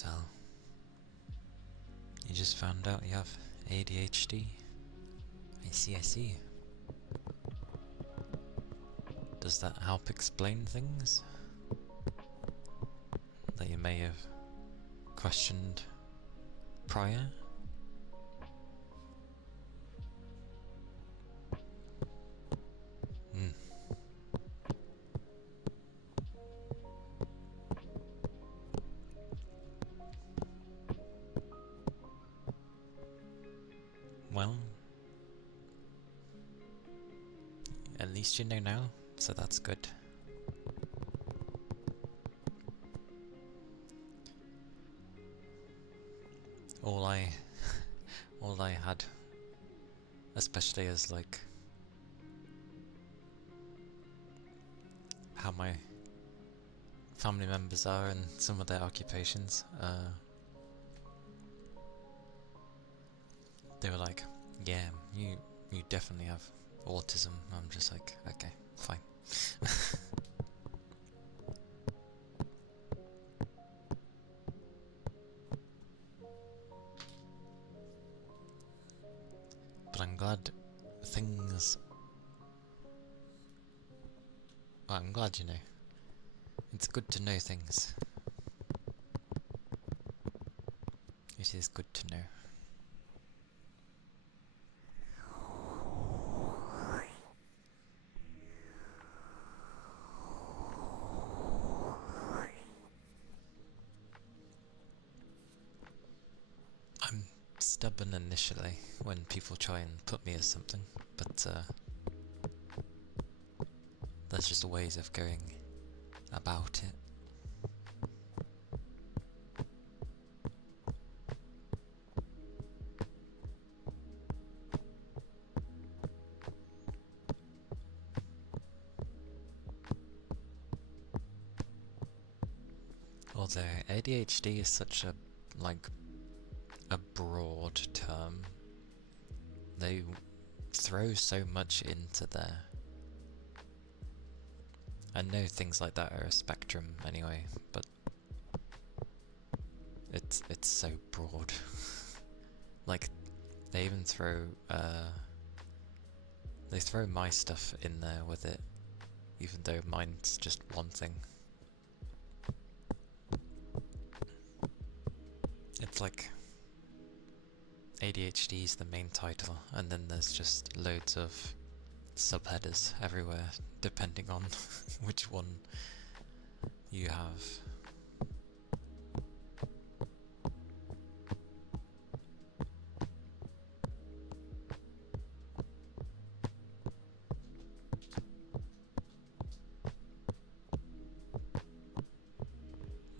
Sal. You just found out you have ADHD. I see. Does that help explain things that you may have questioned prior? Well, at least you know now, so that's good. All I had, especially as like how my family members are and some of their occupations, they were like, yeah, you definitely have autism. I'm just like, okay, fine. But I'm glad things... Well, I'm glad you know. It's good to know things. It is good to know. I'm stubborn initially when people try and put me as something, but there's just ways of going about it. Although ADHD is such a broad term, they throw so much into there. I know things like that are a spectrum anyway, but it's so broad. Like they even throw my stuff in there with it, even though mine's just one thing. It's like ADHD is the main title, and then there's just loads of subheaders everywhere, depending on which one you have.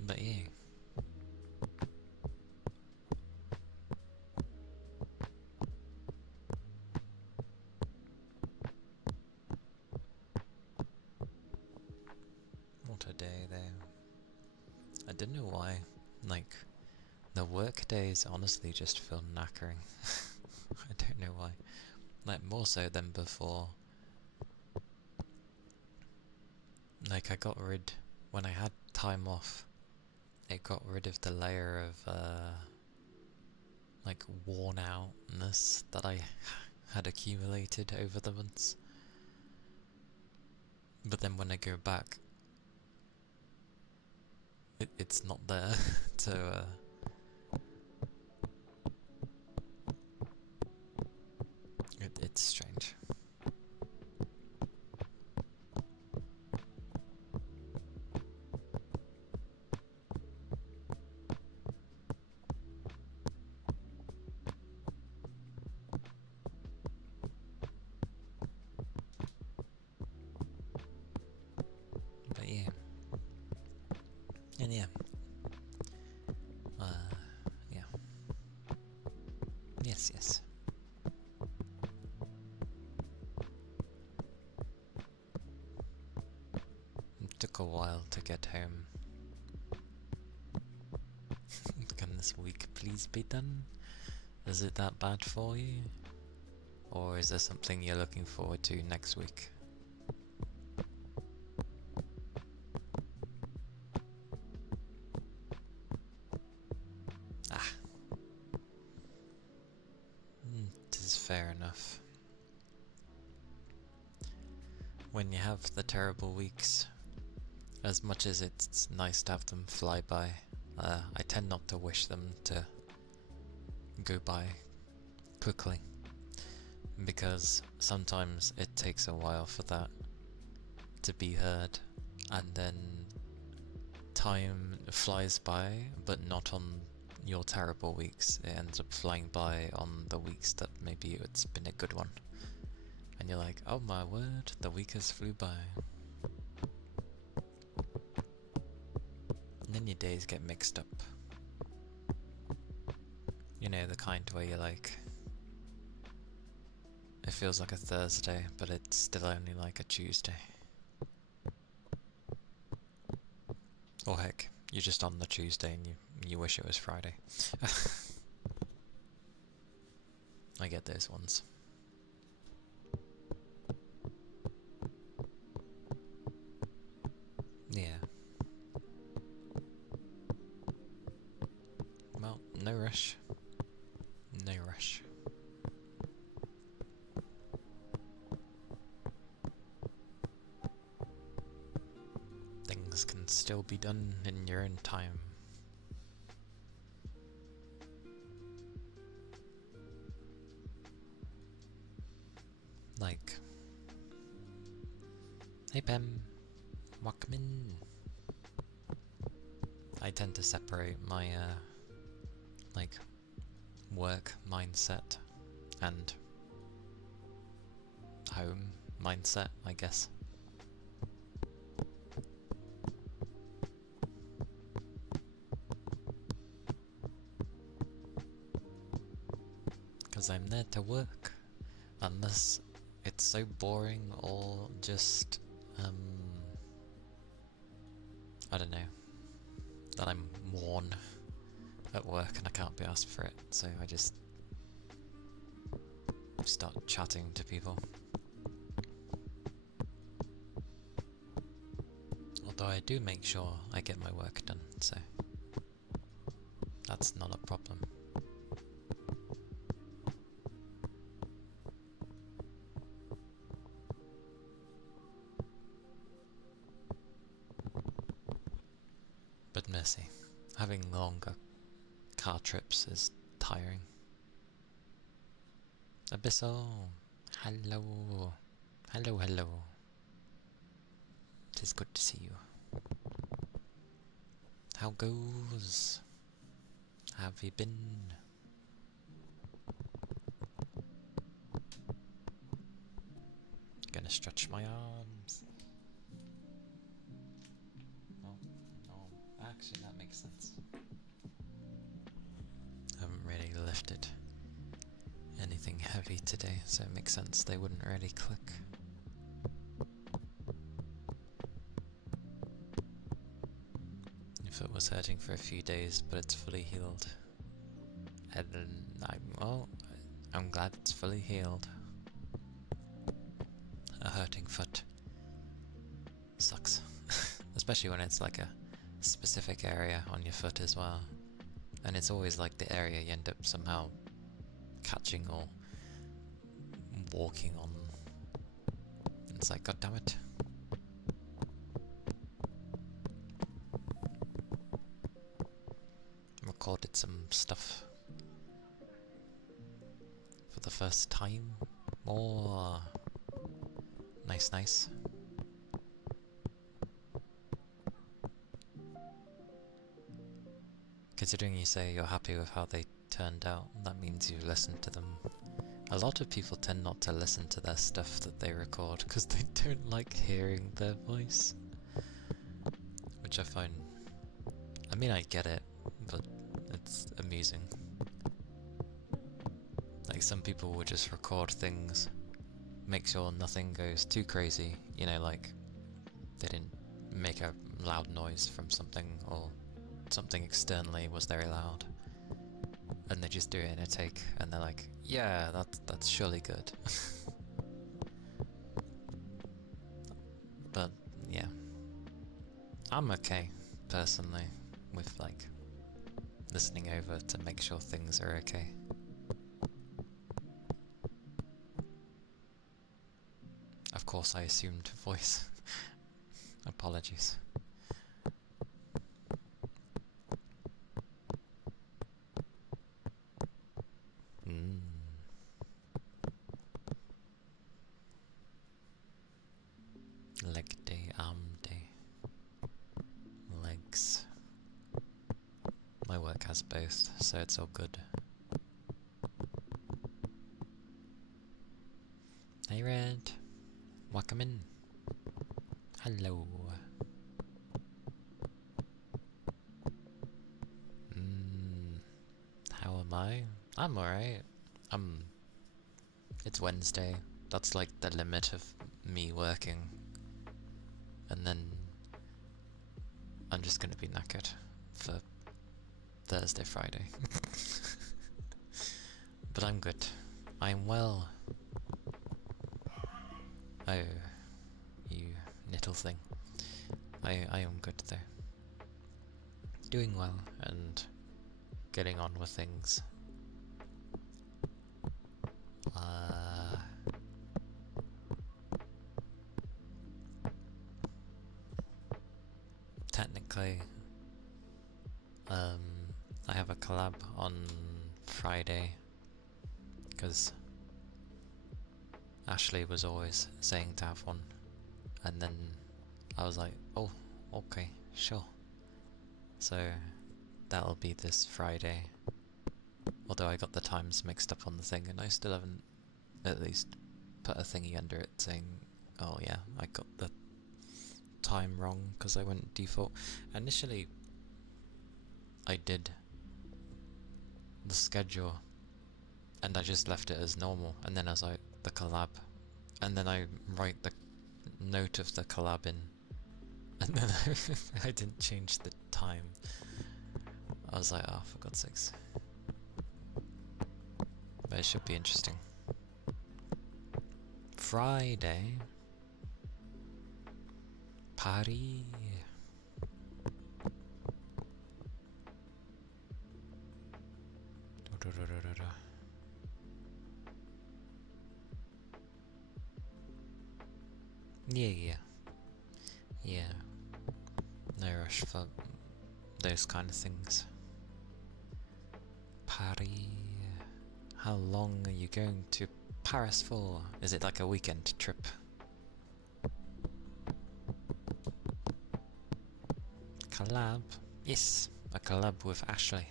But yeah. What a day there. I don't know why, like, the work days honestly just feel knackering. I don't know why. Like, more so than before. Like, when I had time off, it got rid of the layer of, like, worn outness that I had accumulated over the months. But then when I go back, it's not there, so, it's strange. But yeah. And yeah. Yeah. Yes. It took a while to get home. Can this week please be done? Is it that bad for you? Or is there something you're looking forward to next week? fair enough. When you have the terrible weeks, as much as it's nice to have them fly by, I tend not to wish them to go by quickly, because sometimes it takes a while for that to be heard, and then time flies by, but not on your terrible weeks. It ends up flying by on the weeks that maybe it's been a good one, and you're like, oh my word, the week has flew by. And then your days get mixed up. You know, the kind where you're like, it feels like a Thursday, but it's still only like a Tuesday. Or heck, you're just on the Tuesday and you wish it was Friday. I get those ones. Yeah. Well, no rush. No rush. Things can still be done in your own time. Like, hey Pem, welcome in. I tend to separate my like work mindset and home mindset, I guess. Because I'm there to work, unless it's so boring or just, I don't know, that I'm worn at work and I can't be asked for it, so I just start chatting to people. Although I do make sure I get my work done, so that's not a problem. But mercy, having longer car trips is tiring. Abyssal, hello, hello, hello. It is good to see you. How goes? How have you been? Gonna stretch my arms. Actually, that makes sense. I haven't really lifted anything heavy today, so it makes sense they wouldn't really click. If it was hurting for a few days, but it's fully healed, and then I'm glad it's fully healed. A hurting foot sucks, especially when it's like a specific area on your foot as well, and it's always like the area you end up somehow catching or walking on. It's like, god damn it. Recorded some stuff for the first time. Oh, nice, nice. Considering you say you're happy with how they turned out, that means you've listened to them. A lot of people tend not to listen to their stuff that they record because they don't like hearing their voice. Which I find... I mean, I get it, but it's amusing. Like, some people will just record things, make sure nothing goes too crazy, you know, like they didn't make a loud noise from something, or something externally was very loud, and they just do it in a take, and they're like, yeah, that's surely good. But yeah, I'm okay personally with like listening over to make sure things are okay. course I assumed voice. Apologies. Leg day, arm day. Legs. My work has both, so it's all good. Hey Red, welcome in. Hello. How am I? I'm alright. It's Wednesday. That's like the limit of me working. And then I'm just gonna be knackered for Thursday, Friday. But I'm good. I'm well. Oh, you little thing. I am good though. Doing well and getting on with things. Technically, I have a collab on Friday because Ashley was always saying to have one, and then I was like, oh, okay, sure. So that'll be this Friday, although I got the times mixed up on the thing and I still haven't at least put a thingy under it saying, oh yeah, I got the time wrong because I went default. Initially I did the schedule and I just left it as normal, and then I was like, the collab, and then I write the note of the collab in, and then I didn't change the time. I was like, oh, for God's sakes. But it should be interesting. Friday. Party. Yeah. No rush for those kind of things. Party. How long are you going to Paris for? Is it like a weekend trip? Collab? Yes, a collab with Ashley.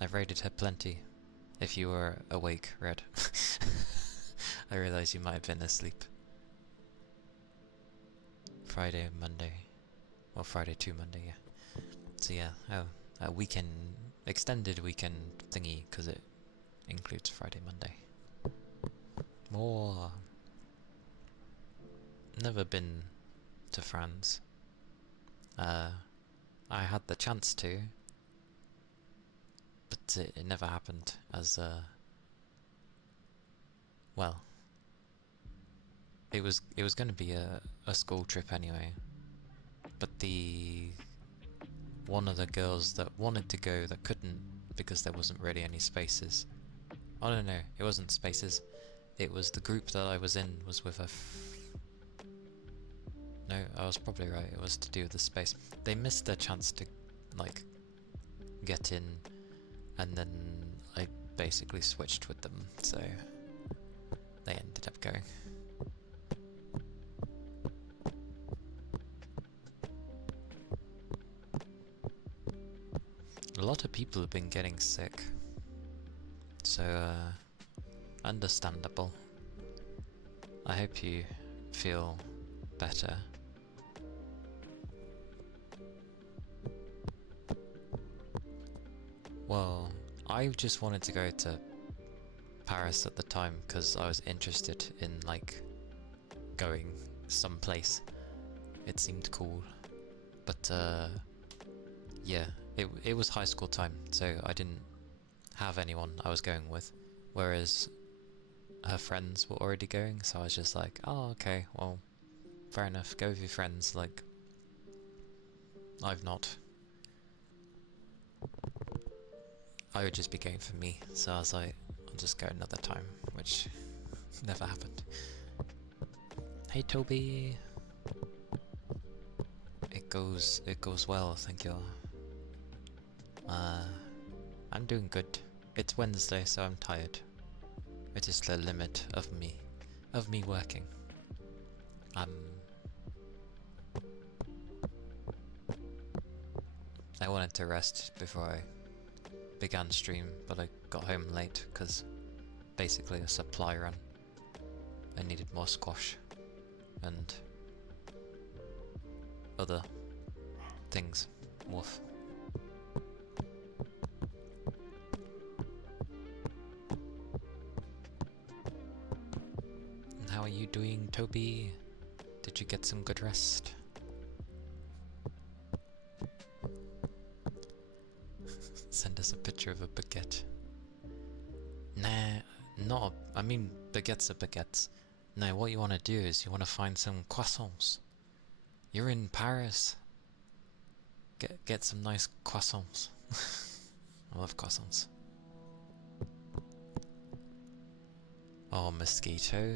I've raided her plenty. If you were awake, Red. I realise you might have been asleep. Friday, Monday. Well, Friday to Monday, yeah. So yeah, a weekend, extended weekend thingy, because it includes Friday, Monday. More. Never been to France. I had the chance to, but it never happened as well. It was going to be a school trip anyway, but one of the girls that wanted to go that couldn't because there wasn't really any spaces. Oh no, it wasn't spaces. It was the group that I was in was with a. No, I was probably right. It was to do with the space. They missed their chance to, like, get in, and then I basically switched with them, so they ended up going. A lot of people have been getting sick, so understandable. I hope you feel better. Well, I just wanted to go to Paris at the time because I was interested in, like, going someplace. It seemed cool, but yeah, it was high school time, so I didn't have anyone I was going with, whereas her friends were already going, so I was just like, oh, okay, well, fair enough, go with your friends, like, I've not. I would just be going for me, so I was like, I'll just go another time, which never happened. Hey Toby. It goes well, thank you. I'm doing good. It's Wednesday, so I'm tired. It is the limit of me working. I wanted to rest before I began stream, but I got home late because basically a supply run. I needed more squash and other things. Woof. And how are you doing, Toby? Did you get some good rest? Send us a picture of a baguette. Nah, I mean, baguettes are baguettes. No, what you want to do is you want to find some croissants. You're in Paris. Get some nice croissants. I love croissants. Oh, mosquito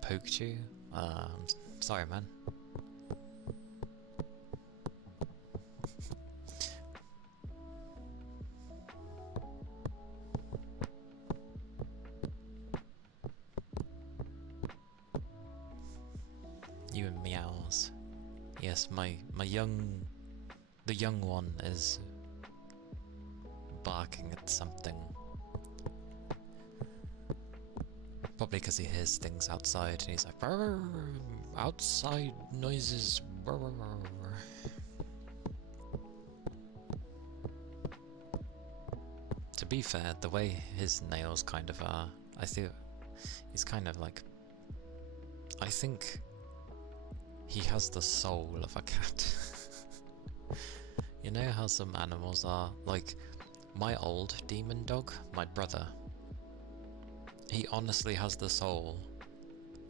poked you? I'm sorry, man. You and meows. Yes, the young one is barking at something. Probably because he hears things outside and he's like, "Brr, outside noises. Brr." To be fair, the way his nails kind of are, I think he's kind of like, I think he has the soul of a cat. You know how some animals are? Like, my old demon dog, my brother, he honestly has the soul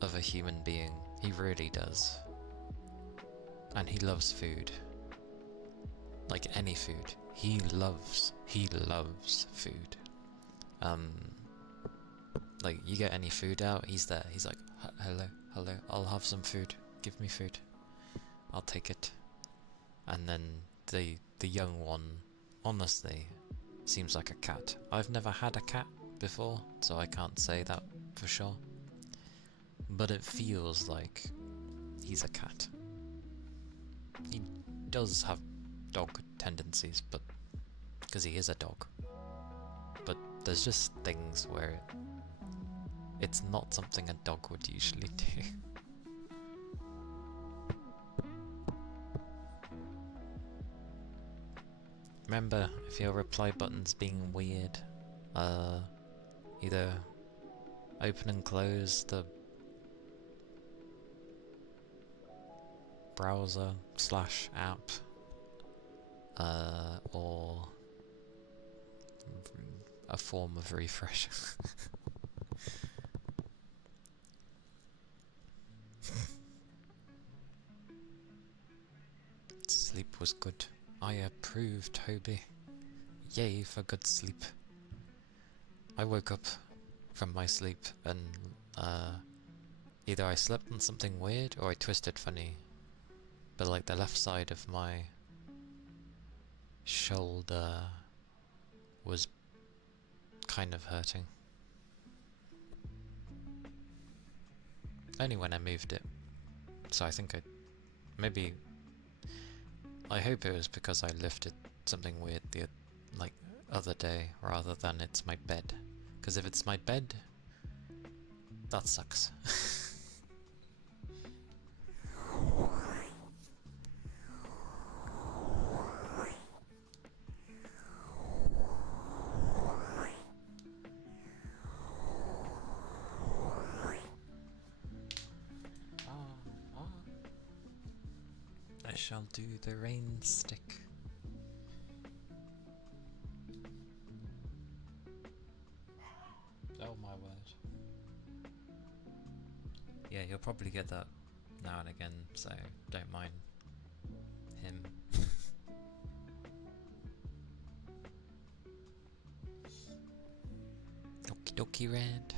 of a human being. He really does. And he loves food. Like any food. He loves food. Like, you get any food out, he's there. He's like, hello, I'll have some food. Give me food. I'll take it. And then the young one, honestly, seems like a cat. I've never had a cat before, so I can't say that for sure. But it feels like he's a cat. He does have dog tendencies, but because he is a dog. But there's just things where it's not something a dog would usually do. Remember, if your reply button's being weird, either open and close the browser / app, or a form of refresh. Sleep was good. I approve, Toby. Yay for good sleep. I woke up from my sleep and either I slept on something weird or I twisted funny. But like the left side of my shoulder was kind of hurting. Only when I moved it. So I think I hope it was because I lifted something weird the other day rather than it's my bed. Because if it's my bed, that sucks. I shall do the rain stick. Oh my word. Yeah, you'll probably get that now and again, so don't mind him. Okie dokie, Red.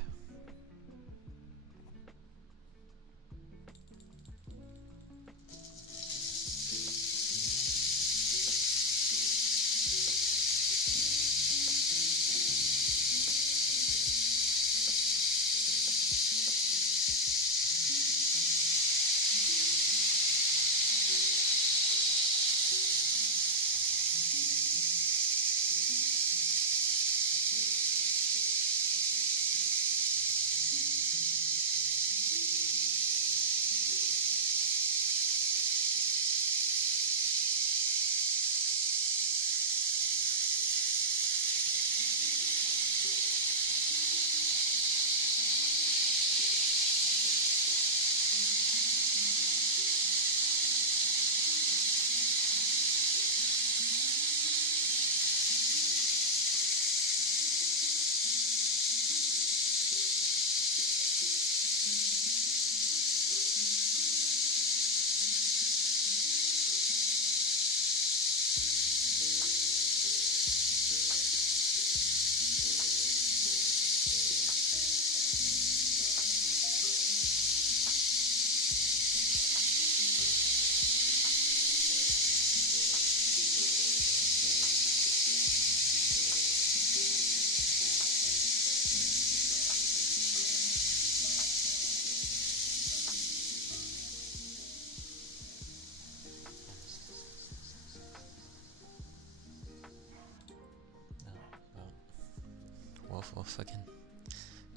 awful fucking...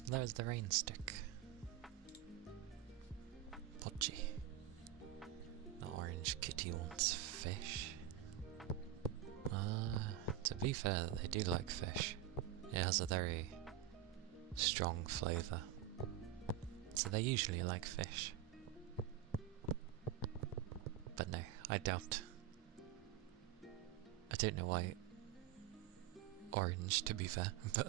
There's the rain stick. Podgy. The orange kitty wants fish. To be fair, they do like fish. It has a very strong flavour. So they usually like fish. But no, I doubt. I don't know why orange, to be fair, but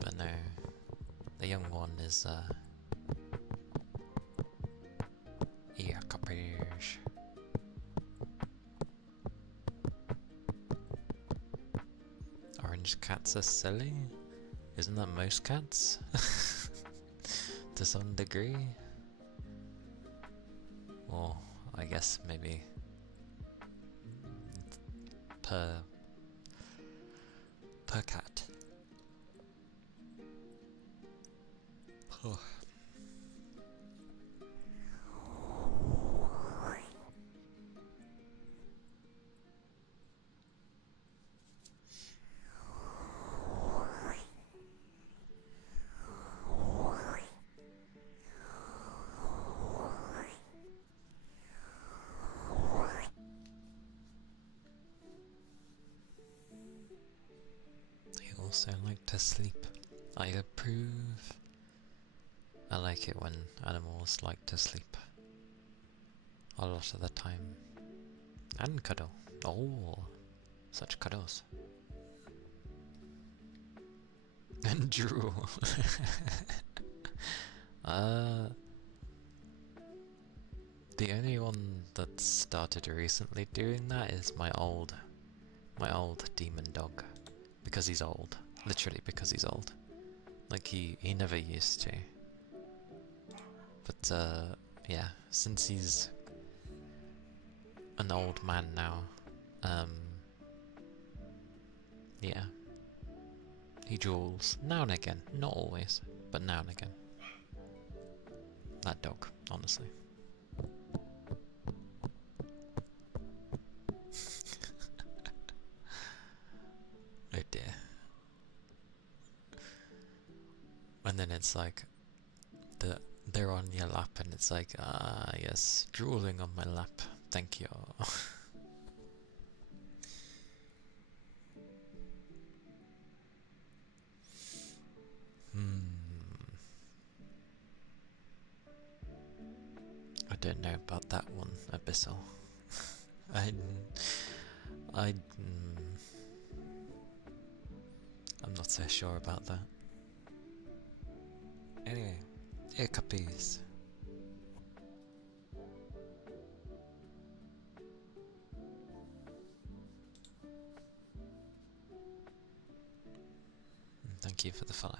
but no, the young one is capiche. Orange cats are silly? Isn't that most cats? To some degree? Or I guess maybe per cat. Oh. They also like to sleep. I approve. I like it when animals like to sleep. A lot of the time. And cuddle. Oh, such cuddles. And drool. The only one that started recently doing that is my old demon dog. Because he's old. Literally because he's old. Like he never used to. But yeah, since he's an old man now, yeah. He drools now and again, not always, but now and again. That dog, honestly. Oh dear. And then it's like, they're on your lap and it's like, yes, drooling on my lap, thank you. I don't know about that one, Abyssal. I'm not so sure about that. Anyway, hiccupies. Thank you for the follow.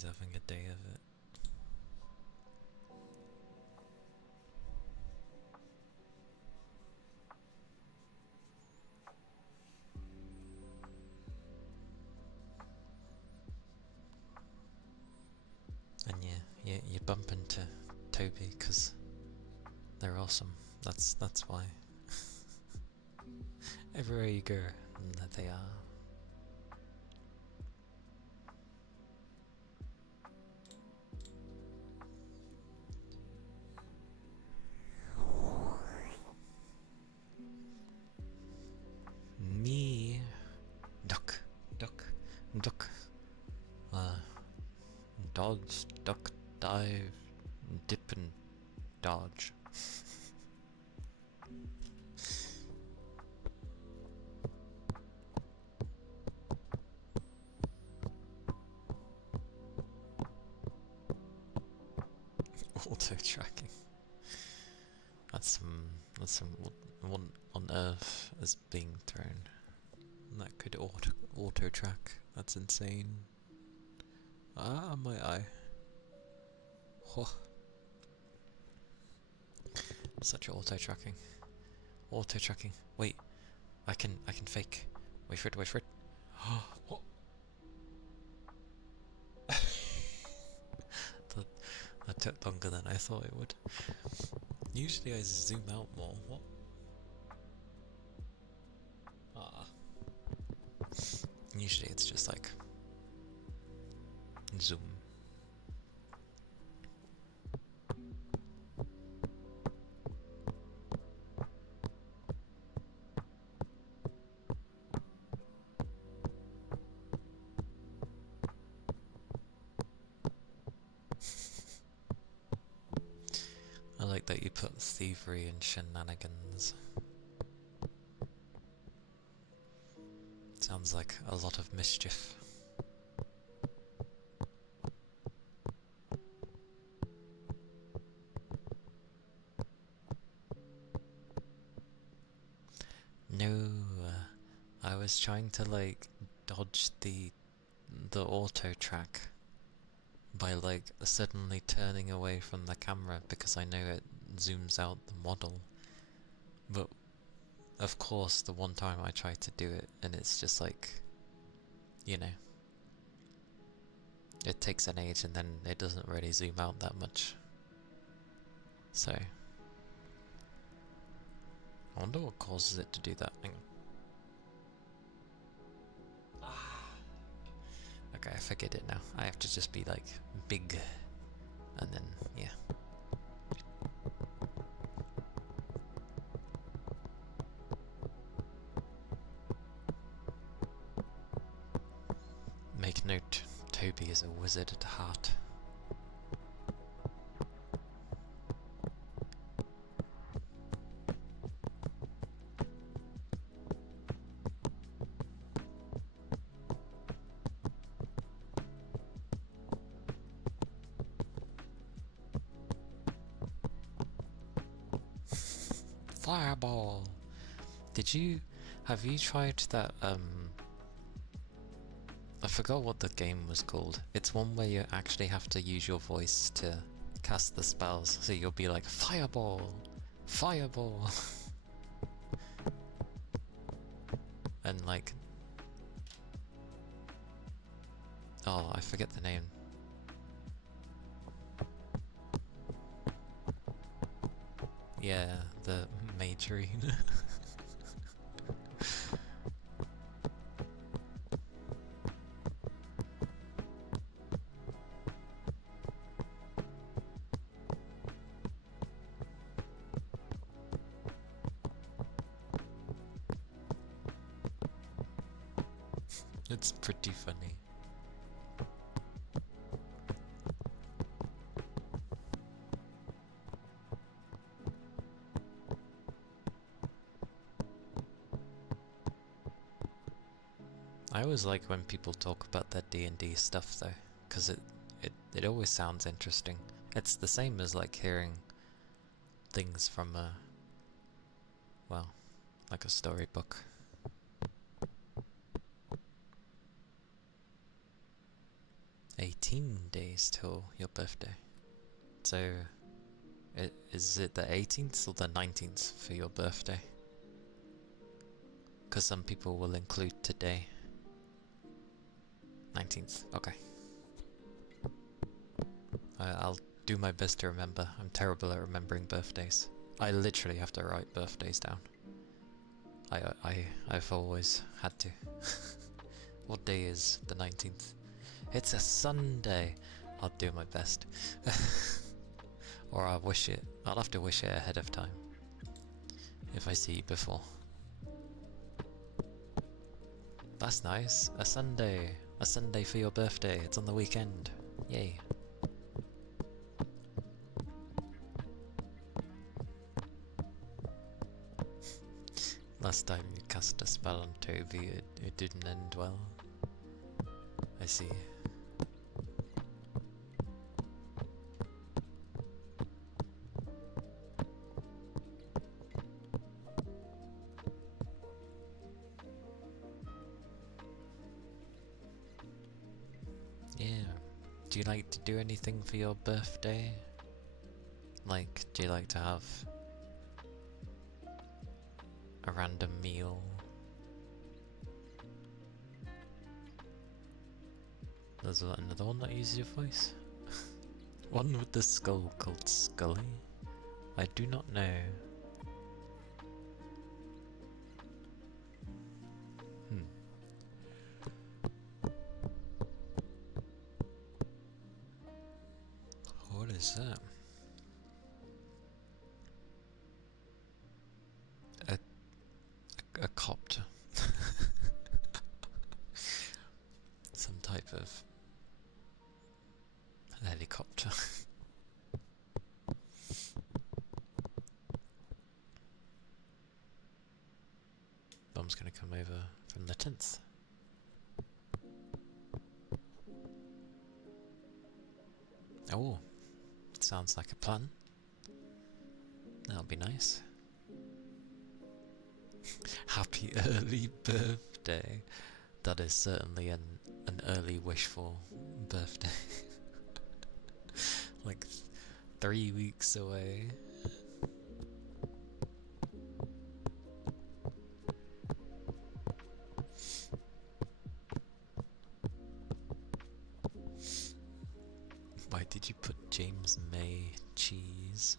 He's having a day of it. And you bump into Toby because they're awesome. That's why. Everywhere you go, there they are. Me, duck, duck, duck. Dodge, duck, dive, dip and dodge. Auto tracking. That's some what on earth is being thrown. That could auto track. That's insane. Ah, my eye. Whoa. Such auto tracking. Auto tracking. Wait, I can fake. Wait for it. Wait for it. Oh. That took longer than I thought it would. Usually I zoom out more. What? Ah. Usually it's just like zoom. I like that you put thievery and shenanigans. Sounds like a lot of mischief. No, I was trying to like dodge the auto track by like suddenly turning away from the camera because I know it zooms out the model. But of course, the one time I tried to do it and it's just like, you know, it takes an age and then it doesn't really zoom out that much. So, I wonder what causes it to do that. Hang on. Okay, I forget it now. I have to just be like big and then, yeah. Make note, Toby is a wizard at heart. Fireball! Have you tried that, I forgot what the game was called. It's one where you actually have to use your voice to cast the spells, so you'll be like, Fireball! Fireball! And like... Oh, I forget the name. Yeah, the Majorine. It's pretty funny. I always like when people talk about their D&D stuff though, because it always sounds interesting. It's the same as like hearing things from a, well, like a storybook. AT 18 days till your birthday. So, is it the 18th or the 19th for your birthday? Because some people will include today. 19th, okay. I'll do my best to remember. I'm terrible at remembering birthdays. I literally have to write birthdays down. I've always had to. What day is the 19th? It's a Sunday! I'll do my best. Or I'll wish it. I'll have to wish it ahead of time. If I see you before. That's nice. A Sunday. A Sunday for your birthday. It's on the weekend. Yay. Last time you cast a spell on Toby, it didn't end well. I see. Yeah. Do you like to do anything for your birthday? Like, do you like to have a random meal? There's another one that uses your voice. One with the skull called Scully? I do not know. What is that? A copter. Some type of helicopter. Bomb's gonna come over from the 10th. Oh, sounds like a plan. That'll be nice. Happy early birthday. That is certainly an early wishful birthday. Like 3 weeks away. Why did you put James May cheese?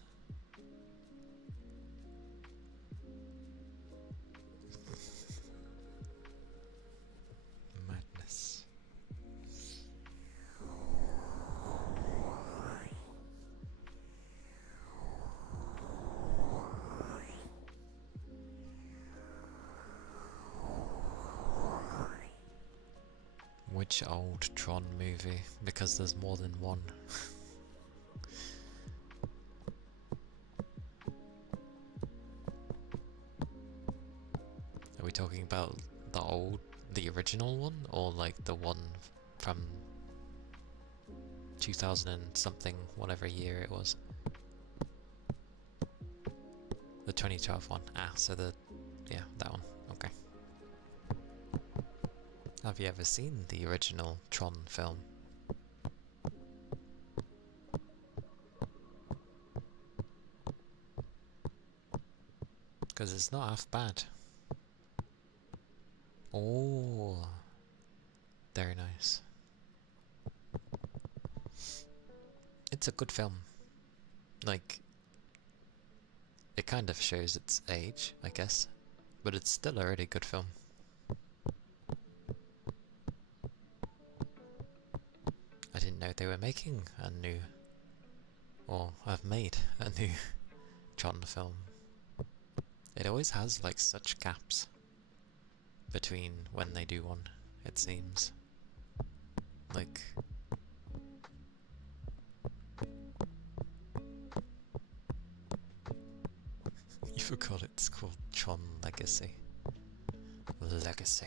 Madness. Which old Tron movie? Because there's more than one. Are we talking about the original one, or like the one from 2000 and something, whatever year it was? The 2012 one. Ah, so yeah, that one. Okay. Have you ever seen the original Tron film? Because it's not half bad. Oh, very nice. It's a good film. Like, it kind of shows its age, I guess, but it's still a really good film. I didn't know they were making a new, or have made a new Tron film. It always has like such gaps between when they do one, it seems. Like, you forgot it's called Tron Legacy. Legacy.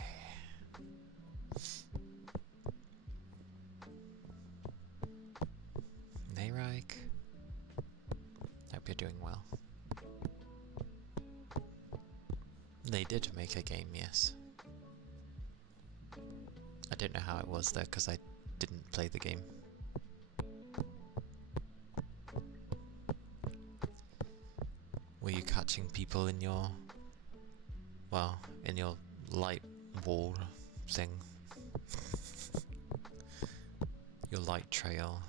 Nayrike, hope you're doing well. They did make a game, yes. I don't know how it was though, because I didn't play the game. catching people in your, well, in your light wall thing. Your light trail.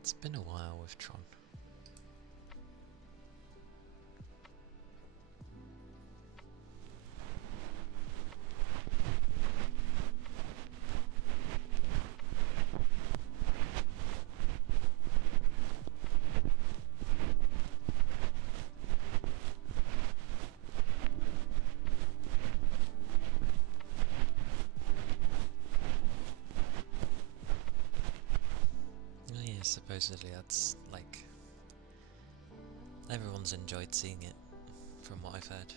It's been a while with Tron. Oh yeah, supposedly that's like everyone's enjoyed seeing it, from what I've heard.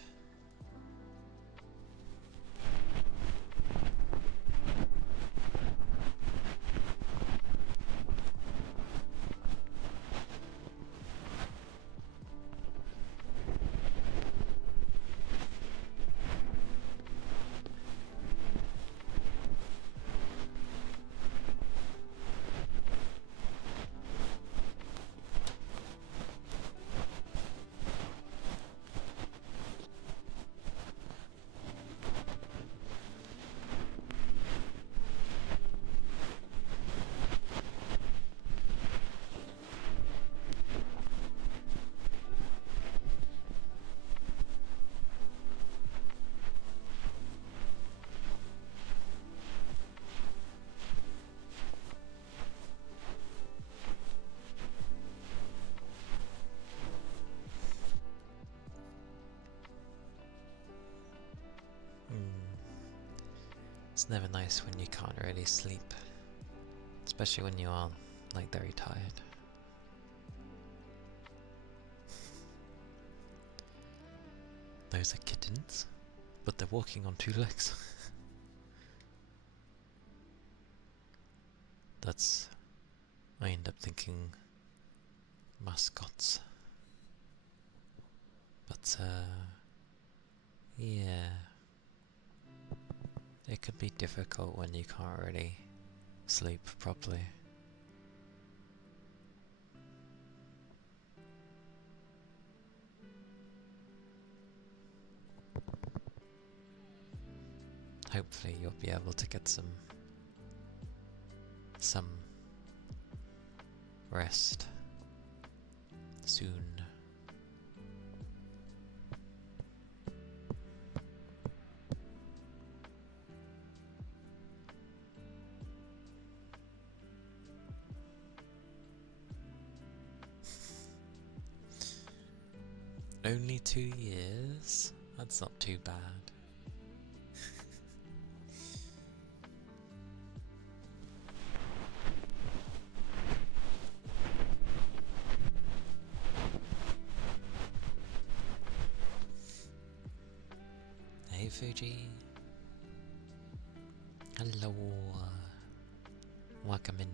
It's never nice when you can't really sleep, especially when you are like very tired. Those are kittens, but they're walking on 2 legs. That's, I end up thinking mascots. But yeah, it could be difficult when you can't really sleep properly. Hopefully you'll be able to get some rest soon. Only 2 years? That's not too bad. Hey Fuji. Hello. Welcome in.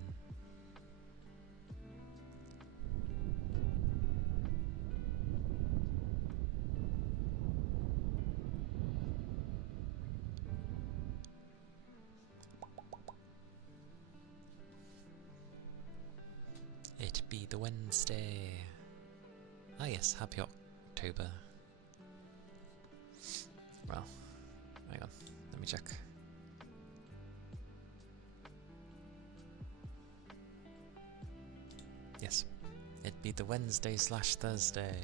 It be the Wednesday. Ah yes, happy October. Well, hang on, let me check. Yes, it'd be the Wednesday/Thursday.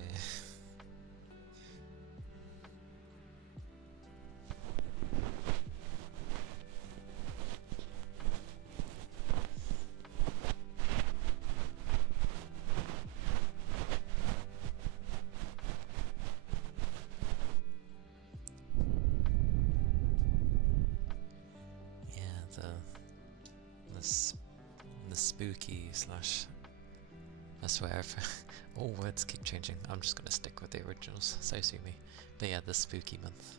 Yeah, the spooky slash. I swear, all words keep changing. I'm just gonna stick with the originals. So sue me. But yeah, the spooky month.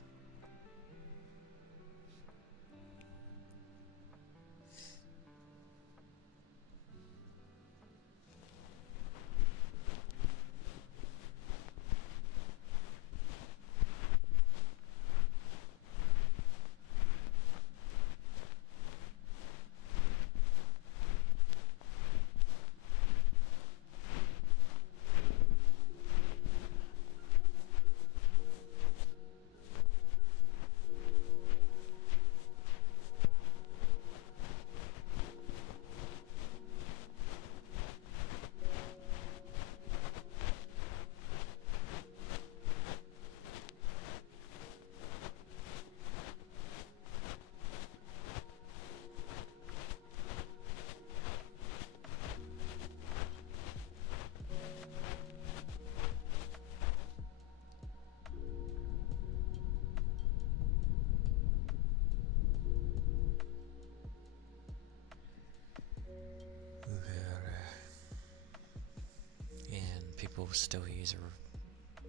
And people still use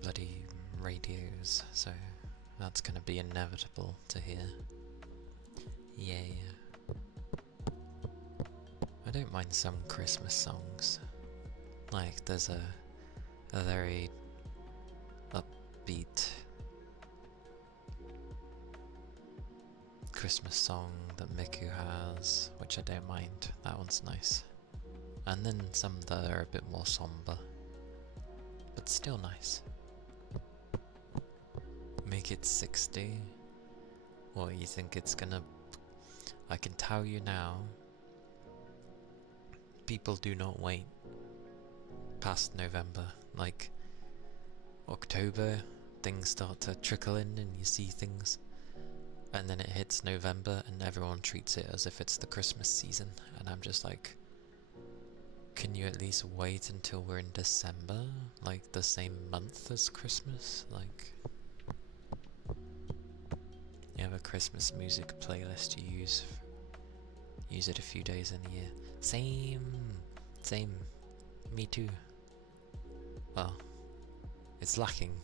bloody radios, so that's gonna be inevitable to hear. Yeah. I don't mind some Christmas songs. Like, there's a very upbeat Christmas song that Miku has, which I don't mind. That one's nice. And then some that are a bit more somber, but still nice. Make it 60? What, you think it's gonna... I can tell you now, people do not wait past November. Like, October, things start to trickle in and you see things, and then it hits November and everyone treats it as if it's the Christmas season, and I'm just like, can you at least wait until we're in December? Like, the same month as Christmas? Like, you have a Christmas music playlist you use it a few days in the year. Same, me too. Well, it's lacking.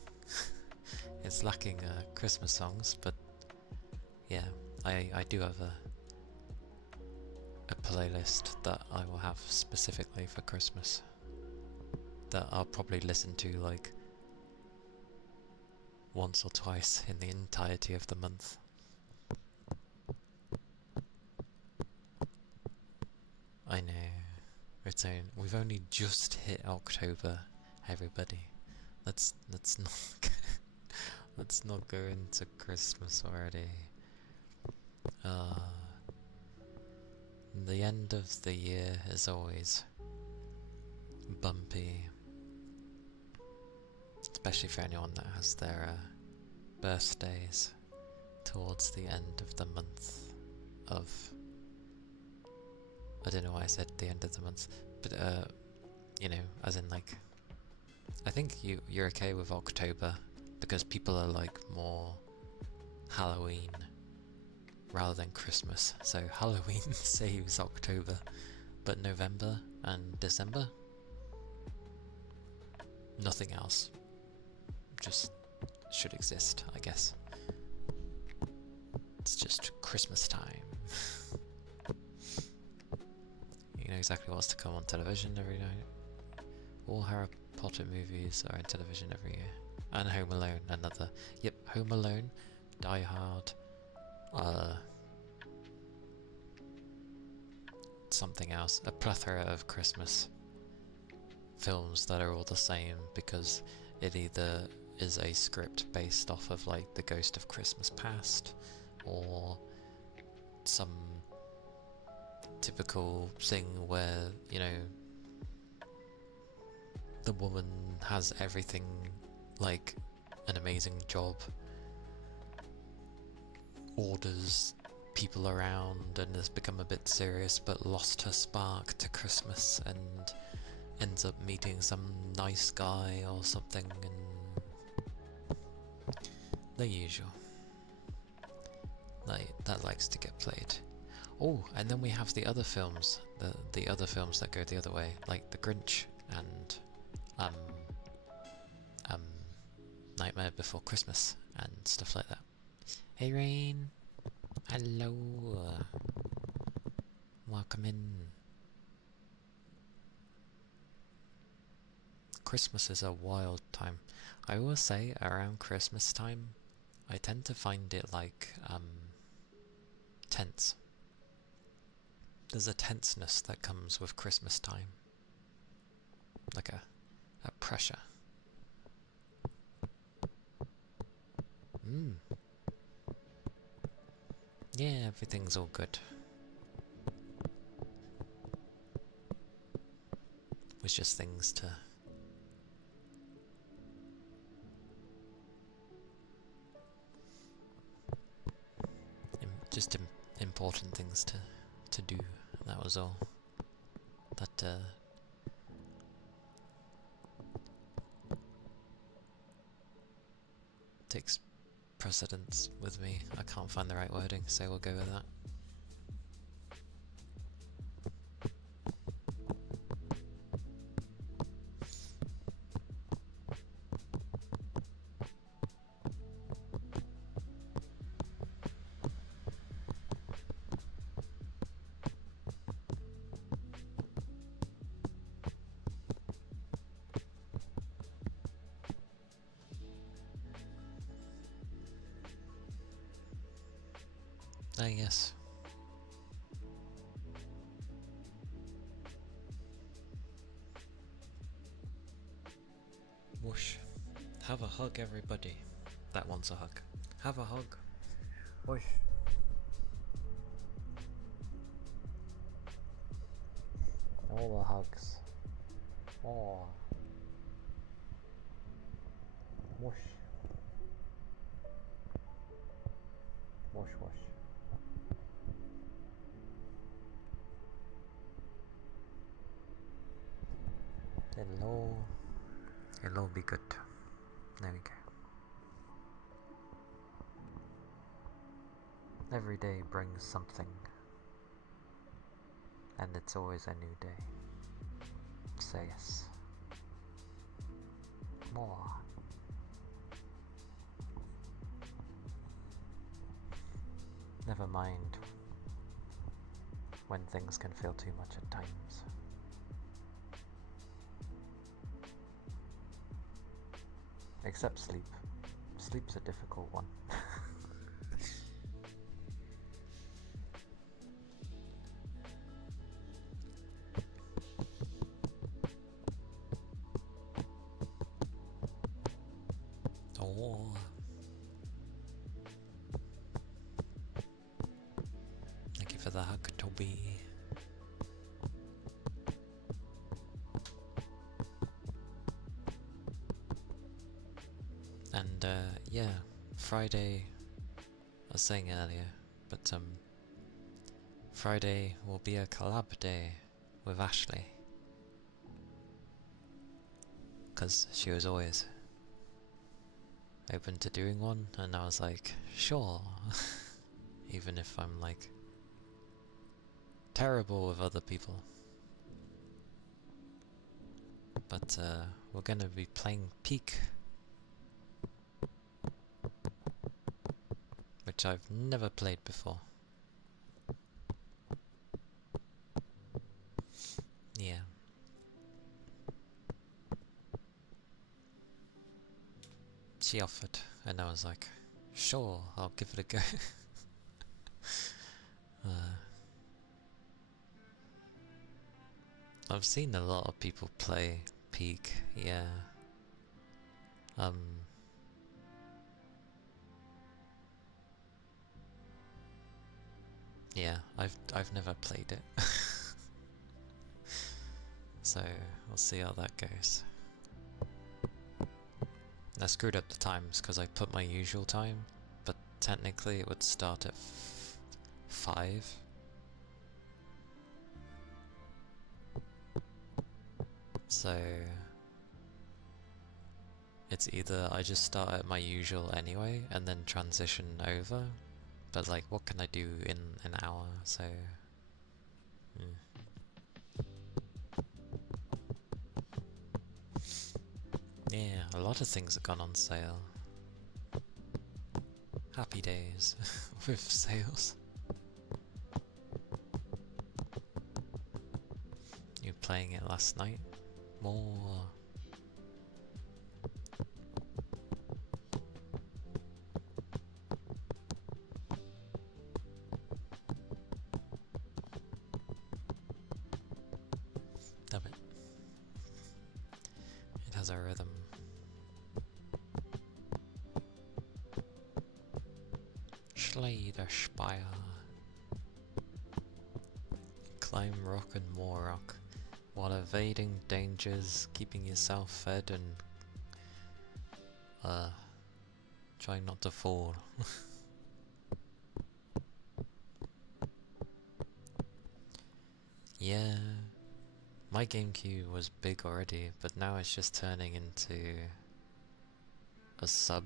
It's lacking Christmas songs, but yeah, I do have a playlist that I will have specifically for Christmas that I'll probably listen to like once or twice in the entirety of the month. I know. We've only just hit October, everybody. Let's not let's not go into Christmas already. The end of the year is always bumpy, especially for anyone that has their birthdays towards the end of the month of... I don't know why I said the end of the month, but you know, as in like, I think you're okay with October because people are like more Halloween rather than Christmas, so Halloween saves October, but November and December, nothing else just should exist, I guess. It's just Christmas time. You know exactly what's to come on television every night. All Harry Potter movies are on television every year. And Home Alone, another. Yep, Home Alone, Die Hard, something else. A plethora of Christmas films that are all the same because it either is a script based off of like The Ghost of Christmas Past or some typical thing where, you know, the woman has everything, like an amazing job, orders people around, and has become a bit serious, but lost her spark to Christmas and ends up meeting some nice guy or something, and the usual. Like, that likes to get played. Oh, and then we have the other films, the other films that go the other way, like The Grinch and um, Nightmare Before Christmas and stuff like that. Hey Rain, hello, welcome in. Christmas is a wild time. I will say around Christmas time, I tend to find it like tense. There's a tenseness that comes with Christmas time, like a pressure. Yeah, everything's all good. It was just things to important things to do. That was all. That takes precedence with me. I can't find the right wording, so we'll go with that. Ah, yes. Whoosh. Have a hug, everybody. That wants a hug. Have a hug. Whoosh. All the hugs. Oh. Whoosh. Whoosh, whoosh. Hello. Hello, be good. There we go. Every day brings something, and it's always a new day. So yes. More. Never mind when things can feel too much at times. Except sleep. Sleep's a difficult one. Oh. Thank you for the hug, Toby. And yeah, Friday, I was saying earlier, but Friday will be a collab day with Ashley. Because she was always open to doing one, and I was like, sure. Even if I'm like terrible with other people. But we're gonna be playing Peak, which I've never played before. Yeah. She offered, and I was like, sure, I'll give it a go. I've seen a lot of people play Peak, yeah. Yeah, I've never played it. So we'll see how that goes. I screwed up the times because I put my usual time, but technically it would start at 5. So it's either I just start at my usual anyway and then transition over, but like what can I do in an hour, so yeah, a lot of things have gone on sale. Happy days with sales. You were playing it last night? More. Damn it. It has a rhythm. Schleiderspire. Climb rock and more rock, while evading dangers, keeping yourself fed and trying not to fall. Yeah, my GameCube was big already, but now it's just turning into a sub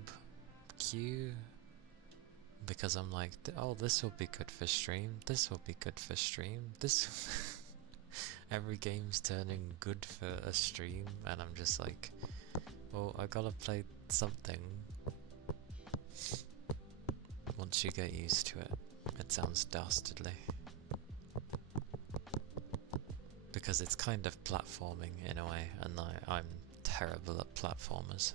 queue. Because I'm like, oh, this will be good for stream, this will be good for stream, this... Every game's turning good for a stream, and I'm just like, well, I gotta play something. Once you get used to it, it sounds dastardly. Because it's kind of platforming in a way, and I'm terrible at platformers.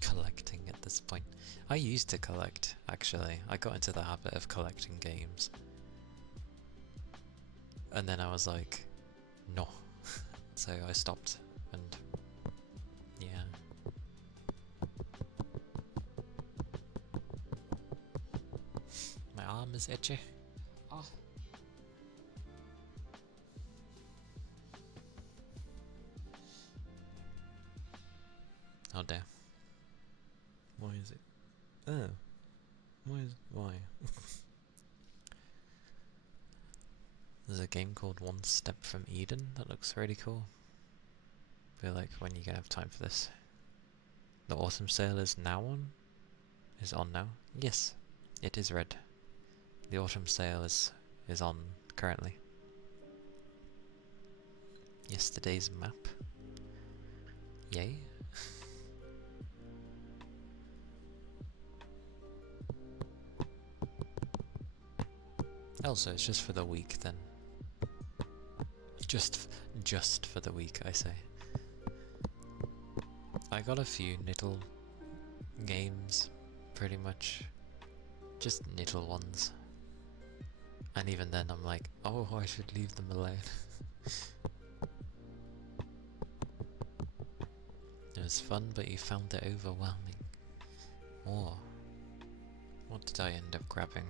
Collecting at this point. I used to collect, actually. I got into the habit of collecting games. And then I was like, no. So I stopped, and yeah. My arm is itchy. Oh. Oh dear. Why is it? Oh. Why? There's a game called One Step from Eden that looks really cool. I feel like when you gonna have time for this. The autumn sale is now on? Is on now? Yes, it is red. The autumn sale is on currently. Yesterday's map. Yay. Also, it's just for the week then. Just for the week, I say. I got a few little games, pretty much. Just little ones. And even then I'm like, oh, I should leave them alone. It was fun, but you found it overwhelming. Oh. What did I end up grabbing?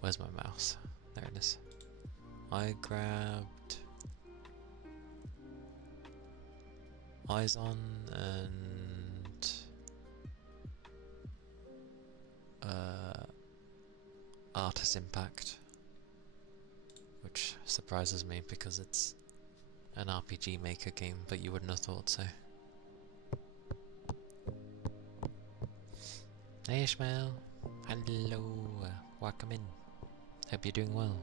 Where's my mouse? There it is. I grabbed Eyes On and Artist Impact, which surprises me because it's an RPG Maker game, but you wouldn't have thought so. Hey Ishmael, hello, welcome in. Hope you're doing well.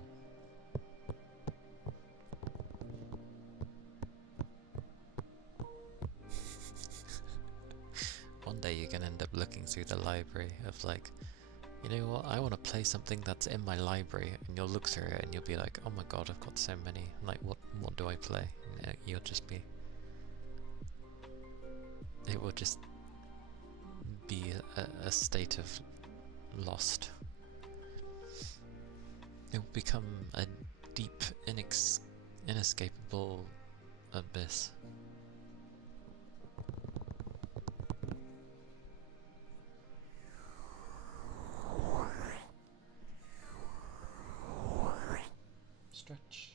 One day you're gonna end up looking through the library of like, you know what, I want to play something that's in my library, and you'll look through it and you'll be like, oh my god, I've got so many, like what do I play? And you'll just be, it will just be a state of lost. It will become a deep, inescapable abyss. Stretch.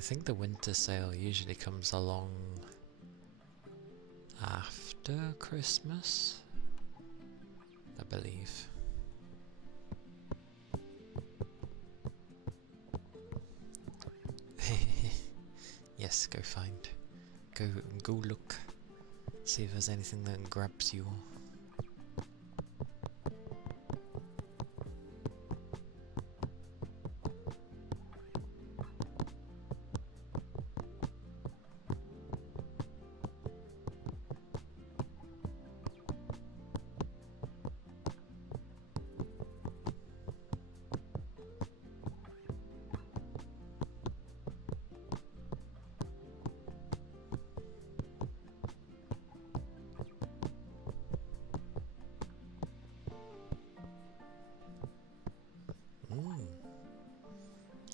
I think the winter sale usually comes along after Christmas, I believe. Yes, go find. Go look. See if there's anything that grabs you.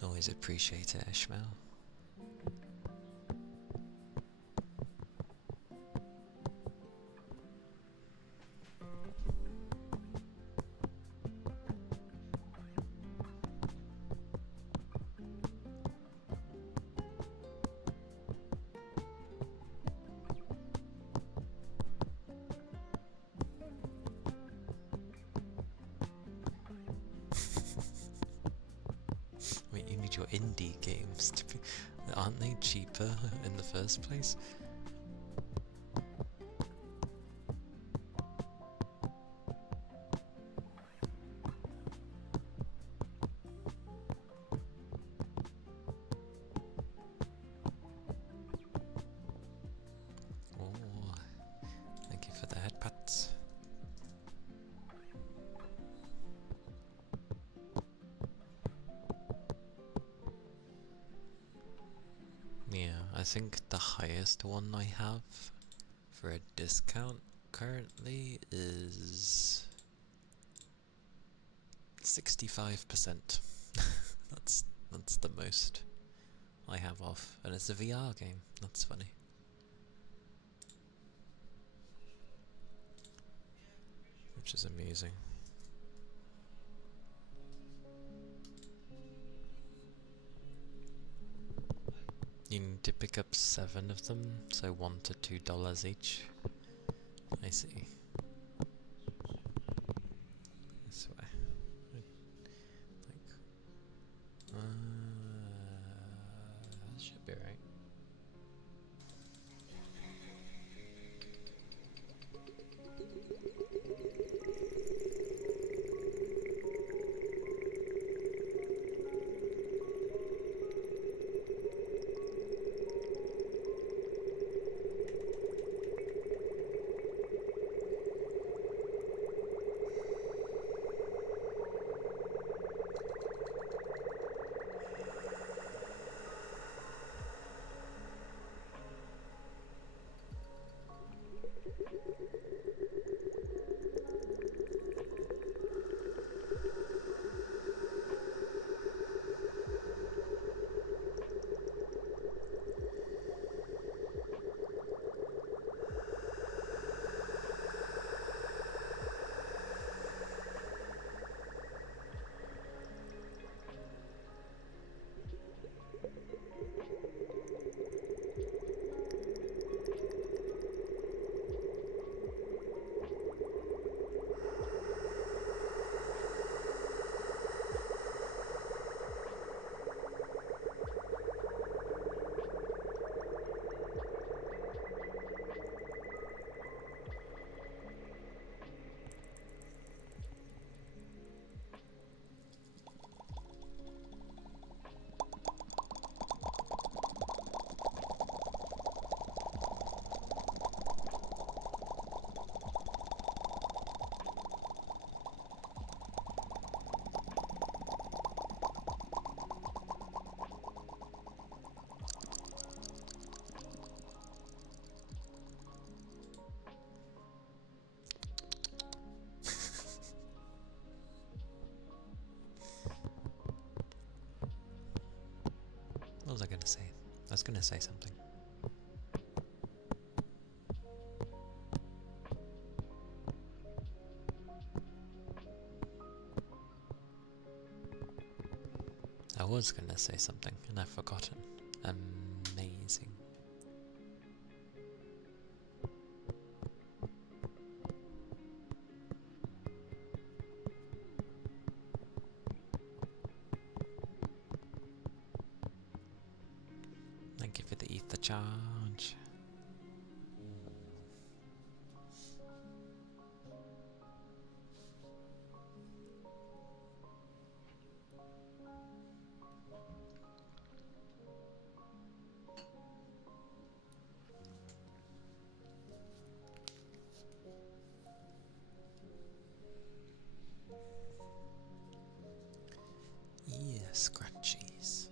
Always appreciate it, Ishmael. Wait, you need your indie games to be... Aren't they cheaper in the first place? Oh, thank you for the headpats. Yeah, I think the highest one I have for a discount currently is 65%. That's the most I have off, and it's a VR game. That's funny. Which is amusing. You need to pick up 7 of them, so $1 to $2 each. I see. This way. That should be right. What was I going to say? I was going to say something. I was going to say something and I've forgotten. amazing. Thank you for the ether charge. Yeah, scratchies.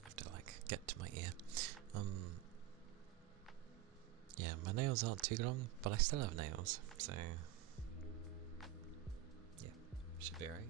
I have to like get to my ear. Yeah, my nails aren't too long, but I still have nails, so yeah, should be alright.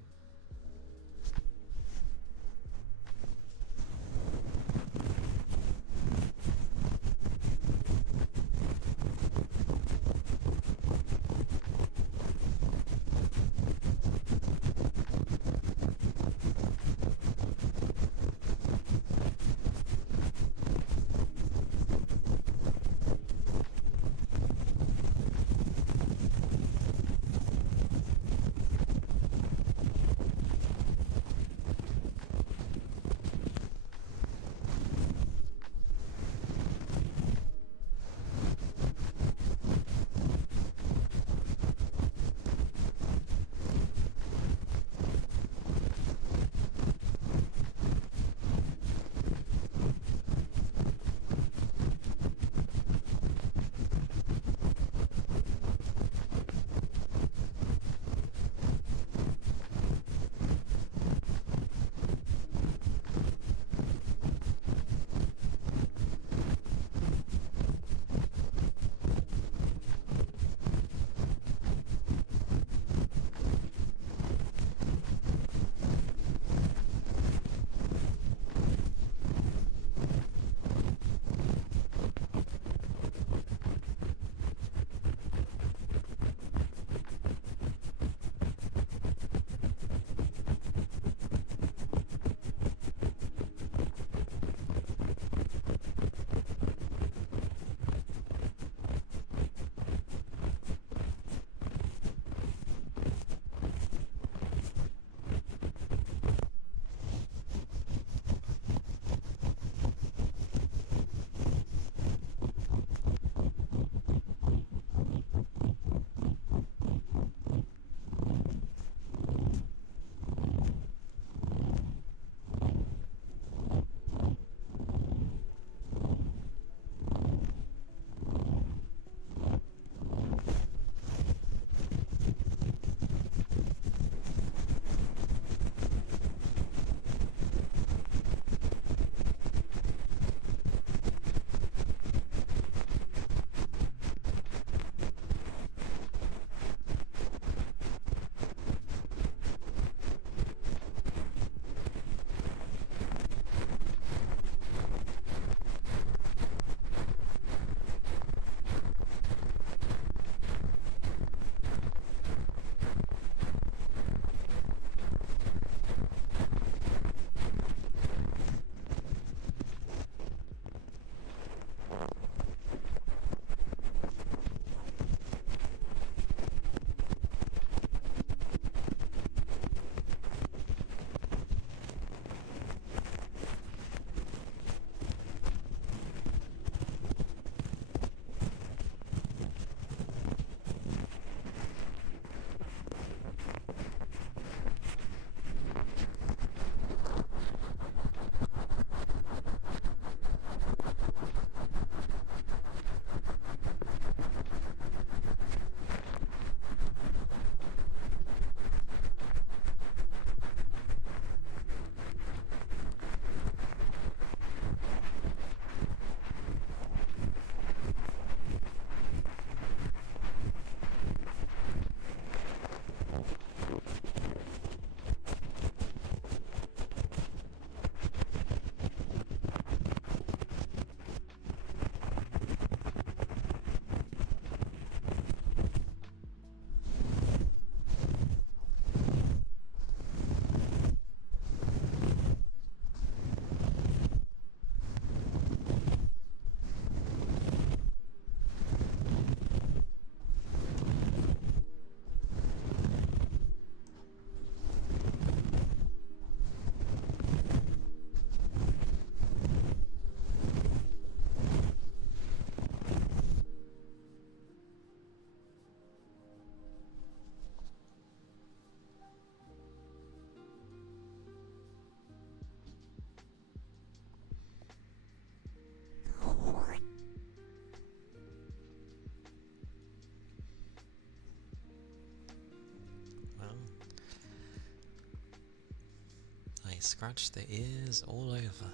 They scratch the ears all over,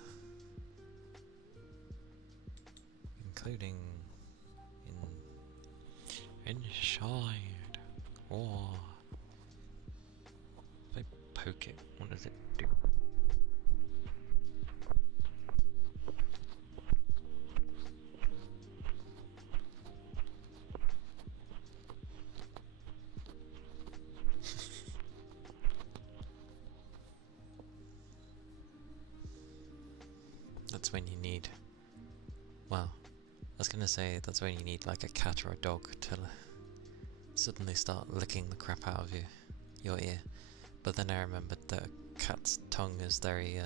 including inside. Oh, if I poke it, what does it do? That's when you need, well, I was gonna say that's when you need like a cat or a dog to suddenly start licking the crap out of your ear. But then I remembered that a cat's tongue is very,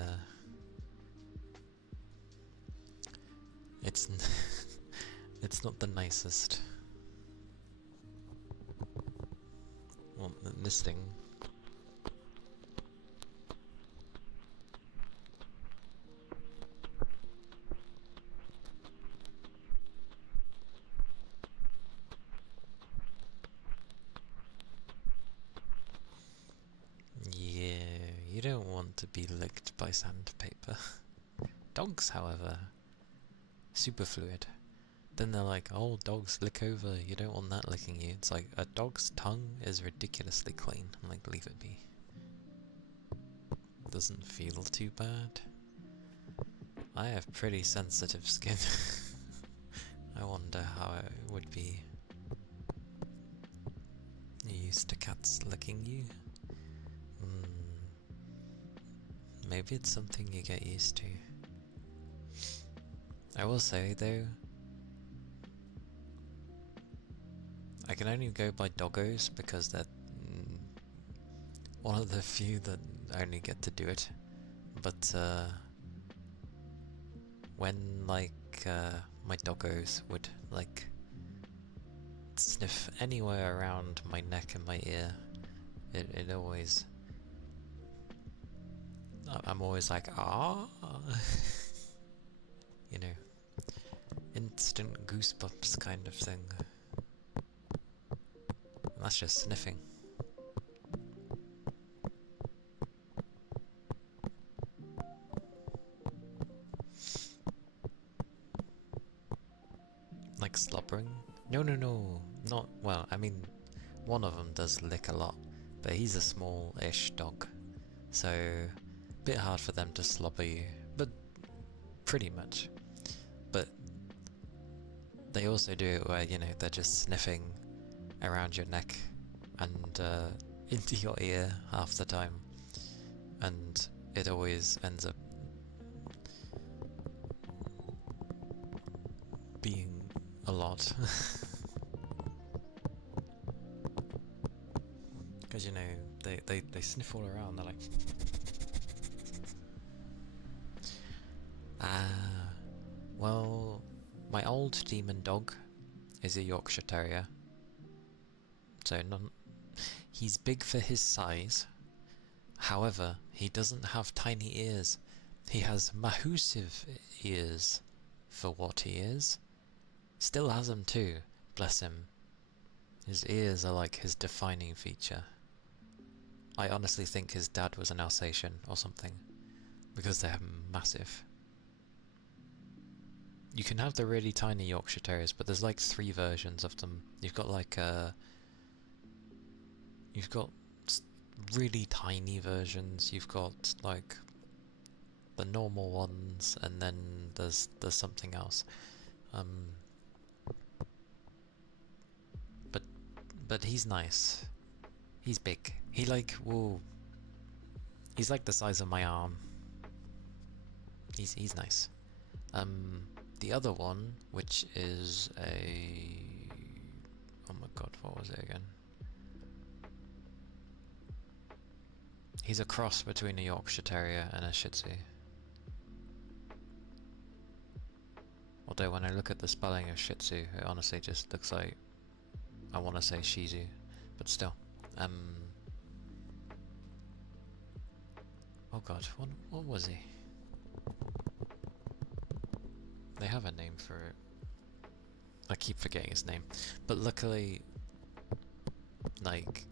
it's it's not the nicest. Well, this thing. Yeah, you don't want to be licked by sandpaper. Dogs, however, super fluid. Then they're like, oh, dogs lick over, you don't want that licking you. It's like, a dog's tongue is ridiculously clean. I'm like, leave it be. Doesn't feel too bad. I have pretty sensitive skin. I wonder how it would be used to cats licking you. Maybe it's something you get used to. I will say though, I can only go by doggos because they're one of the few that only get to do it. But when like my doggos would like sniff anywhere around my neck and my ear, it always, I'm always like, ah, you know, instant goosebumps kind of thing. And that's just sniffing. Like slobbering? No, not, well, I mean, one of them does lick a lot, but he's a small-ish dog, so a bit hard for them to slobber you, but pretty much. But they also do it where, you know, they're just sniffing around your neck and into your ear half the time, and it always ends up being a lot. Because, you know, they sniff all around, they're like... well, my old demon dog is a Yorkshire Terrier. So he's big for his size. However, he doesn't have tiny ears. He has massive ears for what he is. Still has them too, bless him. His ears are like his defining feature. I honestly think his dad was an Alsatian or something, because they're massive. You can have the really tiny Yorkshire Terriers, but there's like 3 versions of them. You've got like you've got really tiny versions, you've got like the normal ones, and then there's something else. But he's nice. He's big. He like, whoa. He's like the size of my arm. He's nice. The other one, which is a... oh my god, what was it again? He's a cross between a Yorkshire Terrier and a Shih Tzu. Although when I look at the spelling of Shih Tzu, it honestly just looks like, I want to say Shih Tzu, but still. Oh god, what was he? They have a name for it. I keep forgetting his name. But luckily, like,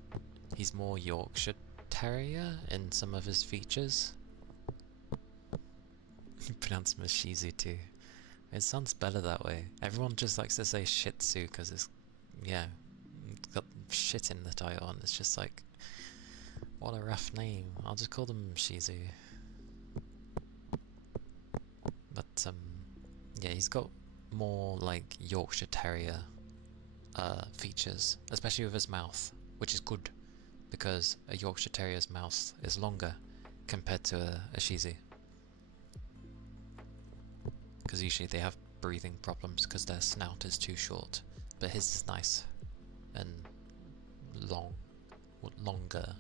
he's more Yorkshire Terrier in some of his features. You pronounce him as Shizu too. It sounds better that way. Everyone just likes to say Shih Tzu because it's, yeah, it's got shit in the title and it's just like, what a rough name. I'll just call them Shizu. But, yeah, he's got more like Yorkshire Terrier features, especially with his mouth, which is good because a Yorkshire Terrier's mouth is longer compared to a Shih Tzu. Because usually they have breathing problems because their snout is too short, but his is nice and longer.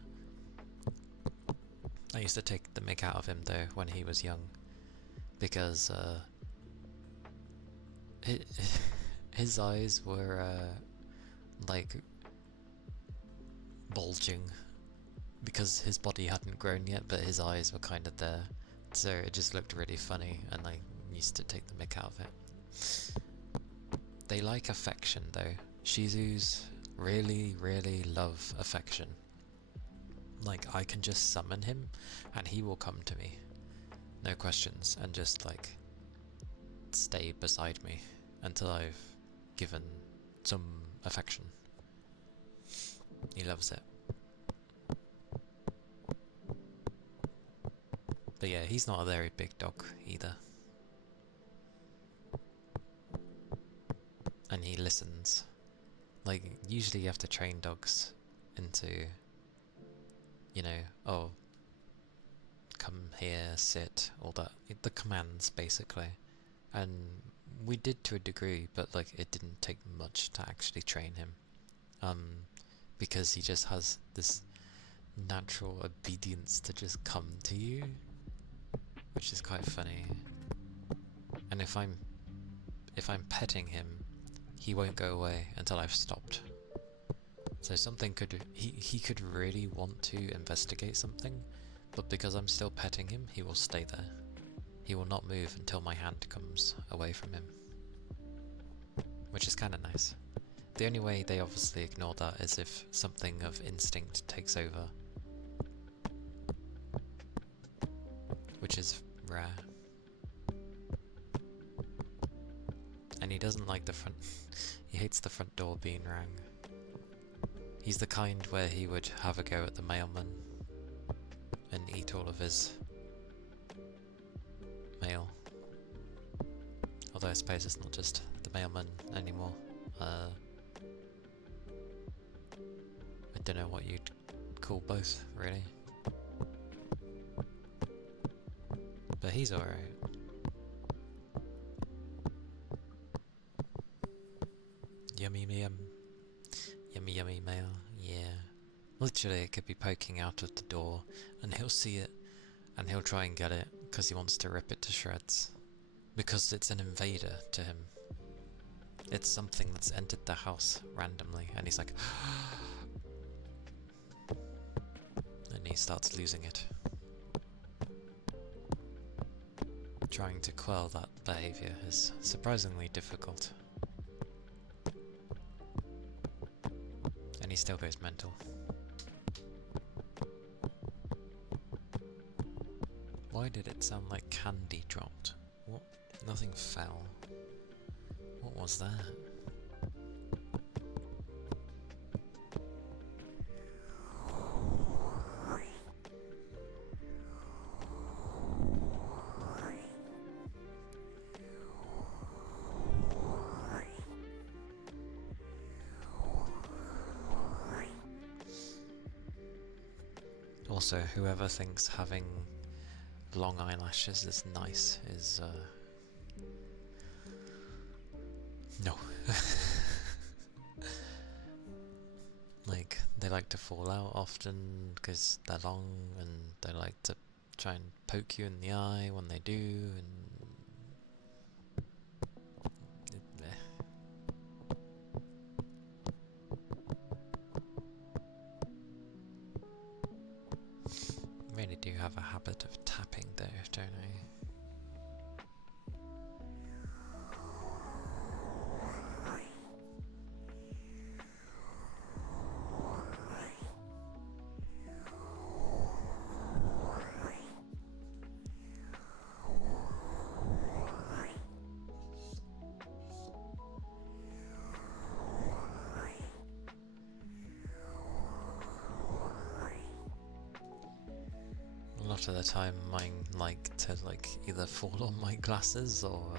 I used to take the mick out of him though when he was young, because his eyes were like bulging because his body hadn't grown yet, but his eyes were kind of there, so it just looked really funny, and I used to take the mick out of it. They like affection though. Shih Tzus really, really love affection. Like, I can just summon him and he will come to me, no questions, and just like stay beside me until I've given some affection. He loves it. But yeah, he's not a very big dog either. And he listens. Like, usually you have to train dogs into, you know, oh, come here, sit, all that. The commands, basically. And we did to a degree, but like, it didn't take much to actually train him. Because he just has this natural obedience to just come to you, which is quite funny. And if I'm petting him, he won't go away until I've stopped. So something he could really want to investigate something, but because I'm still petting him, he will stay there. He will not move until my hand comes away from him, which is kind of nice. The only way they obviously ignore that is if something of instinct takes over, which is rare. And he doesn't like the front. He hates the front door being rang. He's the kind where he would have a go at the mailman and eat all of his mail. Although I suppose it's not just the mailman anymore. I don't know what you'd call both, really. But he's alright. Yummy yummy mail, yeah. Literally, it could be poking out of the door, and he'll see it, and he'll try and get it, because he wants to rip it to shreds. Because it's an invader to him. It's something that's entered the house randomly, and he's like, and he starts losing it. Trying to quell that behaviour is surprisingly difficult. And he still goes mental. Why did it sound like candy dropped? What? Nothing fell. What was that? Also, whoever thinks having long eyelashes is nice is, no. Like, they like to fall out often because they're long, and they like to try and poke you in the eye when they do, and really do have a habit of tapping there, don't I? half of the time mine like to like either fall on my glasses or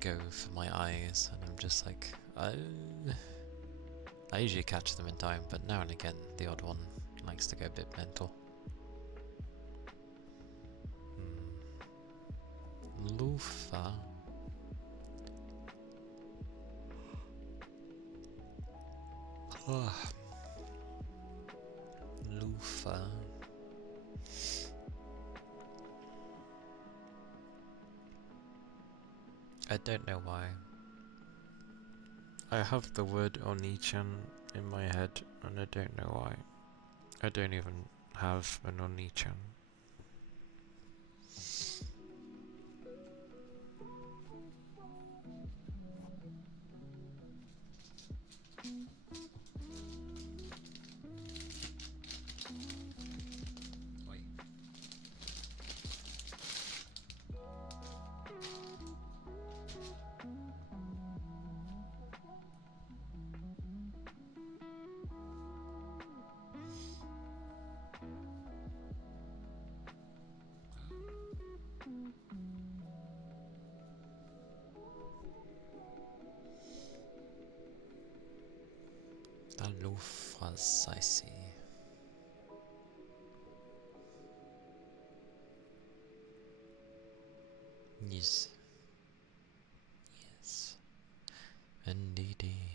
go for my eyes, and I'm just like, I usually catch them in time, but now and again the odd one likes to go a bit mental. Loofah. Loofah. I don't know why. I have the word Onichan in my head and I don't know why. I don't even have an Onichan. Loofahs, I see. Yes. Yes. Indeedy.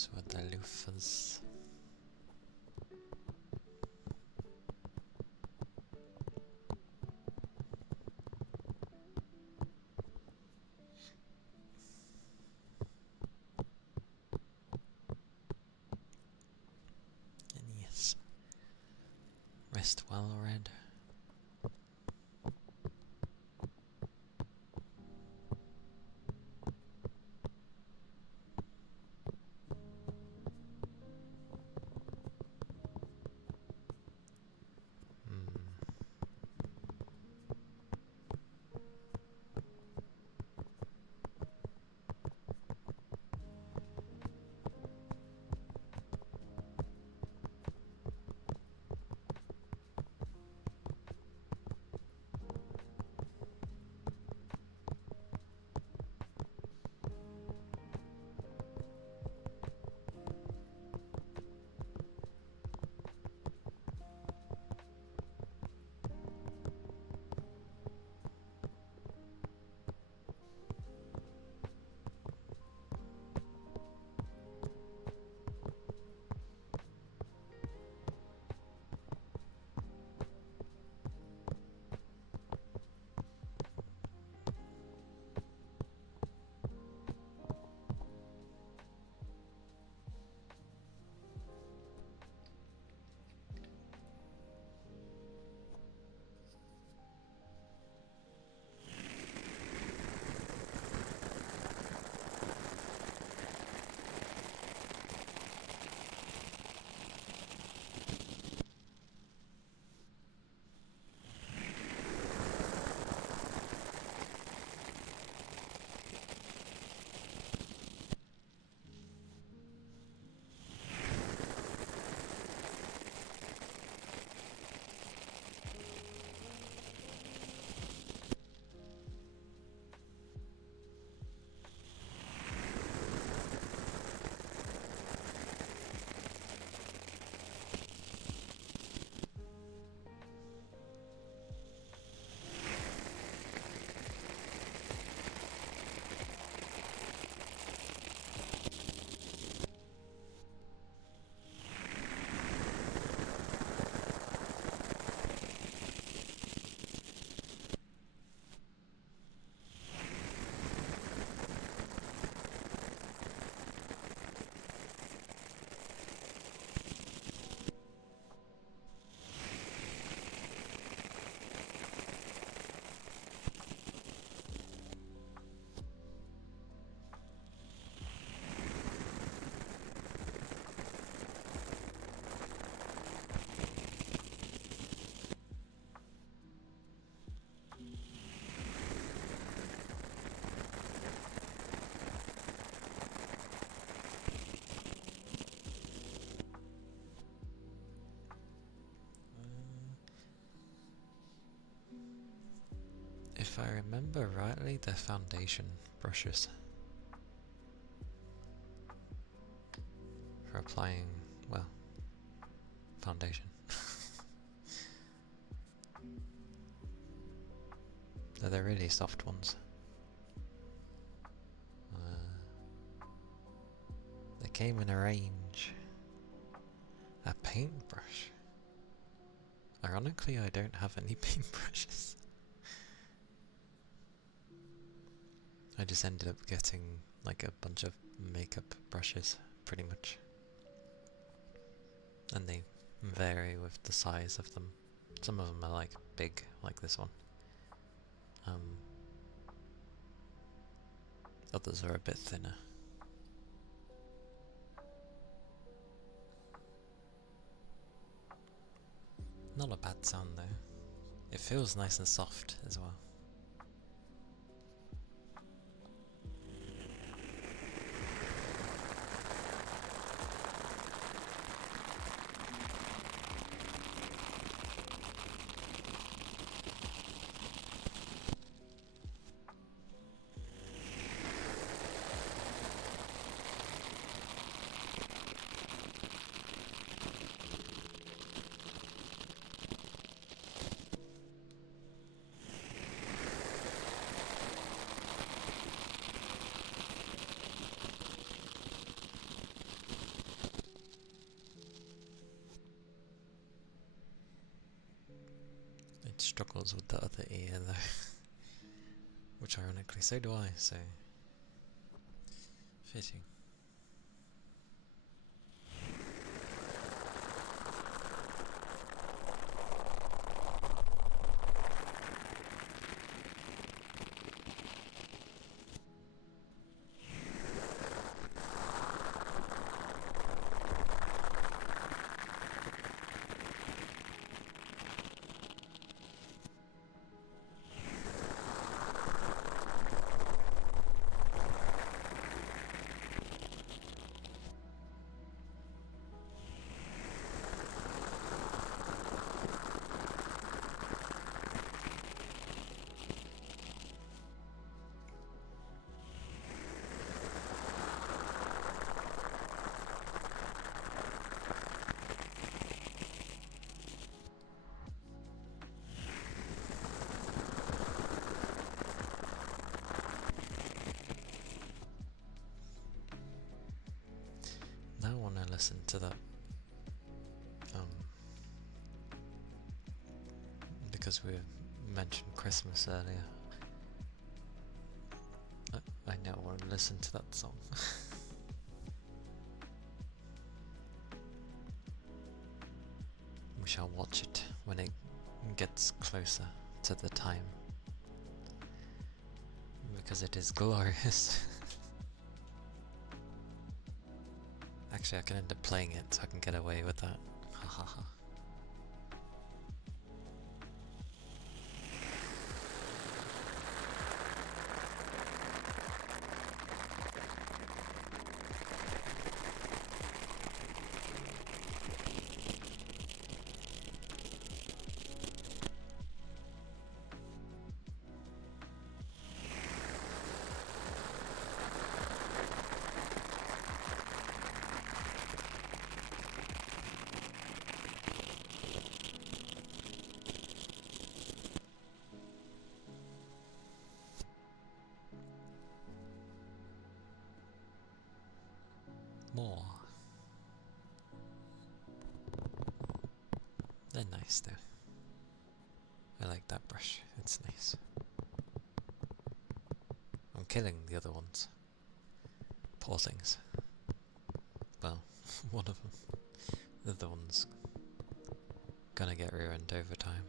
Those were the loafers. And yes, rest well, Red. If I remember rightly, they're foundation brushes for applying, well, foundation. They're the really soft ones. They came in a range. A paintbrush. Ironically, I don't have any paintbrushes. I just ended up getting like a bunch of makeup brushes, pretty much. And they vary with the size of them. Some of them are like big, like this one. Others are a bit thinner. Not a bad sound though. It feels nice and soft as well. struggles with the other ear though. Which ironically, so do I, so fitting. Now I want to listen to that, because we mentioned Christmas earlier. I now want to listen to that song. We shall watch it when it gets closer to the time, because it is glorious. Actually, I can end up playing it so I can get away with that. Ha ha ha. More. They're nice though. I like that brush, it's nice. I'm killing the other ones. Poor things. Well, one of them. The other one's gonna get ruined over time.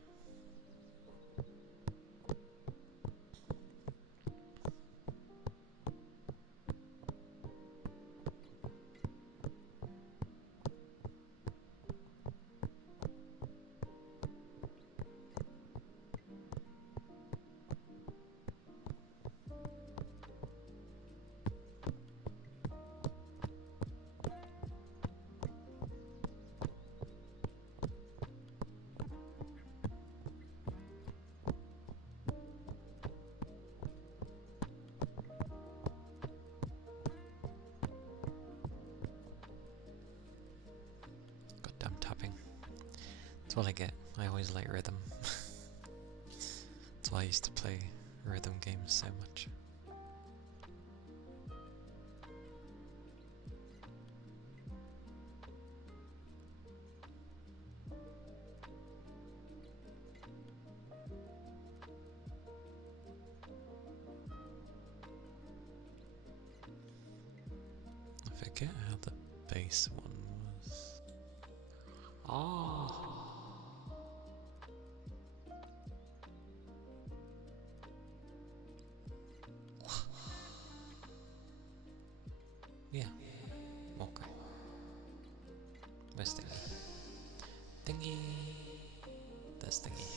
Goddamn tapping. That's what I get. I always like rhythm. That's why I used to play rhythm games so much. I forget how the bass one was. Oh. Yeah. Okay. Where's thingy? Thingy. There's thingy.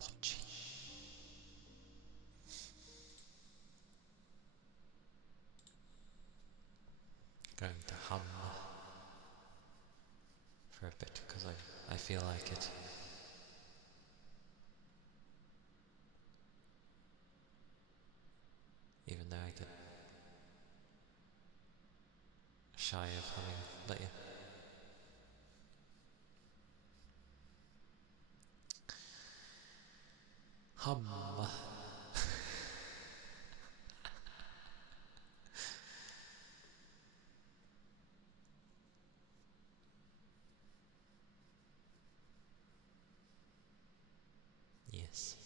Punchy. Going to hum for a bit because I feel like it. Even though I get shy of humming, but yeah. Hum. Yes.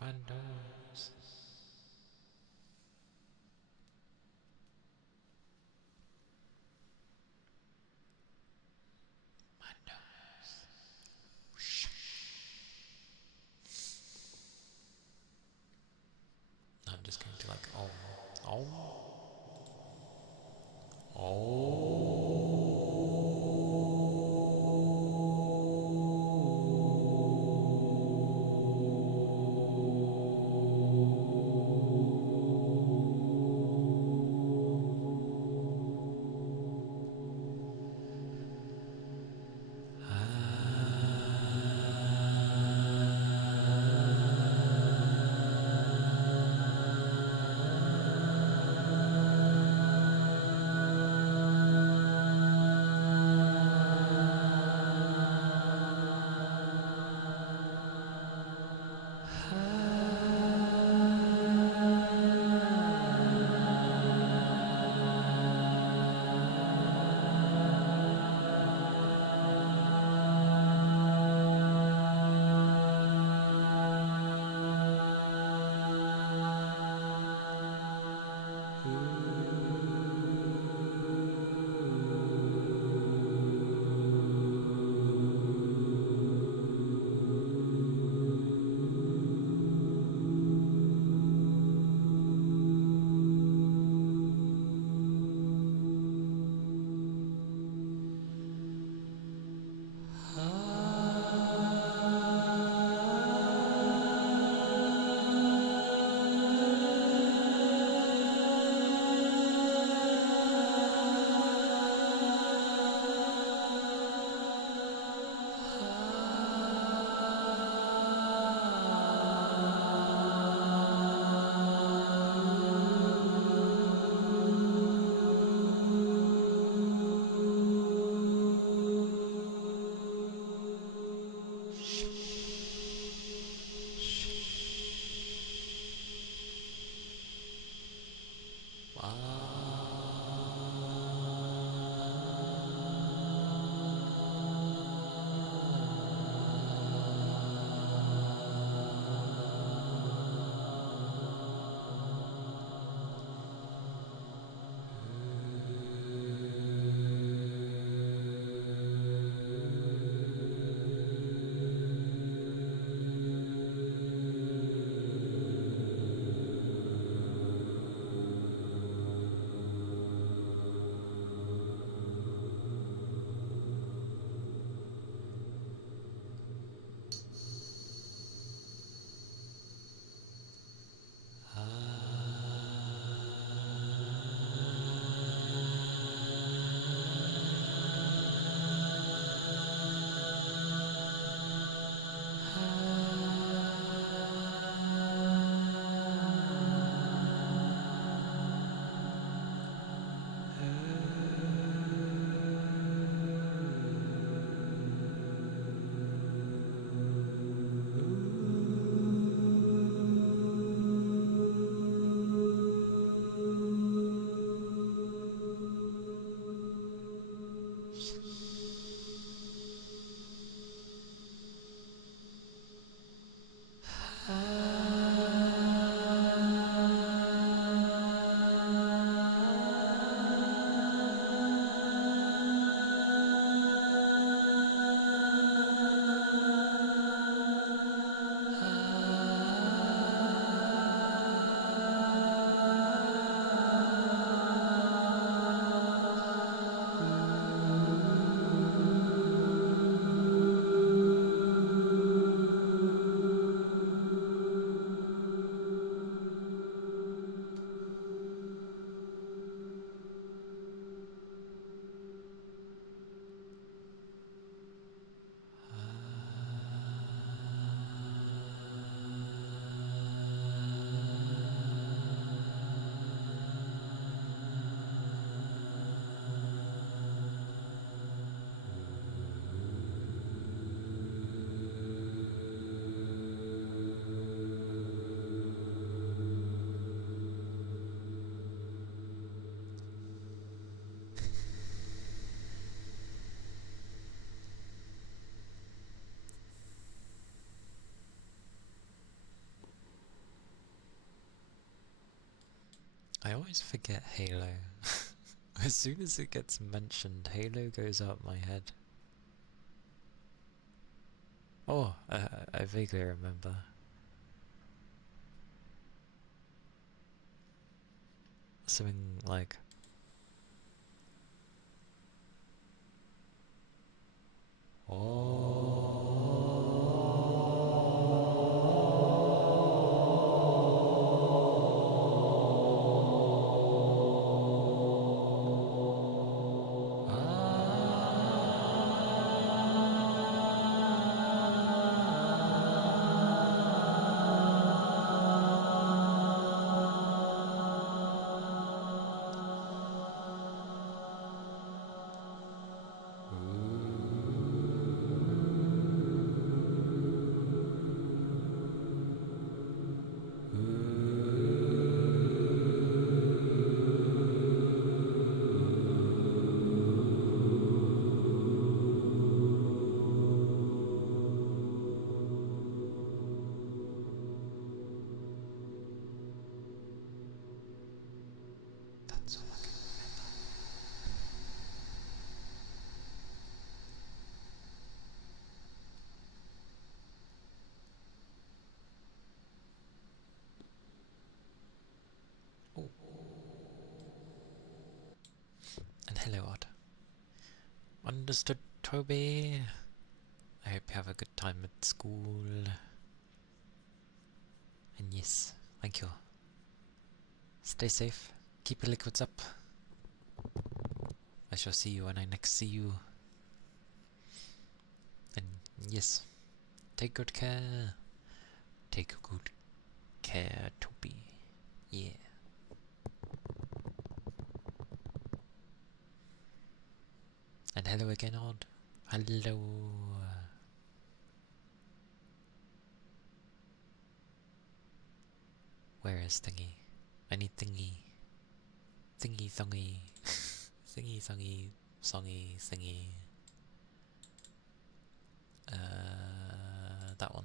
My nose. My nose. I'm just going to like I always forget Halo. As soon as it gets mentioned, Halo goes out my head. Oh, I vaguely remember. Something like... That's all I can remember. Oh. And hello, Odd. Understood, Toby. I hope you have a good time at school. And yes, thank you. Stay safe. Keep your liquids up. I shall see you when I next see you. And yes, take good care. Take good care, Toby. Yeah. And hello again, Odd. Hello. Where is Thingy? I need Thingy. Thingy thongy. Thingy thongy. Songy thingy. That one.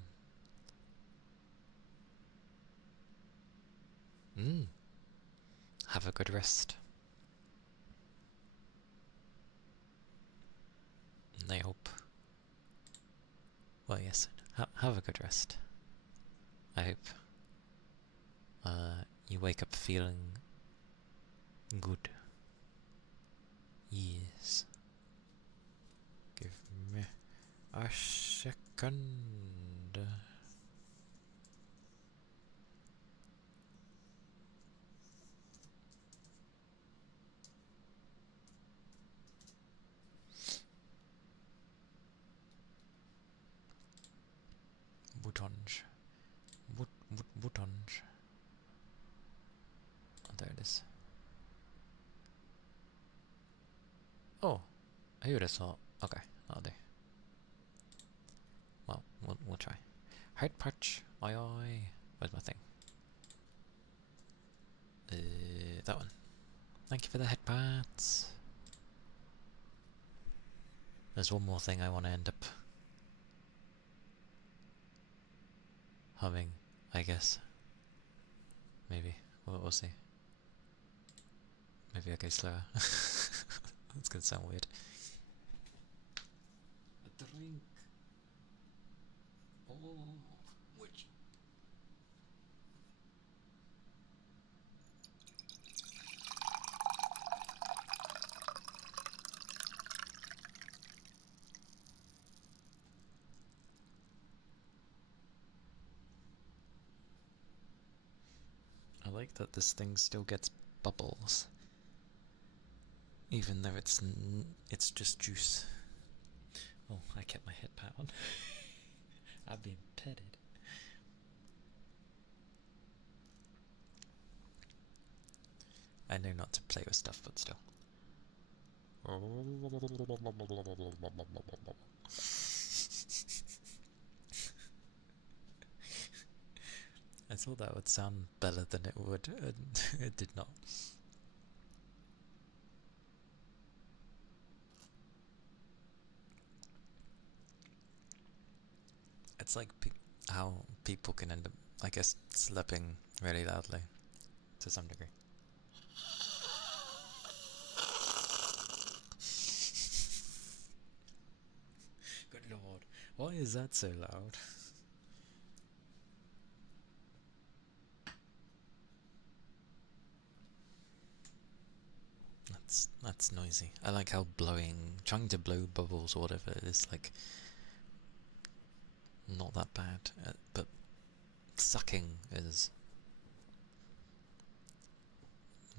Have a good rest. And I hope. Well, yes. Have a good rest. I hope. You wake up feeling good. Yes. Give me a second. Boutonge. Boutonge. Oh, there it is. Oh, I would have thought. Okay, I'll do. Well, we'll try. Heart patch. Oi oi. Where's my thing? That one. Thank you for the head pats. There's one more thing I want to end up humming, I guess. Maybe. We'll see. Maybe I go slower. That's gonna sound weird. A drink. Oh, which? I like that this thing still gets bubbles, even though it's just juice. Oh, I kept my head pat on. I've been petted. I know not to play with stuff, but still. I thought that would sound better than it would, and it did not. It's like how people can end up, I guess, slapping really loudly, to some degree. Why is that so loud? That's noisy. I like how trying to blow bubbles or whatever is like not that bad, but sucking is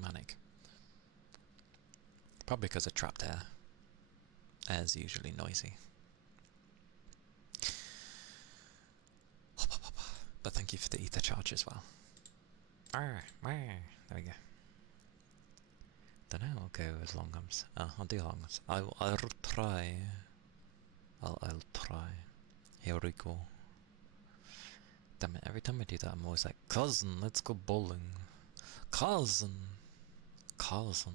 manic. Probably because of trapped air. Air's usually noisy. But thank you for the ether charge as well. There we go. Don't know, I'll go as long arms. I'll do long arms. I'll try. I'll try. Here we go. Damn it, every time I do that I'm always like, cousin, let's go bowling. Cousin. Cousin.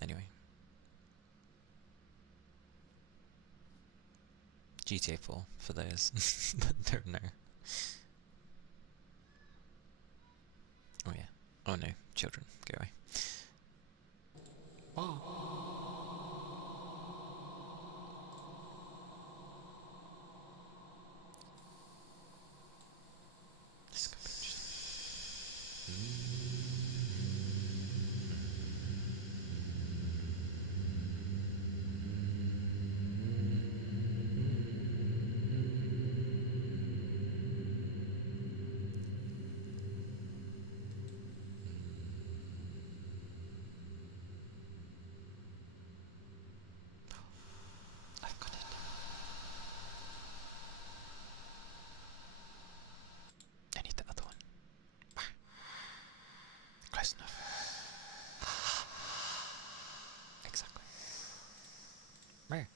Anyway. GTA 4 for those that don't know. Oh yeah. Oh no, children, go away. Disco pictures. I've got it. I need the other one. Close enough. Exactly. Where?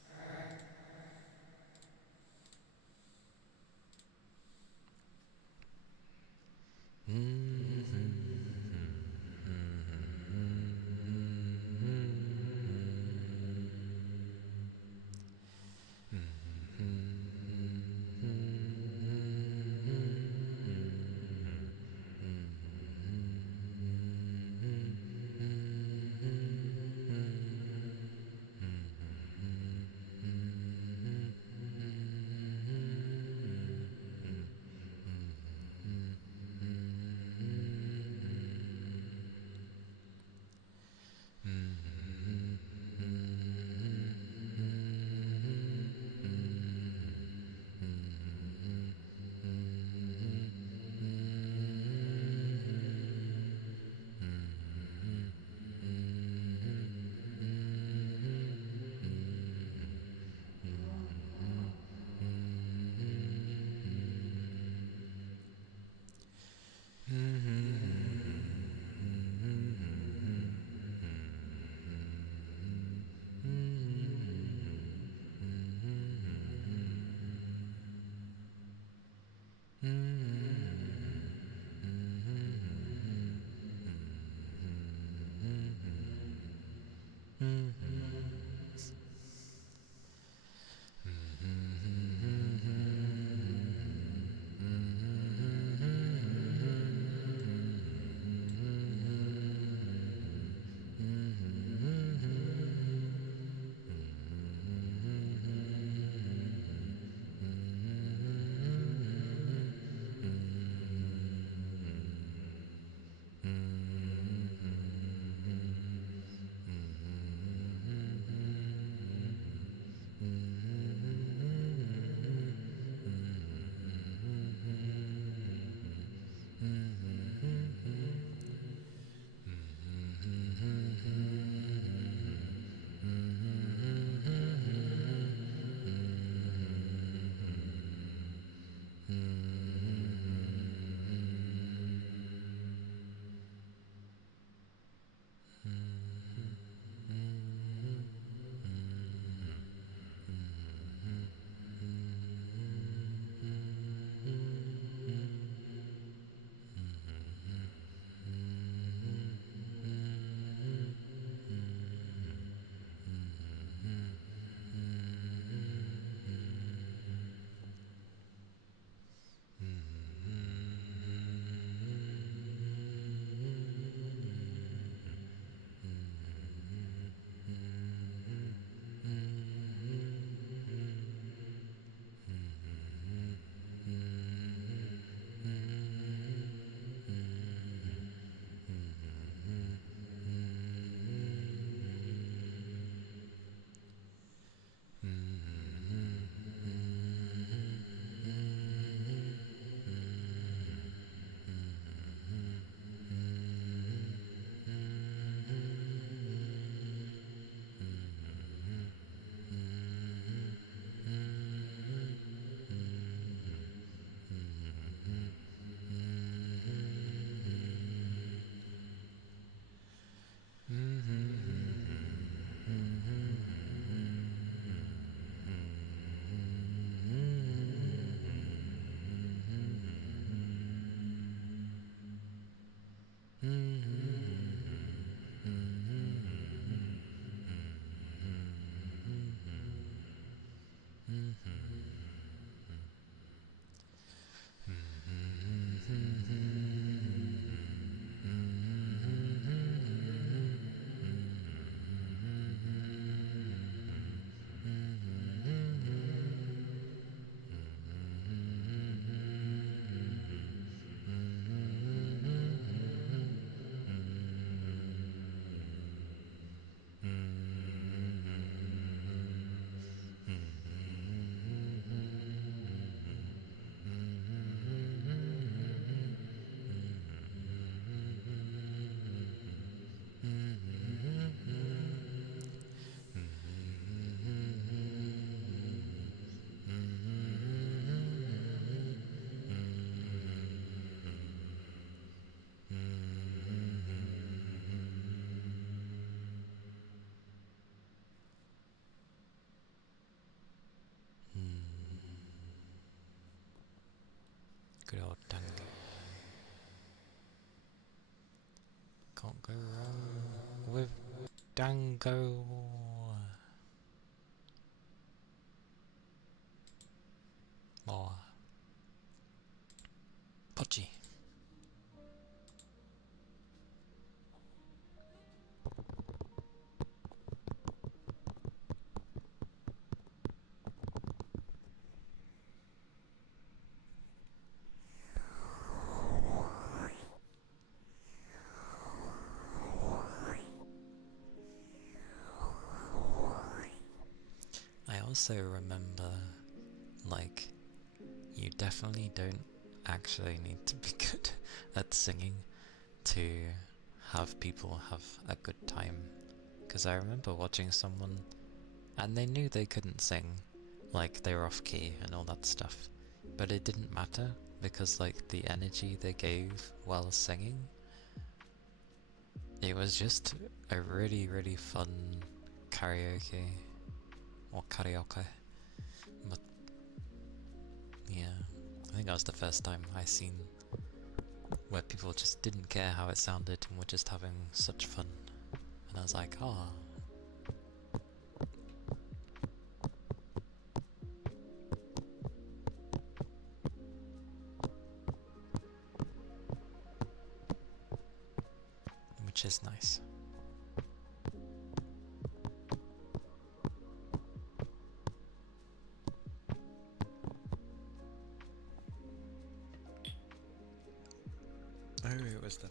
Dango. Can't go wrong with Dango. More. Podgy. I also remember, like, you definitely don't actually need to be good at singing to have people have a good time. Because I remember watching someone, and they knew they couldn't sing, like they were off key and all that stuff, but it didn't matter because like the energy they gave while singing, it was just a really fun karaoke or karaoke. But yeah, I think that was the first time I seen where people just didn't care how it sounded and were just having such fun, and I was like, oh. Which is nice. Oh, it was the...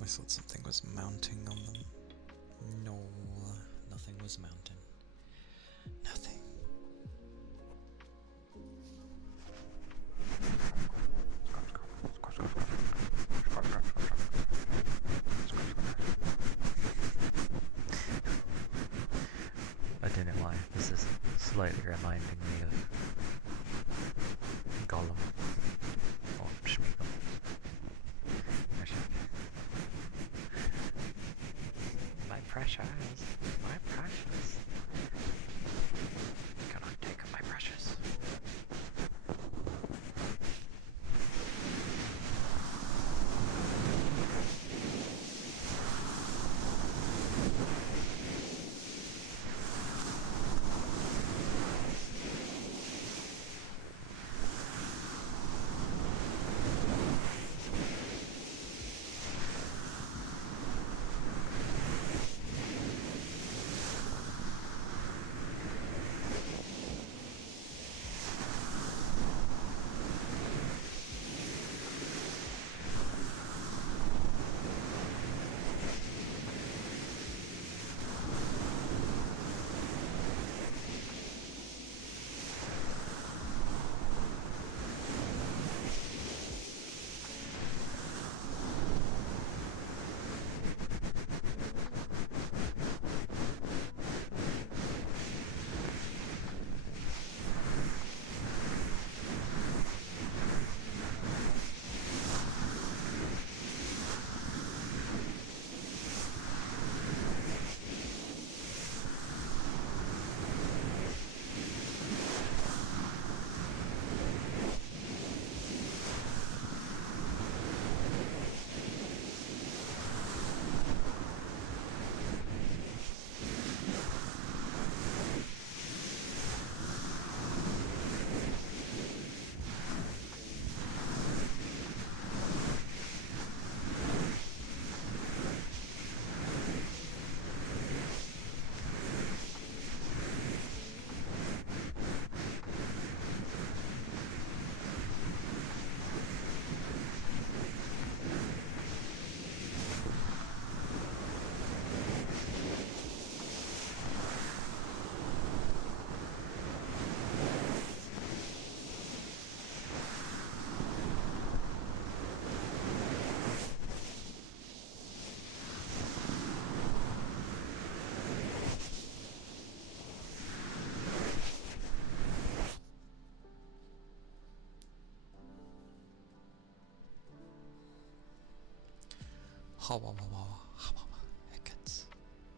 I thought something was mounting on them. No, nothing was mounting. Nothing. I don't know why, this is slightly reminding me of Gollum. Or Schmeagol. My precious, my precious. Cannot take my precious.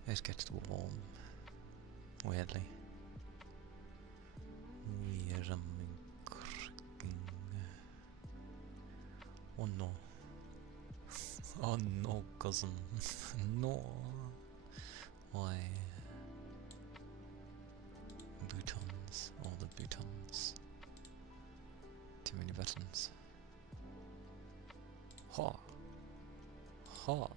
It gets warm. Weirdly. Oh no, cousin. No. Why? Boutons. All the boutons. Too many buttons. Ha! Ha!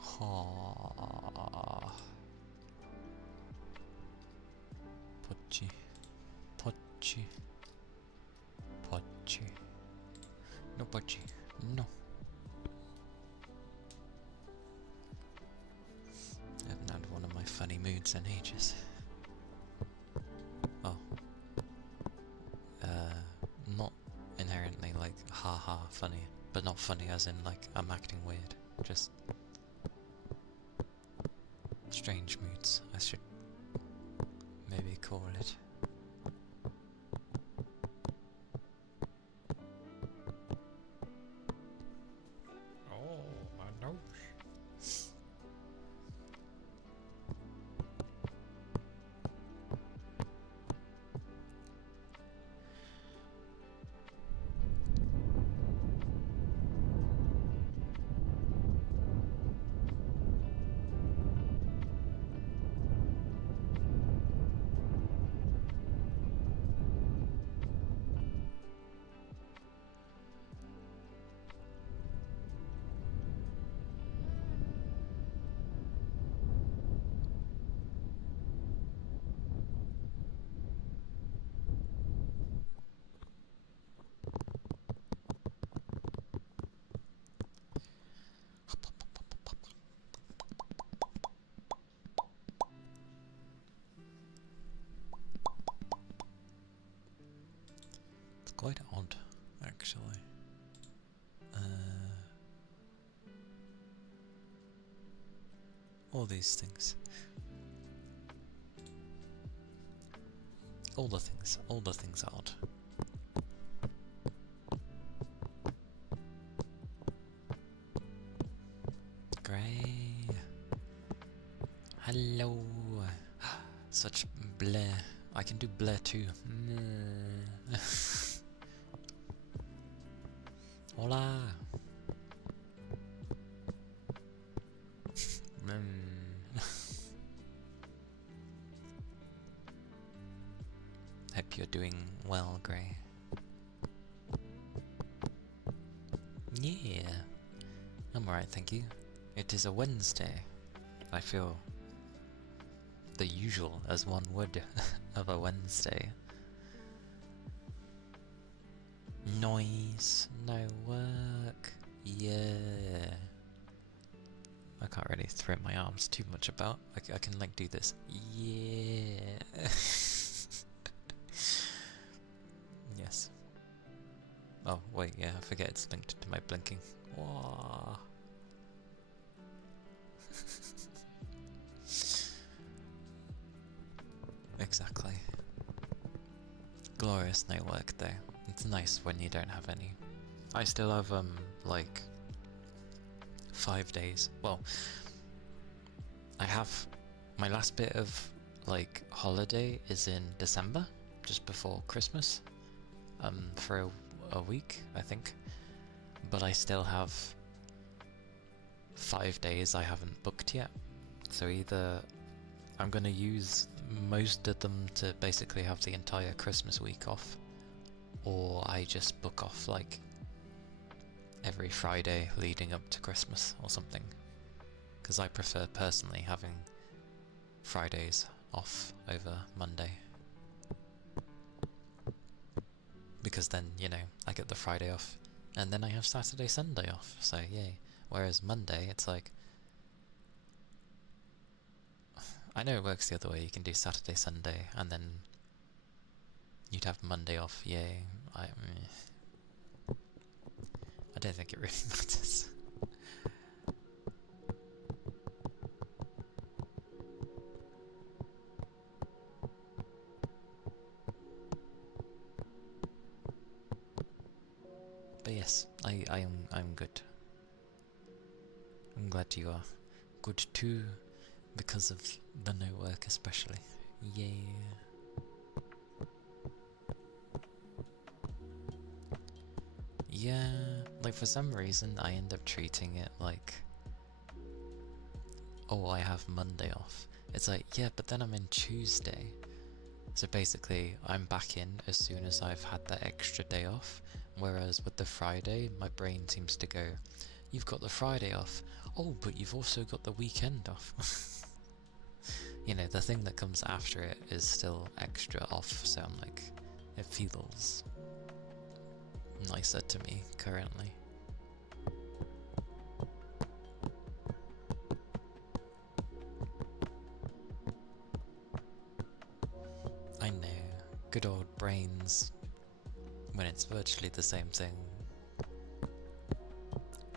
Ha! Pocci. Pocci. Pocci. No pocci. No. I haven't had one of my funny moods in ages. Oh. Not inherently like haha funny, but not funny as in like I'm acting weird. Just strange moods, I should maybe call it. Oh, my nose. It's quite odd, actually. All these things. All the things are odd. Grey. Hello. Such bleh. I can do bleh too. Hola. Hope you're doing well, Grey. Yeah. I'm alright, thank you. It is a Wednesday. I feel the usual as one would of a Wednesday. Noise, no work, yeah. I can't really throw my arms too much about. I can like do this, yeah. Yes. Oh wait, yeah, I forget it's linked to my blinking. Wah. Exactly. Glorious night work though. It's nice when you don't have any. I still have like 5 days. Well, I have my last bit of like holiday is in December, just before Christmas, for a week I think. But I still have 5 days I haven't booked yet. So either I'm gonna use most of them to basically have the entire Christmas week off, or I just book off like every Friday leading up to Christmas or something, because I prefer personally having Fridays off over Monday, because then, you know, I get the Friday off and then I have Saturday, Sunday off, so yay. Whereas Monday, it's like, I know it works the other way, you can do Saturday, Sunday, and then you'd have Monday off, yay. I don't think it really matters. But yes, I'm good. I'm glad you are good too, because of the no work especially. Yeah. Yeah, Like, for some reason, I end up treating it like, oh, I have Monday off. It's like, yeah, but then I'm in Tuesday. So basically, I'm back in as soon as I've had that extra day off. Whereas with the Friday, my brain seems to go, you've got the Friday off. Oh, but you've also got the weekend off. You know, the thing that comes after it is still extra off, so I'm like, it feels nicer to me currently. I know, good old brains, when it's virtually the same thing.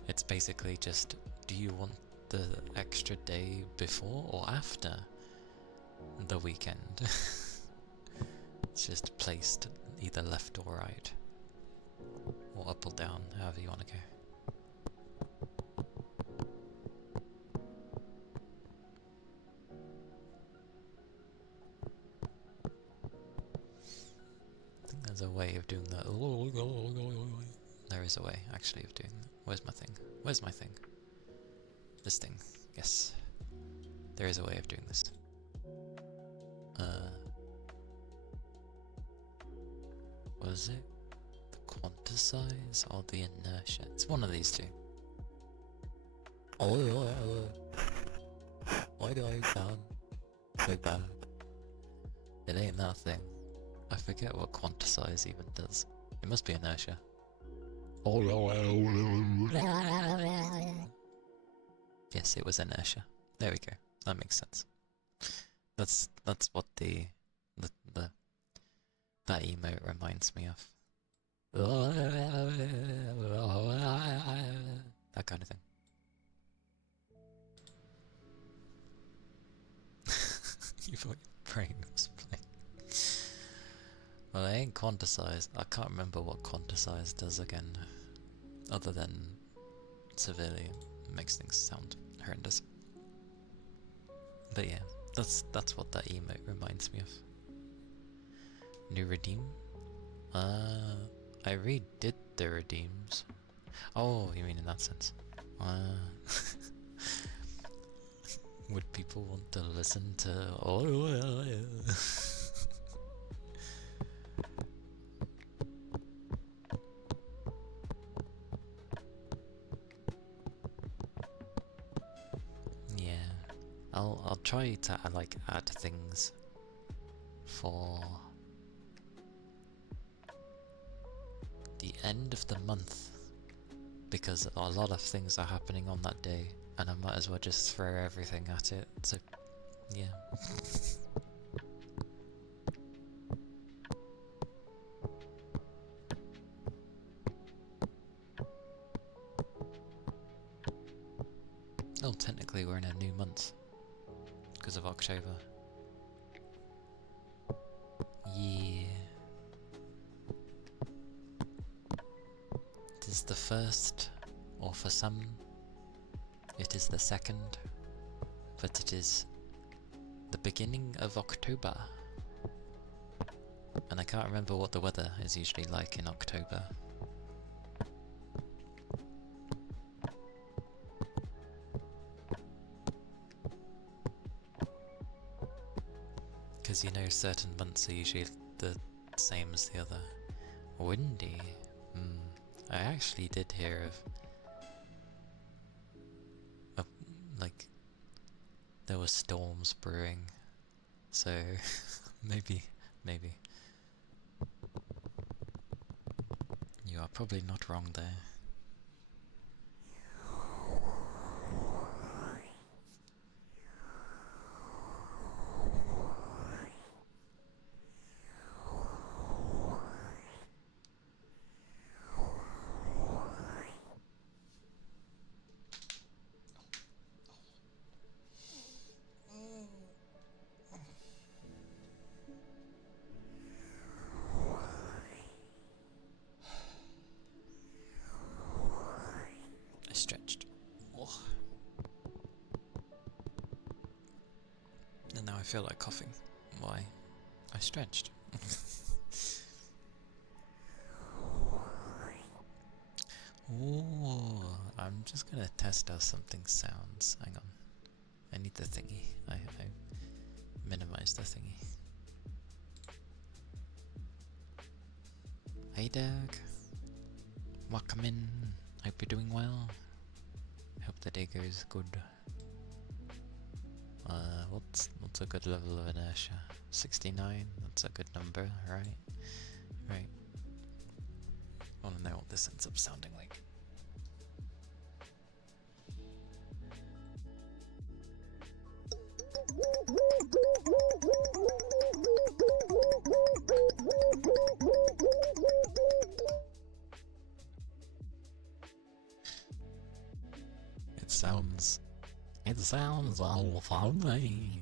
It's basically just, do you want the extra day before or after the weekend? It's just placed either left or right, or up or down, however you want to go. I think there's a way of doing that. There is a way, actually, of doing that. Where's my thing? Where's my thing? This thing. Yes. There is a way of doing this. Was it the quantisize or the inertia? It's one of these two. Why do I sound so bad? It ain't that thing. I forget what quantisize even does. It must be inertia. Yes, it was inertia. There we go. That makes sense. That's what that emote reminds me of. That kind of thing. You thought your brain was playing. Well, it ain't quantisize. I can't remember what quantisize does again, other than severely makes things sound horrendous. But yeah, that's what that emote reminds me of. New redeem? I redid the redeems. Oh, you mean in that sense? Would people want to listen to? Yeah, I'll try to add things for the end of the month, because a lot of things are happening on that day, and I might as well just throw everything at it. So, yeah. Oh, technically we're in a new month because of October. Yeah. It is the first, or for some, it is the second, but it is the beginning of October. And I can't remember what the weather is usually like in October. Because you know certain months are usually the same as the other. Windy? I actually did hear of like, there were storms brewing, so maybe. You are probably not wrong there. I stretched. Oh. And now I feel like coughing. Why? I stretched. Ooh, I'm just gonna test how something sounds. Hang on. I need the thingy. I minimized the thingy. Hey Doug. Welcome in. Hope you're doing well. Hope the day goes good. What's a good level of inertia? 69? That's a good number, right? Right. I wanna know what this ends up sounding like. It sounds all funny.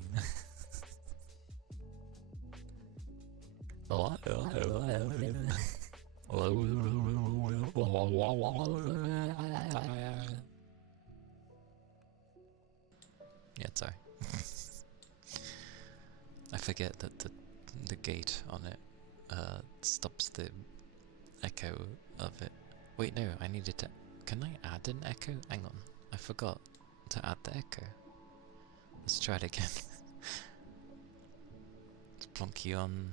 Yeah, sorry. I forget that the gate on it stops the echo of it. Wait, no, I needed to... Can I add an echo? Hang on, I forgot to add the echo. Let's try it again. Let's plonk you on.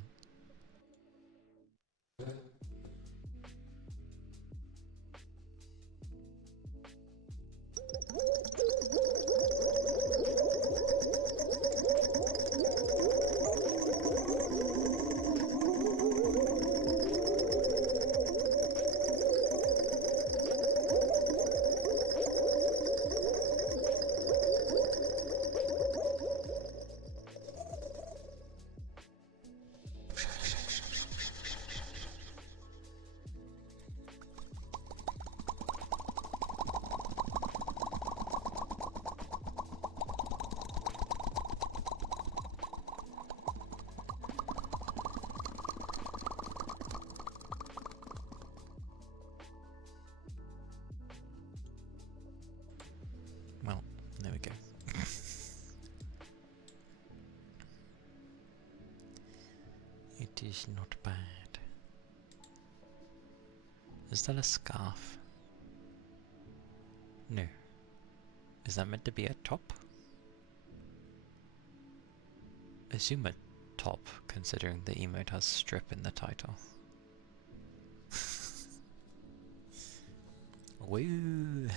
Well, there we go. It is not bad. Is that a scarf? No. Is that meant to be a top? Assume a top, considering the emote has strip in the title. Woo!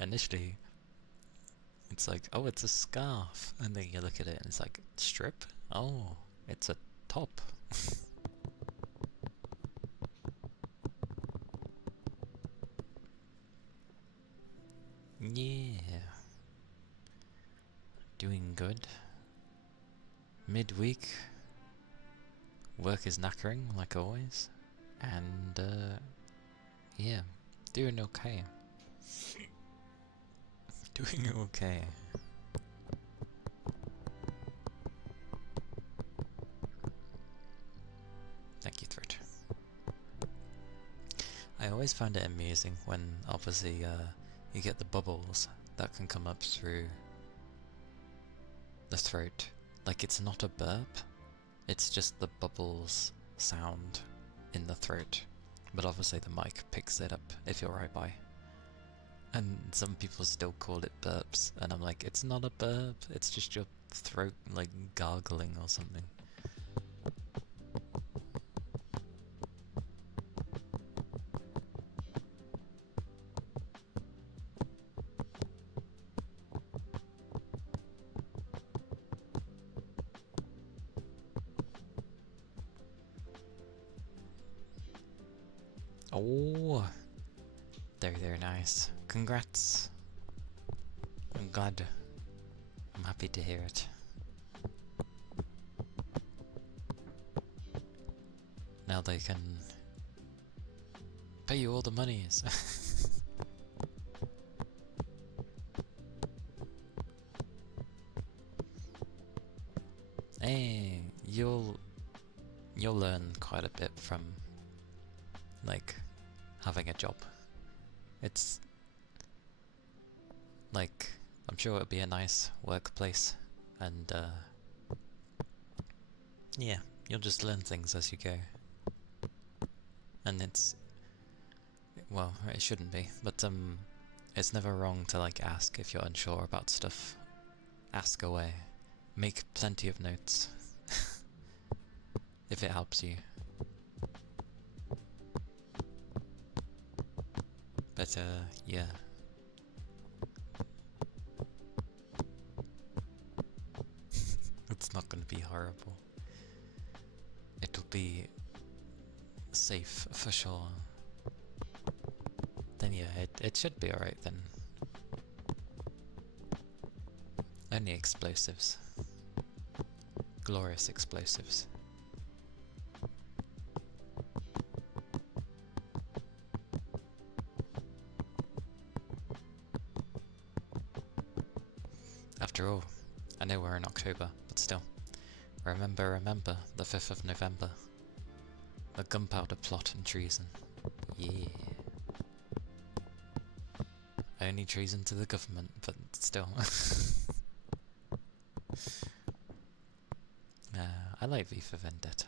Initially, it's like, oh, it's a scarf. And then you look at it and it's like, strip? Oh, it's a top. Yeah. Doing good. Midweek. Work is knackering, like always. And, yeah. Doing okay. Doing okay. Thank you, Thread. I always find it amusing when, obviously, you get the bubbles that can come up through the throat. Like, it's not a burp, it's just the bubbles sound in the throat. But obviously the mic picks it up if you're right by. And some people still call it burps, and I'm like, it's not a burp, it's just your throat, like, gargling or something. Oh, they're nice. Congrats. I'm glad. I'm happy to hear it. Now they can pay you all the monies. Hey, you'll learn quite a bit from, like, having a job. It's like, I'm sure it'll be a nice workplace, and yeah, you'll just learn things as you go. And it's, well, it shouldn't be, but it's never wrong to like ask if you're unsure about stuff. Ask away. Make plenty of notes. If it helps you. But yeah. It's not gonna be horrible. It'll be safe for sure. Then yeah, it should be alright then. Only explosives. Glorious explosives. After all, I know we're in October, but still. Remember, the 5th of November. The gunpowder plot and treason. Yeah. Only treason to the government, but still. I like V for Vendetta.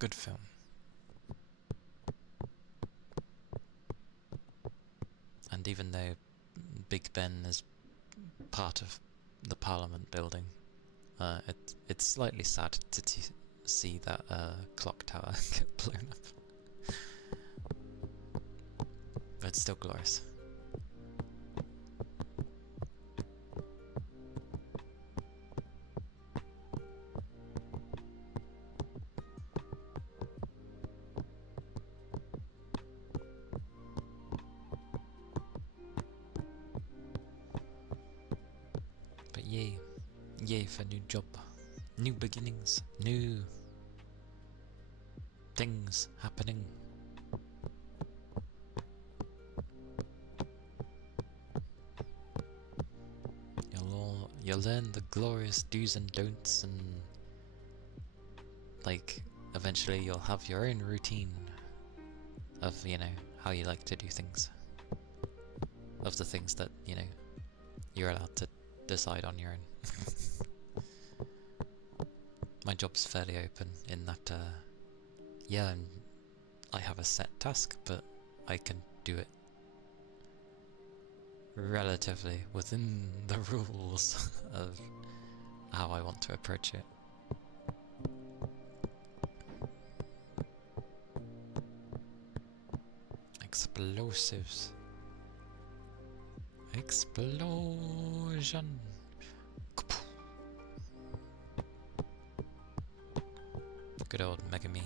Good film. And even though Big Ben is part of the Parliament building, it's slightly sad to see that clock tower get blown up. But it's still glorious. But yay for new job, new beginnings, new things happening. You'll learn the glorious do's and don'ts, and like eventually you'll have your own routine of, you know, how you like to do things, of the things that, you know, you're allowed to decide on your own. My job's fairly open in that, yeah, I have a set task, but I can do it relatively within the rules of how I want to approach it. Explosives. Explosion. Good old Megami.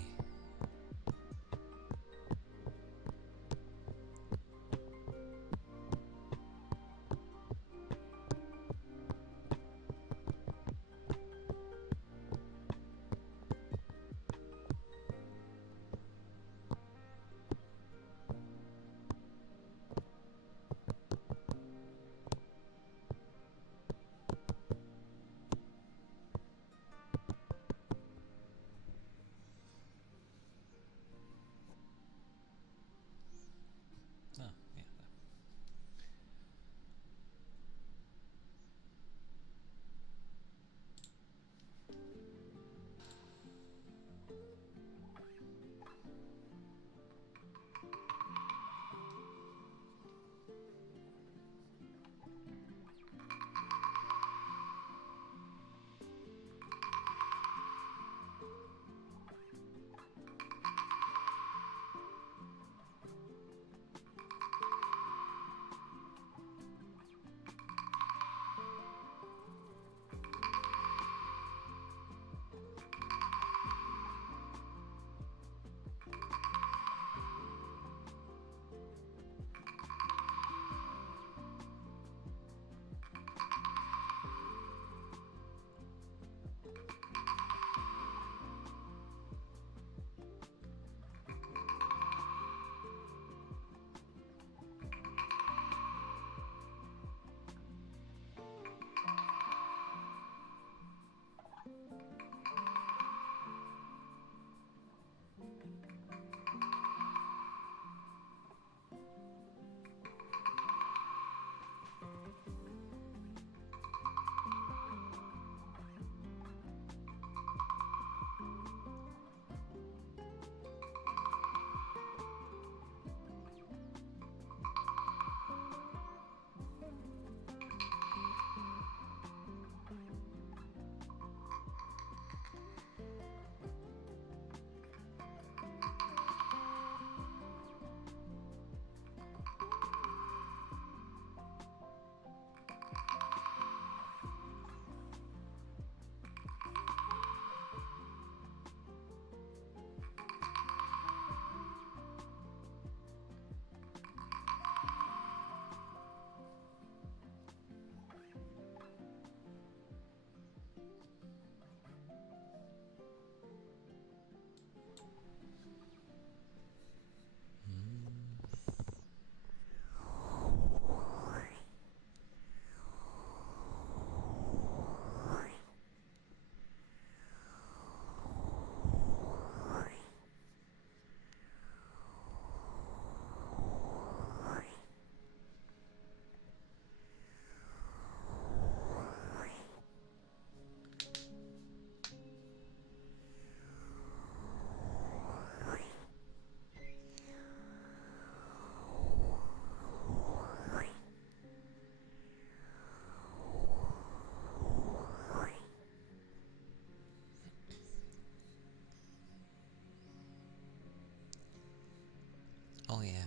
Oh yeah.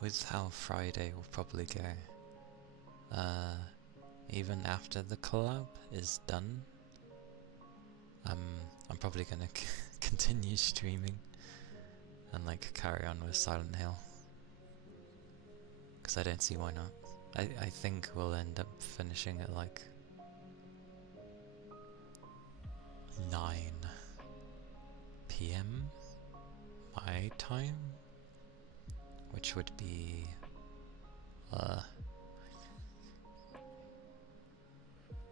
With how Friday will probably go, even after the collab is done, I'm probably gonna continue streaming and like carry on with Silent Hill, because I don't see why not. I think we'll end up finishing at like 9 PM my time, which would be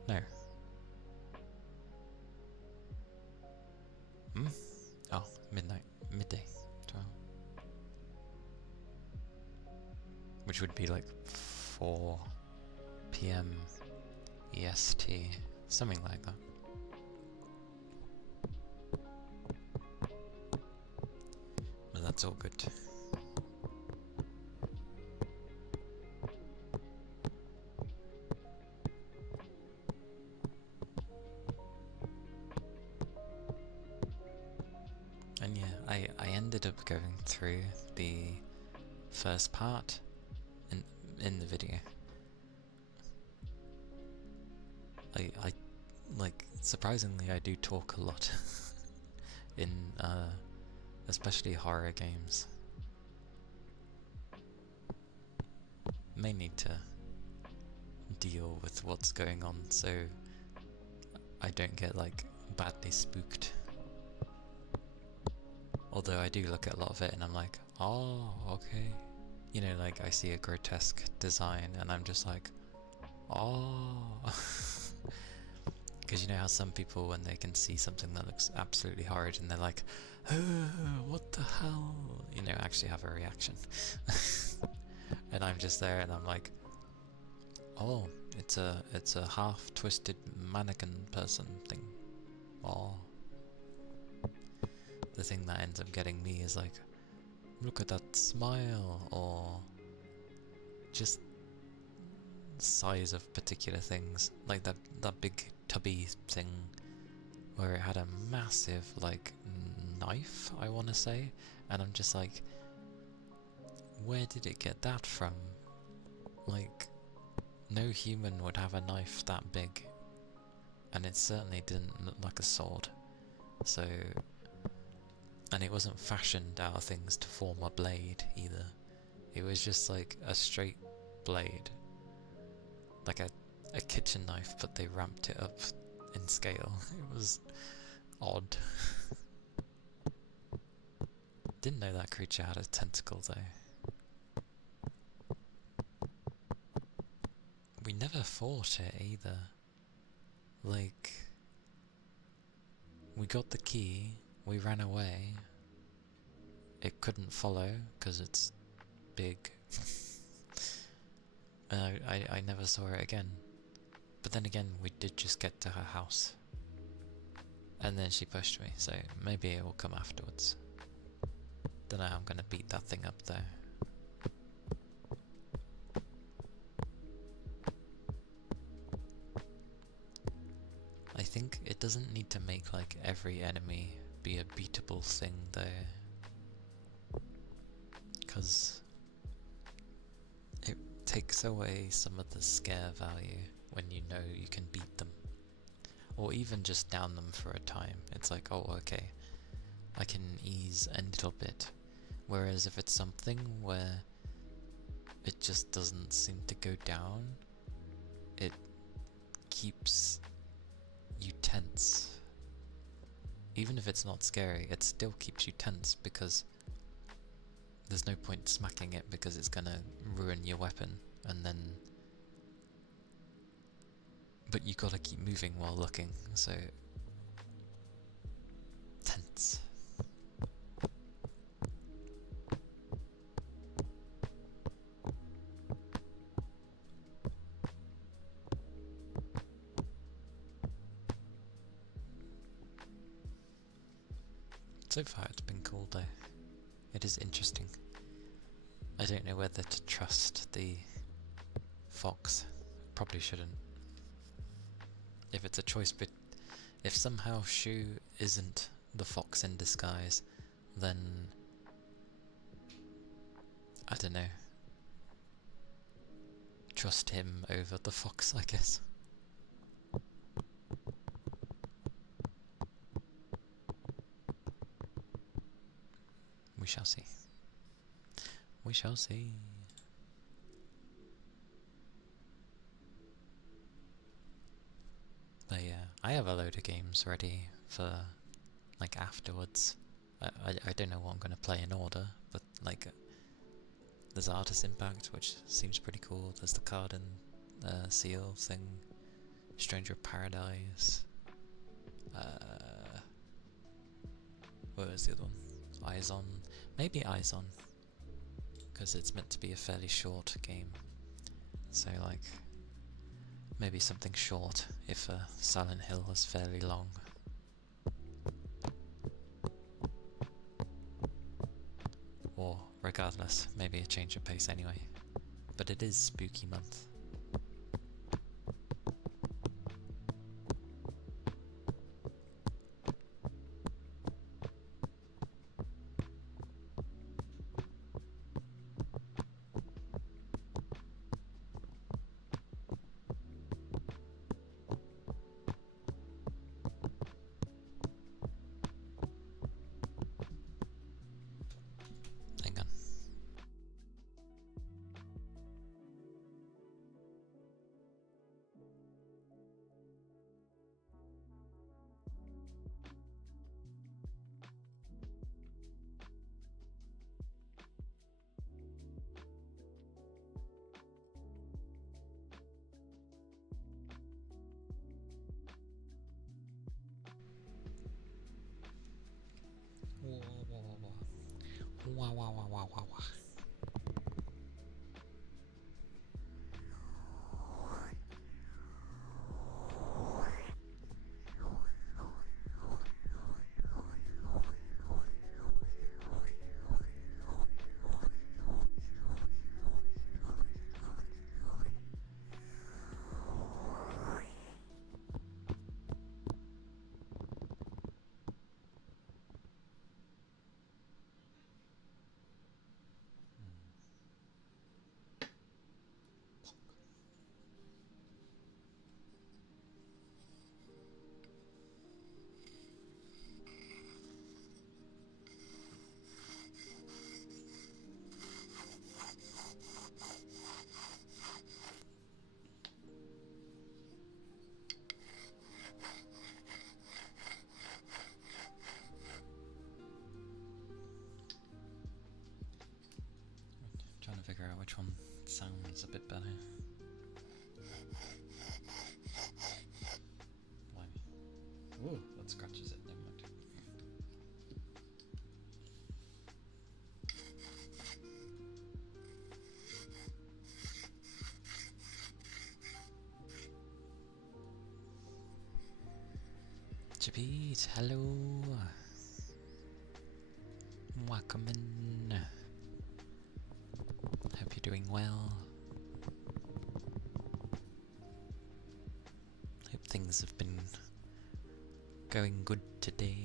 no. Oh, midday, 12. Which would be like 4 PM EST, something like that. But that's all good. And yeah, I ended up going through the first part in the video. I like, surprisingly I do talk a lot in especially horror games. Mainly to deal with what's going on so I don't get like badly spooked. Although I do look at a lot of it and I'm like, oh, okay. You know, like I see a grotesque design and I'm just like, oh. Because you know how some people, when they can see something that looks absolutely horrid and they're like, oh, what the hell? You know, actually have a reaction. And I'm just there and I'm like, oh, it's a half twisted mannequin person thing. Oh. The thing that ends up getting me is like, look at that smile, or just size of particular things, like that big tubby thing where it had a massive like knife, I want to say, and I'm just like, where did it get that from? Like, no human would have a knife that big, and it certainly didn't look like a sword. So, and it wasn't fashioned out of things to form a blade either. It was just like a straight blade, like a kitchen knife, but they ramped it up in scale. It was odd. Didn't know that creature had a tentacle though. We never fought it either. Like, we got the key, we ran away. It couldn't follow because it's big. And I never saw it again. But then again, we did just get to her house. And then she pushed me, so maybe it will come afterwards. Don't know how I'm gonna beat that thing up though. I think it doesn't need to make like every enemy be a beatable thing though. Because it takes away some of the scare value when you know you can beat them. Or even just down them for a time. It's like, oh okay, I can ease a little bit. Whereas if it's something where it just doesn't seem to go down, it keeps you tense. Even if it's not scary, it still keeps you tense because there's no point smacking it because it's gonna ruin your weapon, and then but you gotta keep moving while looking, so tense. So far it's been cool though. It is interesting. I don't know whether to trust the fox. Probably shouldn't. If it's a choice, but if somehow Shu isn't the fox in disguise, then I don't know. Trust him over the fox, I guess. We shall see. We shall see. But yeah, I have a load of games ready for, like, afterwards. I don't know what I'm going to play in order, but, like, there's Artist Impact, which seems pretty cool. There's the Card and Seal thing. Stranger of Paradise. What was the other one? Eyes On. Maybe Eyes On, because it's meant to be a fairly short game. So, like, maybe something short if Silent Hill was fairly long. Or, regardless, maybe a change of pace anyway. But it is spooky month. Hang on. Wah, wah, wah, wah, wah, wah. Trying to figure out which one sounds a bit better. Blimey. Ooh, that scratches it, never mind. Jabit, hello. Welcome in. Hope you're doing well. Hope things have been going good today.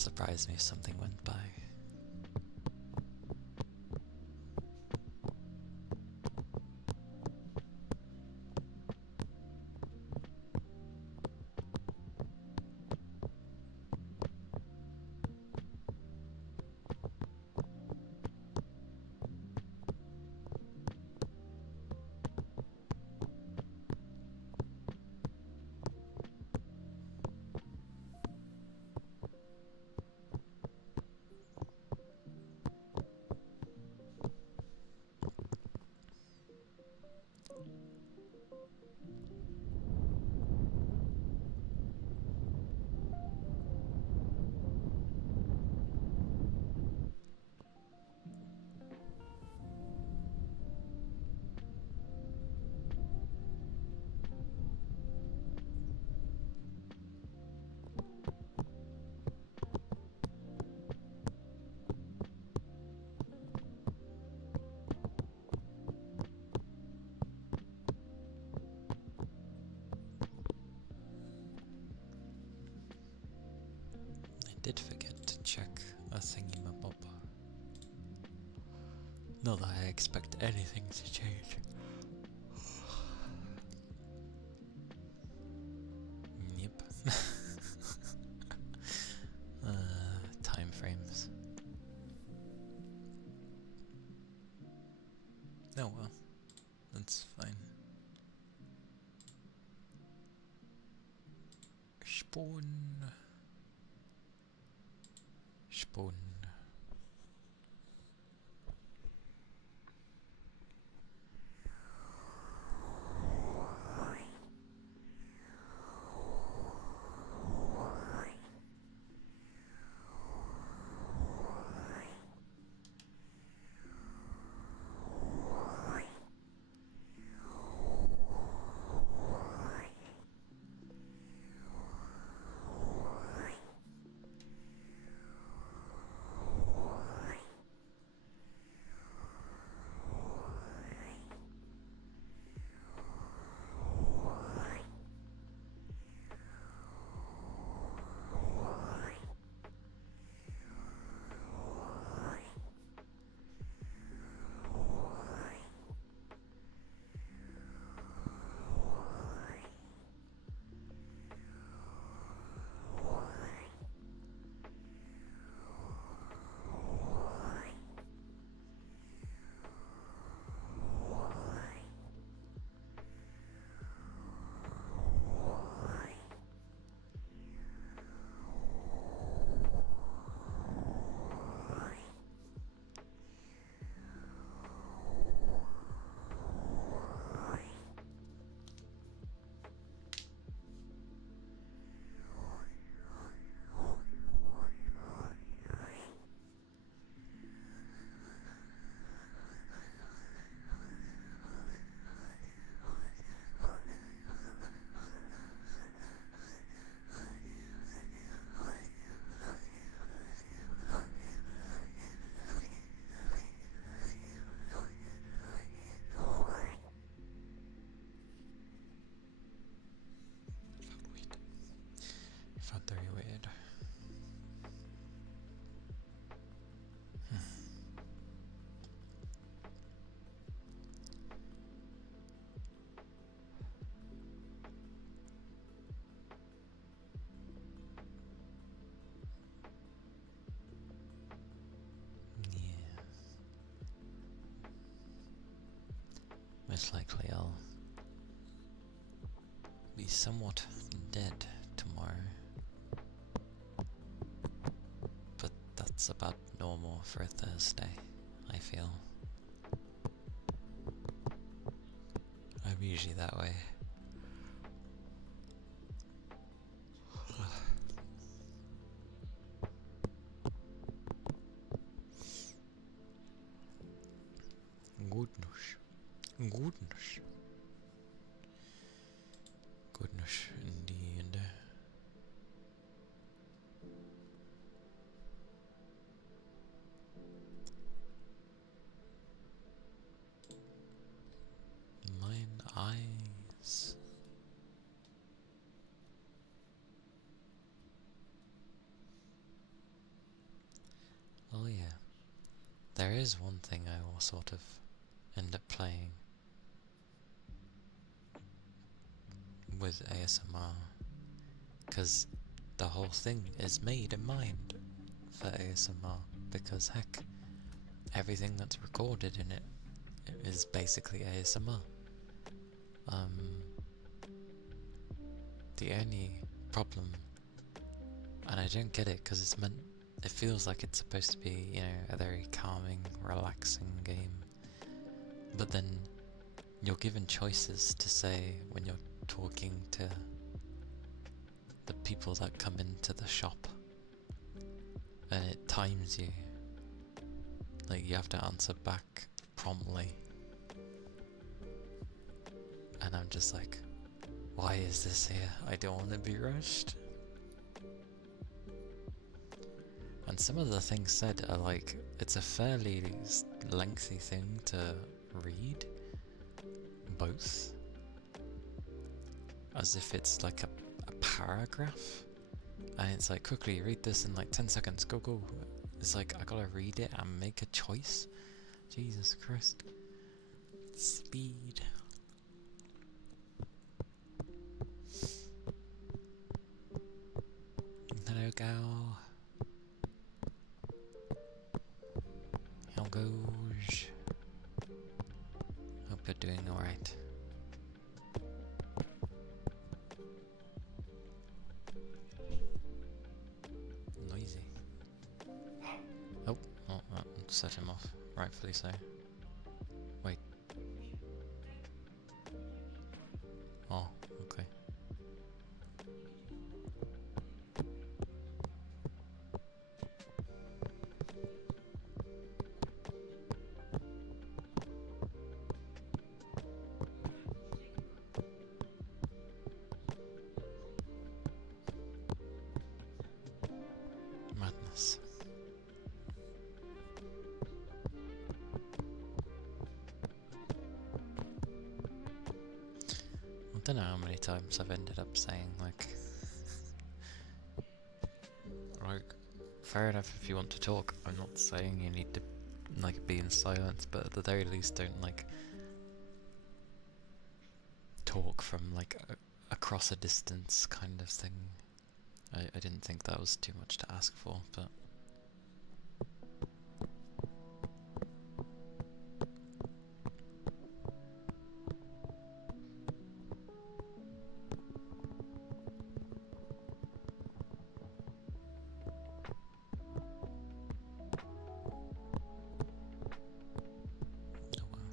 surprise me if something went by. Did forget to check a thingy-ma-bob. Not that I expect anything to change. Yep. Time frames. Oh well, that's fine. Spoon. Spoon. Felt very weird. Yeah. Most likely I'll be somewhat dead tomorrow. But that's about normal for a Thursday, I feel. I'm usually that way. Goodness. Goodness. Goodness indeed. Mine eyes. There is one thing I will sort of end up playing with ASMR, because the whole thing is made in mind for ASMR, because heck, everything that's recorded in it is basically ASMR. The only problem, and I don't get it because it feels like it's supposed to be, you know, a very calming, relaxing game, but then you're given choices to say when you're talking to the people that come into the shop, and it times you. Like, you have to answer back promptly. And I'm just like, why is this here? I don't want to be rushed. And some of the things said are like, it's a fairly lengthy thing to read, both, as if it's like a paragraph. And it's like, quickly read this in like 10 seconds, go go. It's like, I gotta read it and make a choice. Jesus Christ. Speed. Hello, gal. How goes? Hope you're doing alright. Noisy. Oh, that set him off. Rightfully so. Wait. Oh, okay. Madness. I don't know how many times I've ended up saying, like, fair enough if you want to talk. I'm not saying you need to, like, be in silence, but at the very least don't, like, talk from, like, across a distance kind of thing. I didn't think that was too much to ask for, but... oh well.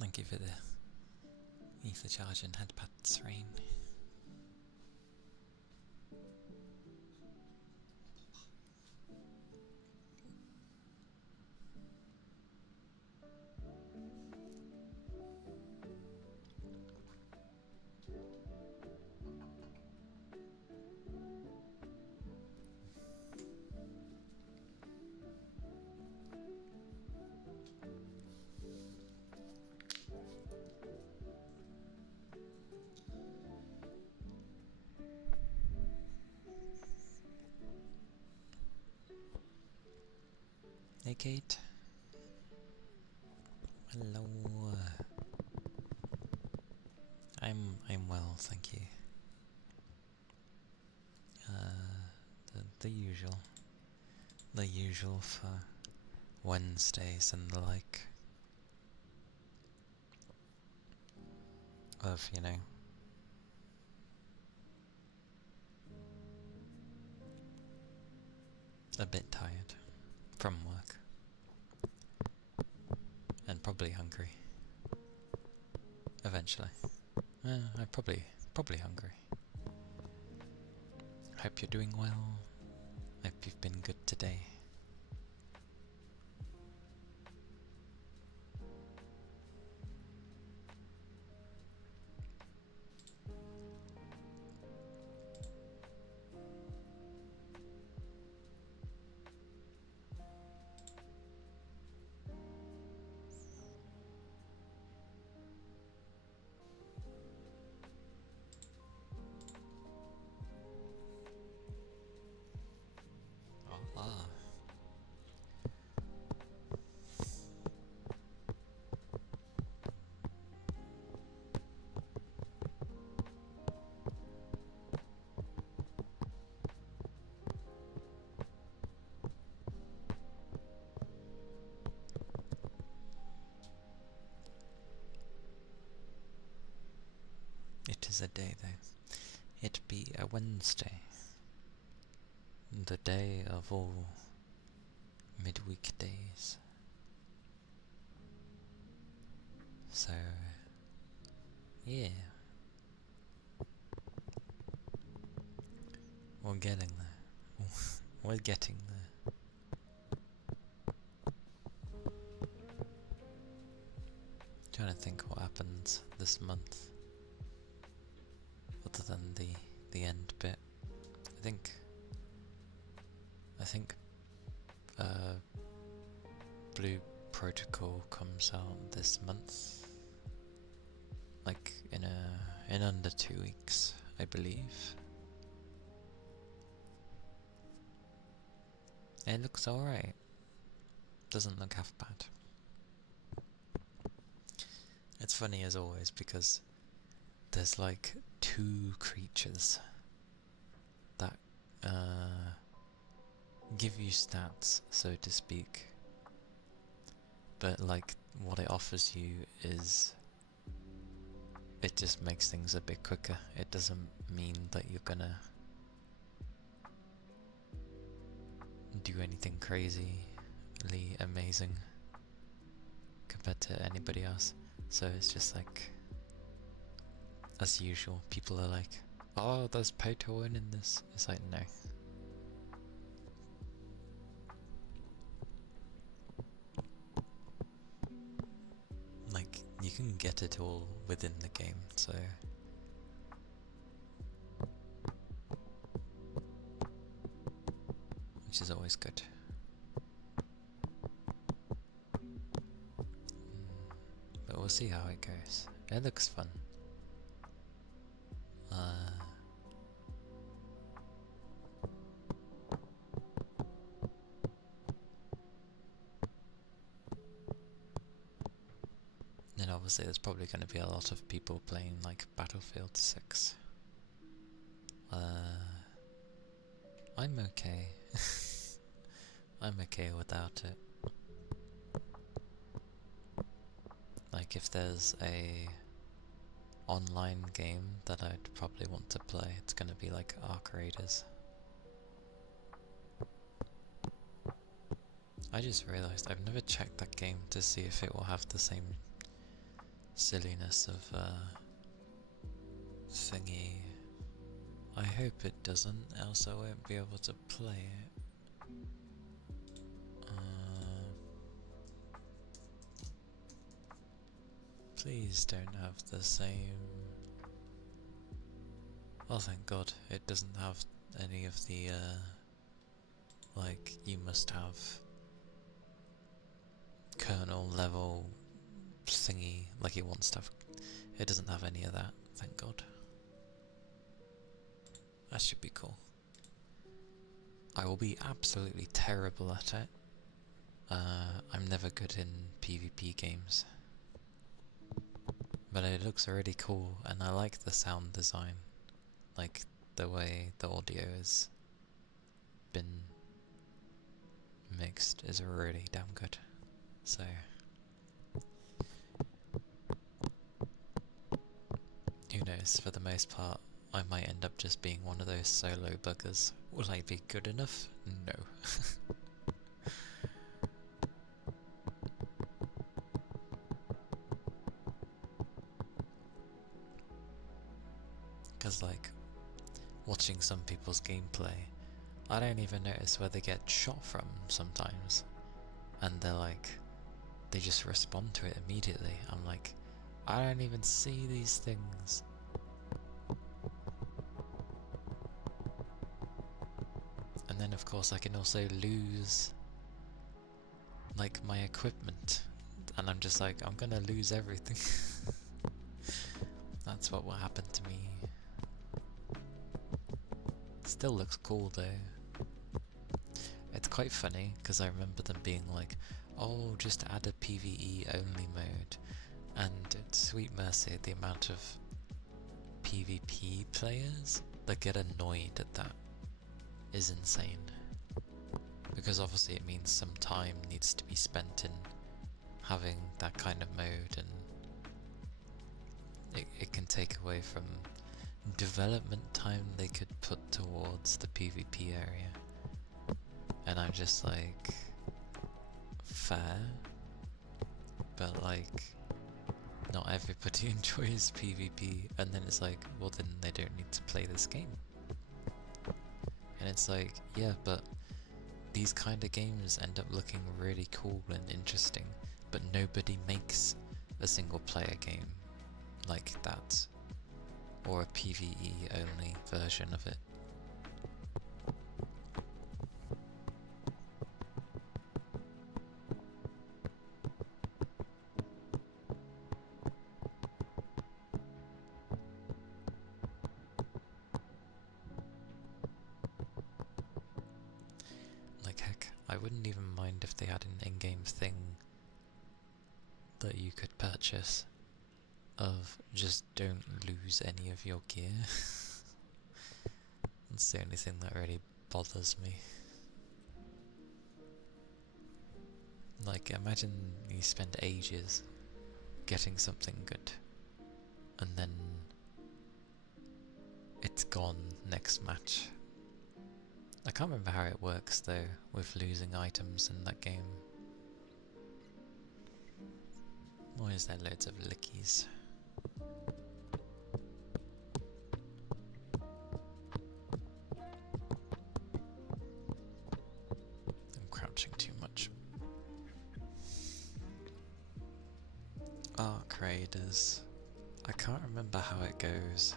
Thank you for the ether charge and headpads, Rain. Hey Kate. Hello. I'm well, thank you. The usual. The usual for Wednesdays and the like. Of, you know, a bit tired from work. And probably hungry. Eventually. I'm probably hungry. Hope you're doing well. Hope you've been good today. Ah. It is a day though. It be a Wednesday. The day of all midweek days. So, yeah. We're getting there. We're getting there. Trying to think what happens this month. Other than the end bit. I think Blue Protocol comes out this month. Like in under 2 weeks, I believe. It looks alright. Doesn't look half bad. It's funny as always because there's like 2 creatures that give you stats, so to speak, but like what it offers you is it just makes things a bit quicker. It doesn't mean that you're gonna do anything crazily amazing compared to anybody else. So it's just like, as usual, people are like, oh, there's pay to win in this. It's like, no. Like, you can get it all within the game, so which is always good. But we'll see how it goes. It looks fun. And obviously there's probably going to be a lot of people playing like Battlefield 6. I'm okay. I'm okay without it. Like if there's a online game that I'd probably want to play, it's gonna be like Ark Raiders. I just realised I've never checked that game to see if it will have the same silliness of thingy. I hope it doesn't, else I won't be able to play it. Please don't have the same. Oh, thank God, it doesn't have any of the, like, you must have kernel level thingy, like it wants to have. It doesn't have any of that, thank God. That should be cool. I will be absolutely terrible at it. I'm never good in PvP games. But it looks really cool, and I like the sound design. Like, the way the audio has been mixed is really damn good. So, who knows, for the most part, I might end up just being one of those solo buggers. Will I be good enough? No. Because, like, watching some people's gameplay, I don't even notice where they get shot from sometimes. And they're like, they just respond to it immediately. I'm like, I don't even see these things. And then of course I can also lose, like, my equipment. And I'm just like, I'm gonna lose everything. That's what will happen to me. Still looks cool though. It's quite funny, because I remember them being like, oh, just add a PvE only mode. And it's sweet mercy, the amount of PvP players that get annoyed at that is insane. Because obviously it means some time needs to be spent in having that kind of mode, and it can take away from development time they could put towards the PvP area. And I'm just like, fair, but like, not everybody enjoys PvP, and then it's like, well then they don't need to play this game. And it's like, yeah, but these kind of games end up looking really cool and interesting, but nobody makes a single player game like that, or a PvE only version of it. Like, heck, I wouldn't even mind if they had an in-game thing that you could purchase of just don't lose any of your gear. That's the only thing that really bothers me. Like, imagine you spend ages getting something good, and then it's gone next match. I can't remember how it works though, with losing items in that game. Or is there loads of lickies? I'm crouching too much. Arc Raiders. I can't remember how it goes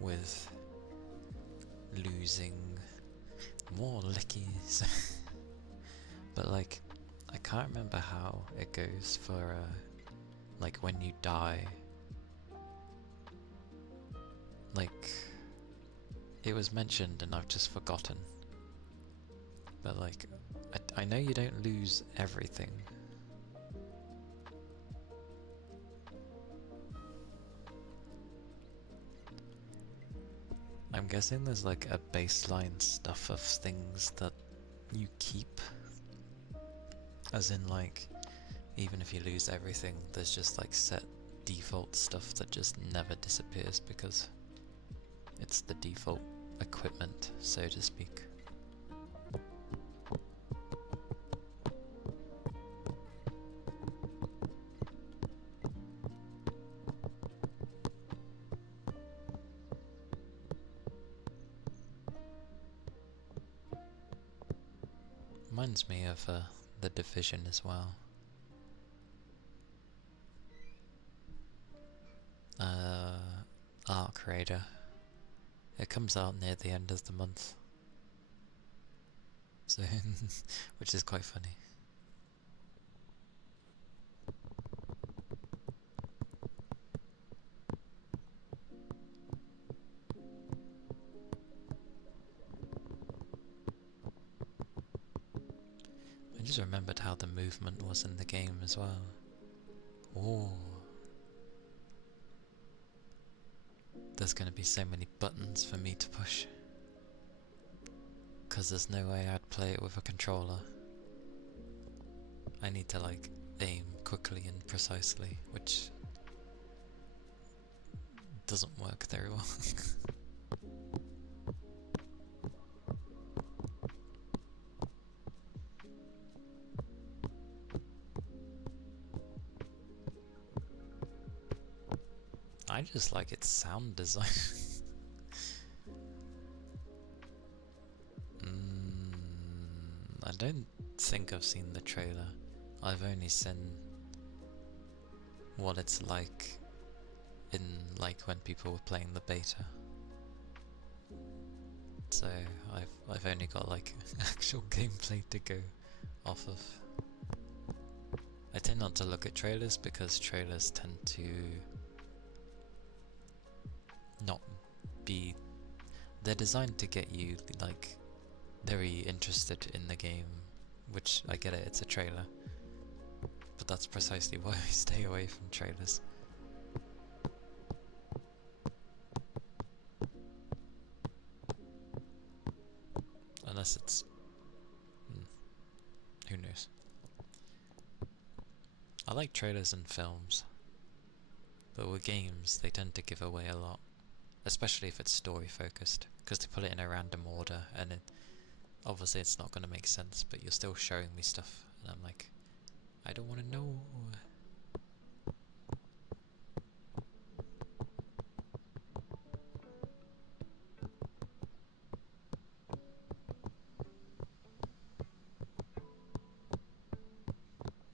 with losing more lickies. But like, I can't remember how it goes for like when you die. Like, it was mentioned and I've just forgotten. But like, I know you don't lose everything. I'm guessing there's like a baseline stuff of things that you keep. As in, like, even if you lose everything, there's just like set default stuff that just never disappears because it's the default equipment, so to speak. reminds me of The Division as well. Arc Raider. It comes out near the end of the month, so which is quite funny. I just remembered how the movement was in the game as well. Oh, there's going to be so many buttons for me to push, because there's no way I'd play it with a controller. I need to like aim quickly and precisely, which doesn't work very well. I just like its sound design. I don't think I've seen the trailer. I've only seen what it's like in when people were playing the beta. So I've only got actual gameplay to go off of. I tend not to look at trailers because trailers tend to not be... They're designed to get you very interested in the game, which I get it, it's a trailer, but that's precisely why I stay away from trailers. Unless it's... who knows. I like trailers and films, but with games they tend to give away a lot, especially if it's story focused, because they put it in a random order and obviously it's not going to make sense, but you're still showing me stuff and I'm like, I don't want to know.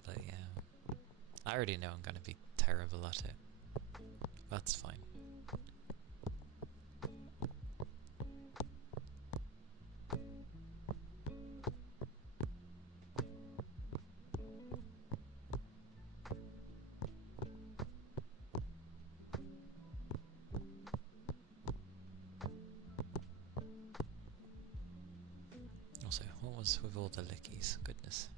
But yeah, I already know I'm going to be terrible at it. That's fine. Also, what was with all the lickies? Goodness.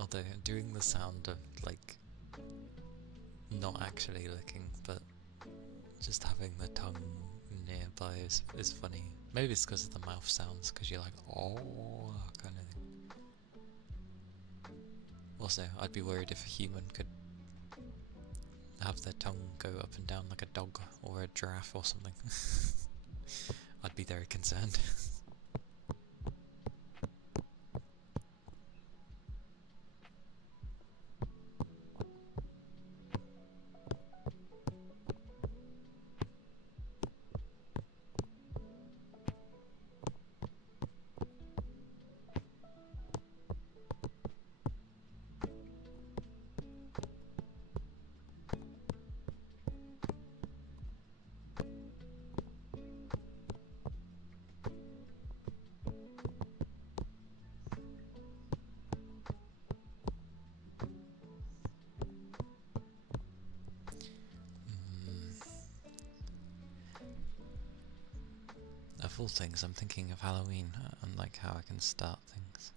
Although doing the sound of not actually licking, but just having the tongue nearby is funny. Maybe it's because of the mouth sounds, because you're like, oh, kind of thing. Also, I'd be worried if a human could have their tongue go up and down like a dog or a giraffe or something. I'd be very concerned. Of all things, I'm thinking of Halloween and how I can start things.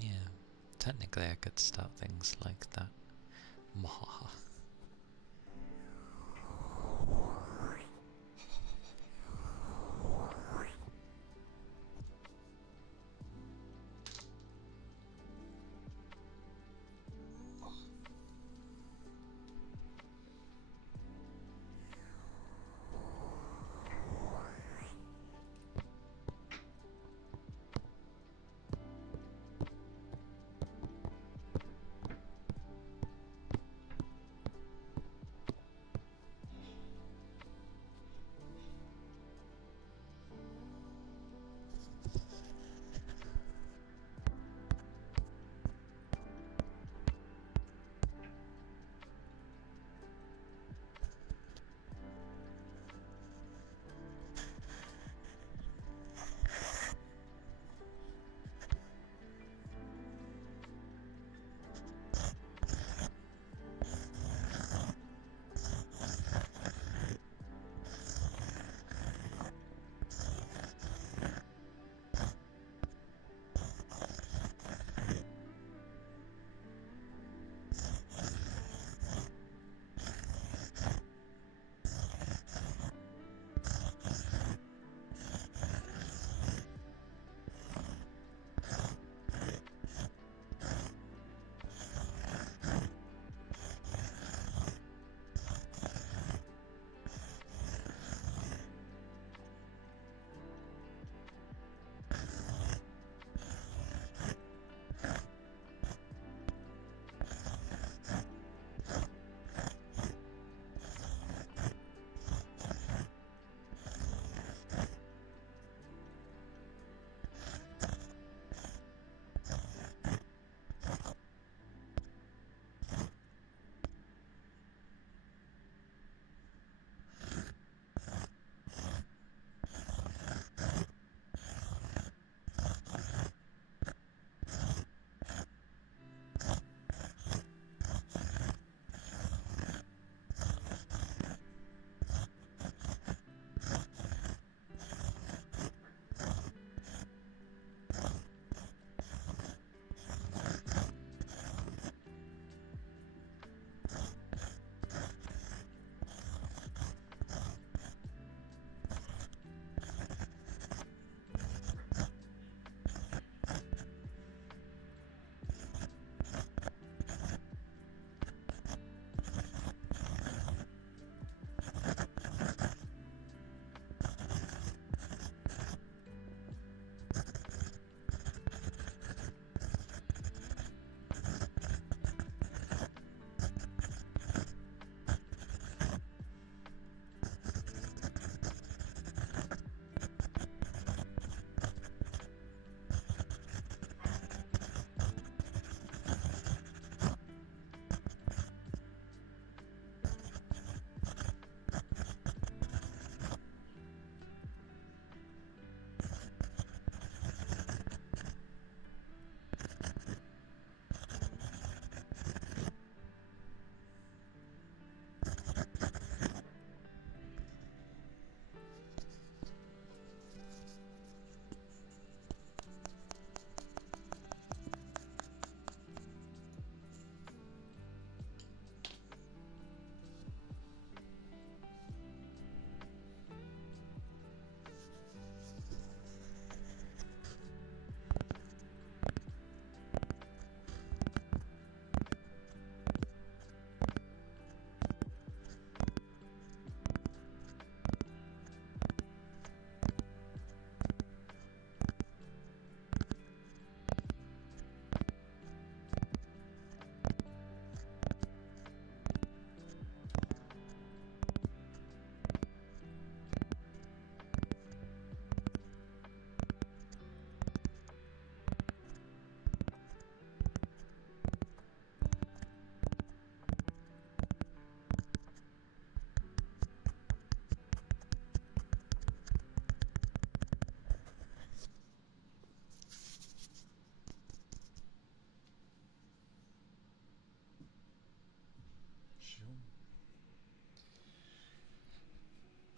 Yeah, technically I could start things like that. Mahaha.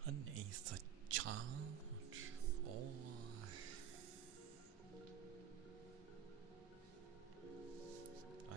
Underneath the charge, or aye.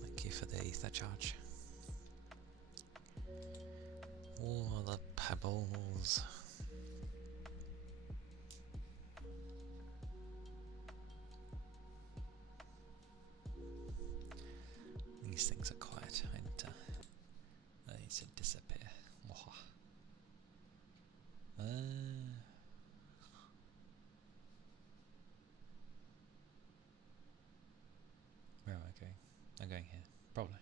Thank you for the ether charge. Oh, the pebbles. These things are quiet. I need to disappear. Where am I going? I'm going here. Probably.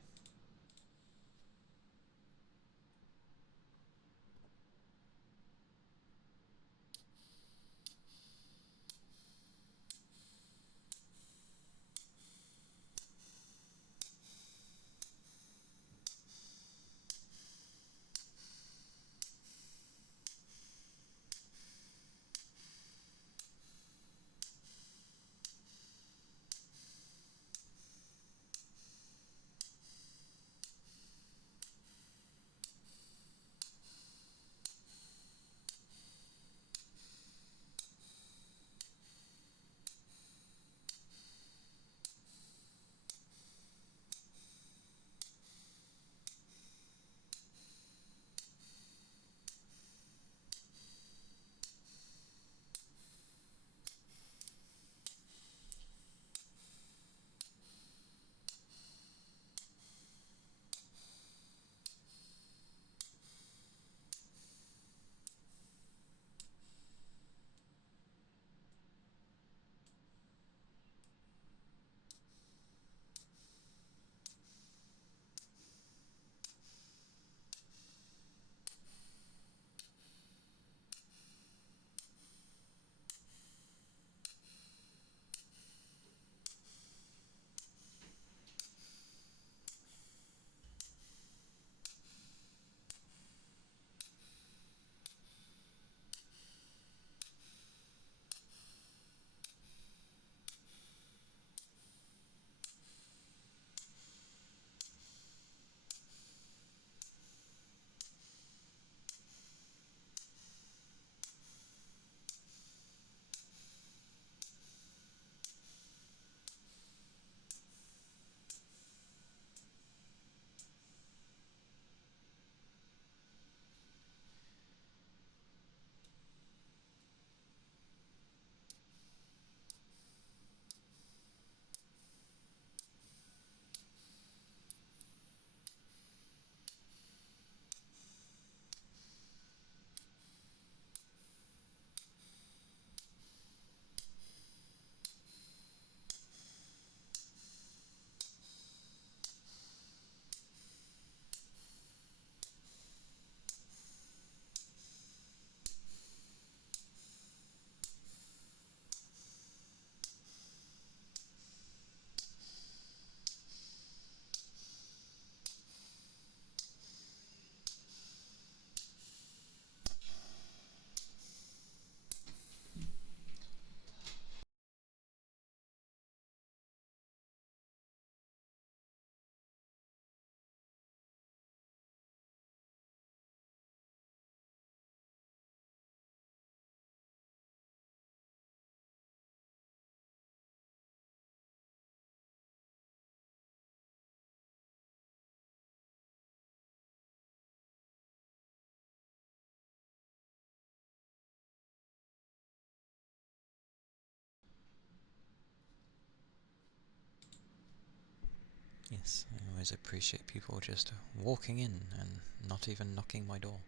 Yes, I always appreciate people just walking in and not even knocking my door.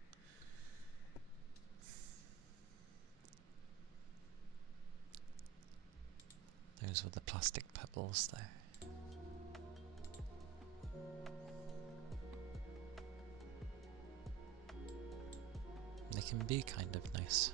Those were the plastic pebbles there. They can be kind of nice.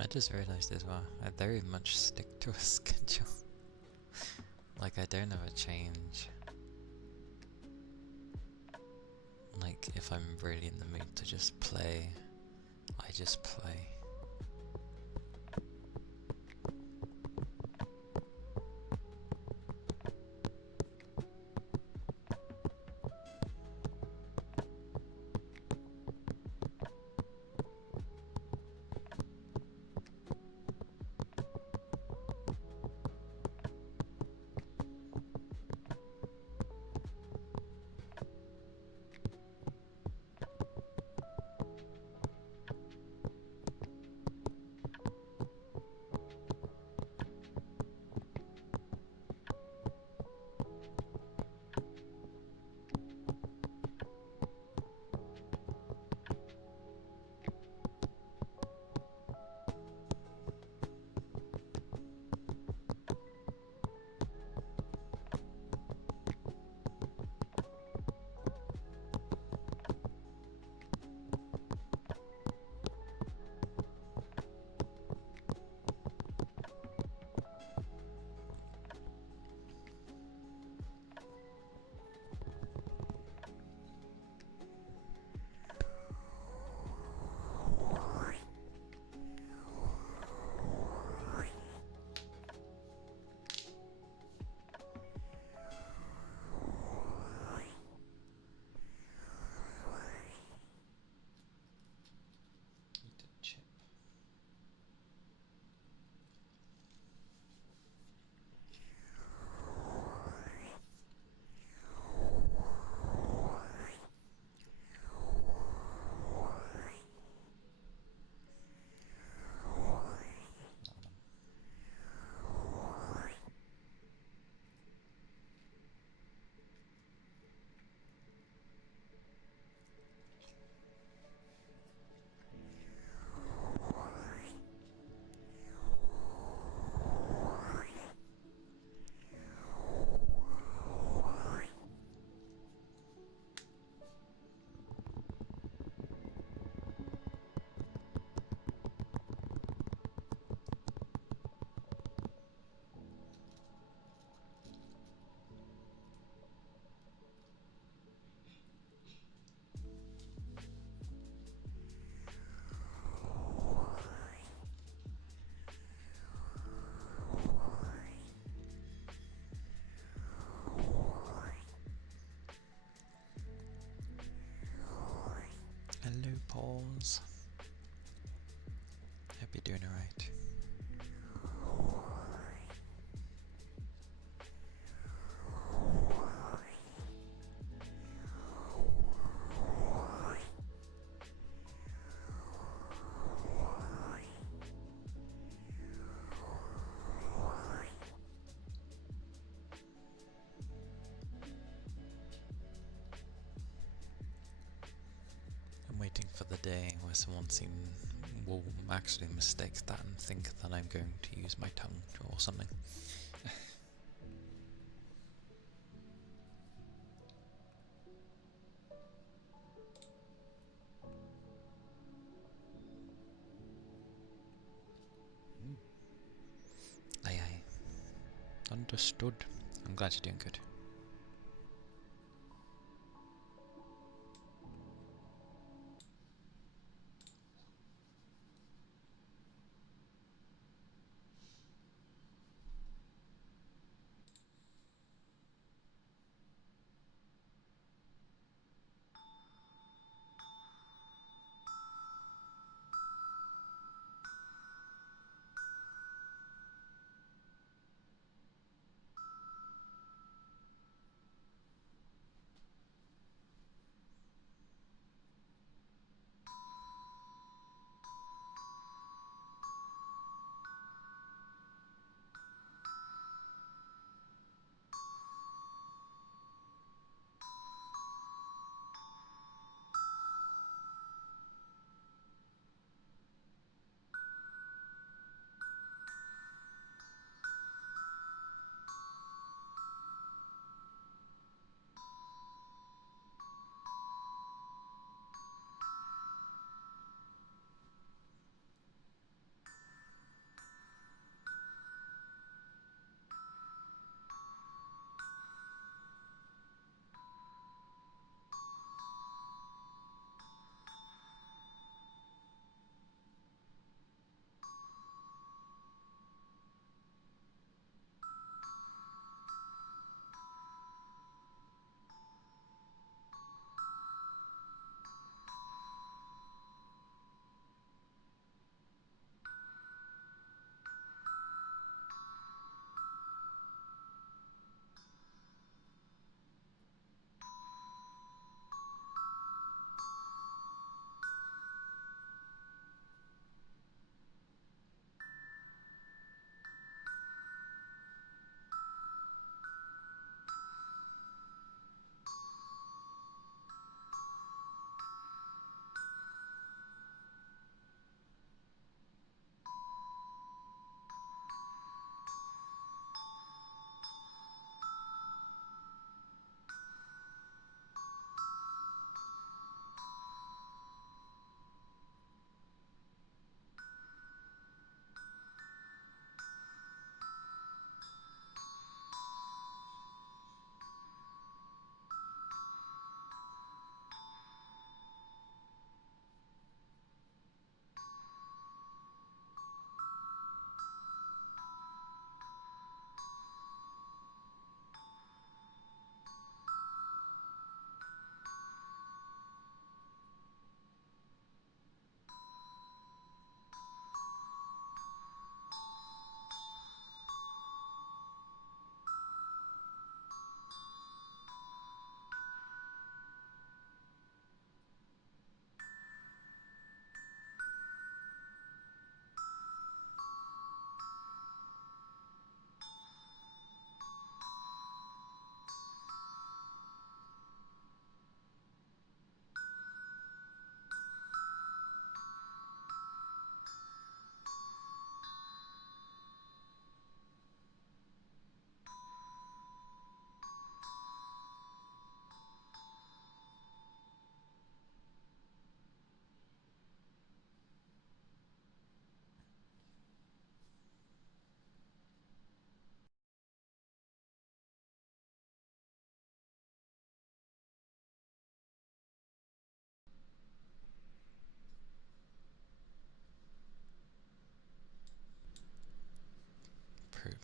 I just realised as well, I very much stick to a schedule. Like, I don't ever change. Like, if I'm really in the mood to just play, I just play. pause. Hope you're doing alright. I'm waiting for the day where someone will actually mistake that and think that I'm going to use my tongue or something. Aye aye. Understood. I'm glad you're doing good.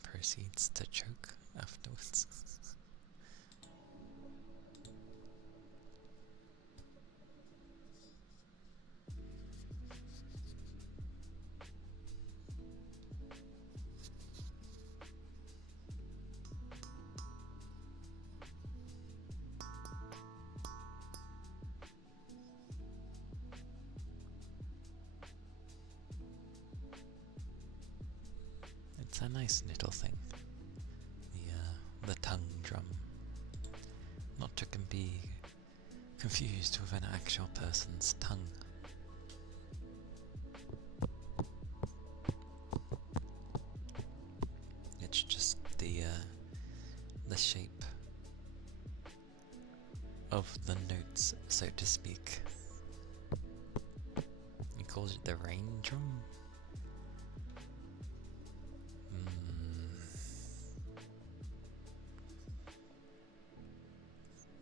Proceeds to choke afterwards. It's a nice little thing. The tongue drum. Not to be confused with an actual person's tongue. It's just the shape of the notes, so to speak. He calls it the rain drum?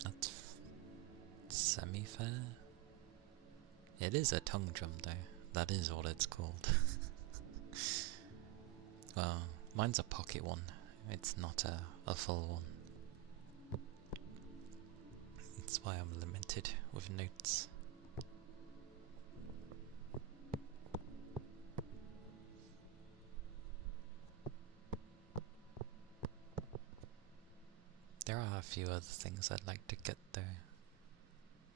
That's semi-fair. It is a tongue drum though, that is what it's called. Well, mine's a pocket one, it's not a full one. That's why I'm limited with notes. There are a few other things I'd like to get though.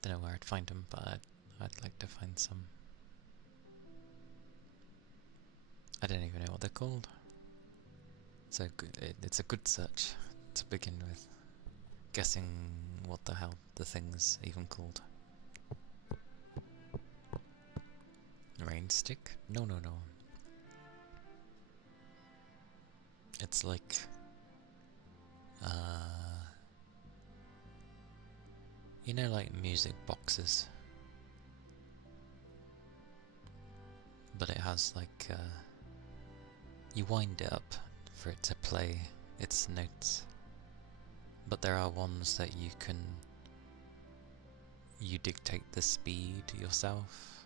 Don't know where I'd find them, but I'd like to find some. I don't even know what they're called. So it's a good search to begin with. Guessing what the hell the thing's even called. Rain stick? No. It's like you know, like music boxes, but it has like you wind it up for it to play its notes, but there are ones that you dictate the speed yourself.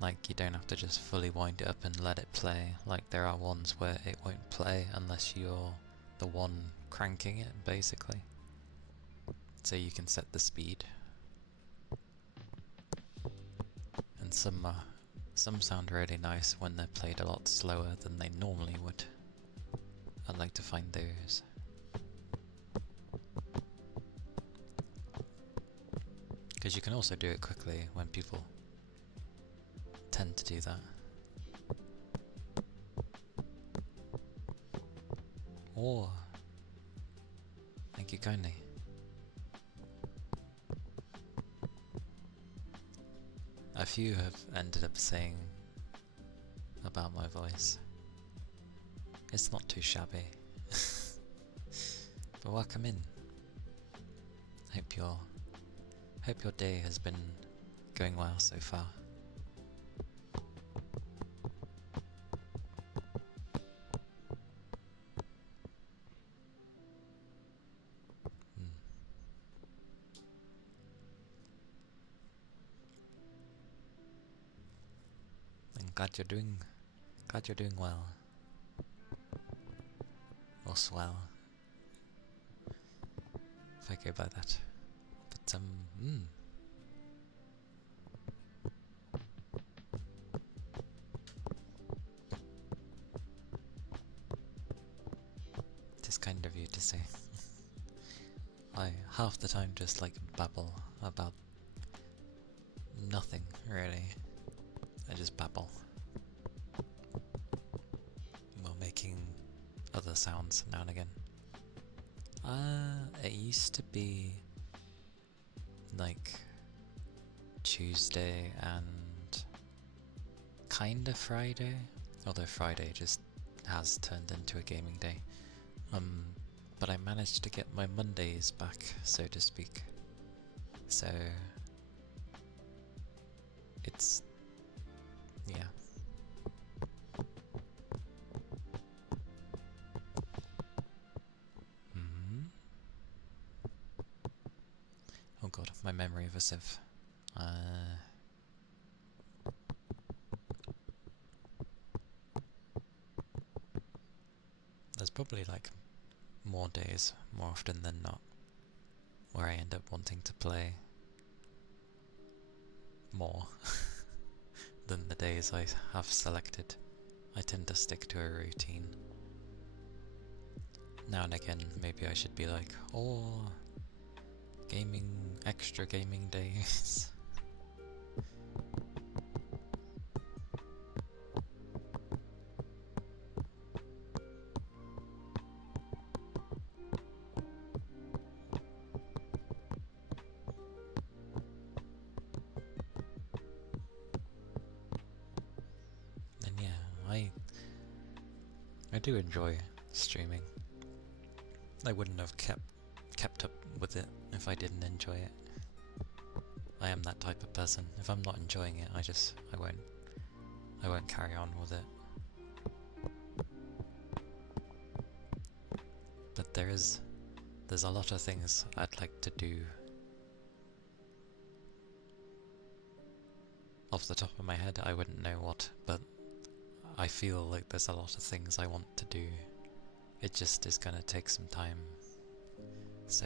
Like you don't have to just fully wind it up and let it play. Like there are ones where it won't play unless you're the one cranking it, basically. So you can set the speed. And some sound really nice when they're played a lot slower than they normally would. I'd like to find those. Because you can also do it quickly when people tend to do that. Or, thank you kindly. A few have ended up saying about my voice, it's not too shabby. But welcome in. Hope your day has been going well so far. I'm glad you're doing well. Or swell. If I go by that. But it is kind of you to say. I half the time just like babble about nothing really. I just babble while making other sounds now and again. It used to be like Tuesday and kinda Friday, although Friday just has turned into a gaming day. But I managed to get my Mondays back, so to speak. So it's yeah. Oh god, my memory of a sieve. There's probably like more days, more often than not, where I end up wanting to play more than the days I have selected. I tend to stick to a routine. Now and again, maybe I should be like, oh, extra gaming days. I do enjoy streaming. I wouldn't have kept up with it if I didn't enjoy it. I am that type of person. If I'm not enjoying it, I won't carry on with it. But there's a lot of things I'd like to do. Off the top of my head, I wouldn't know what, but I feel like there's a lot of things I want to do. It just is gonna take some time. So,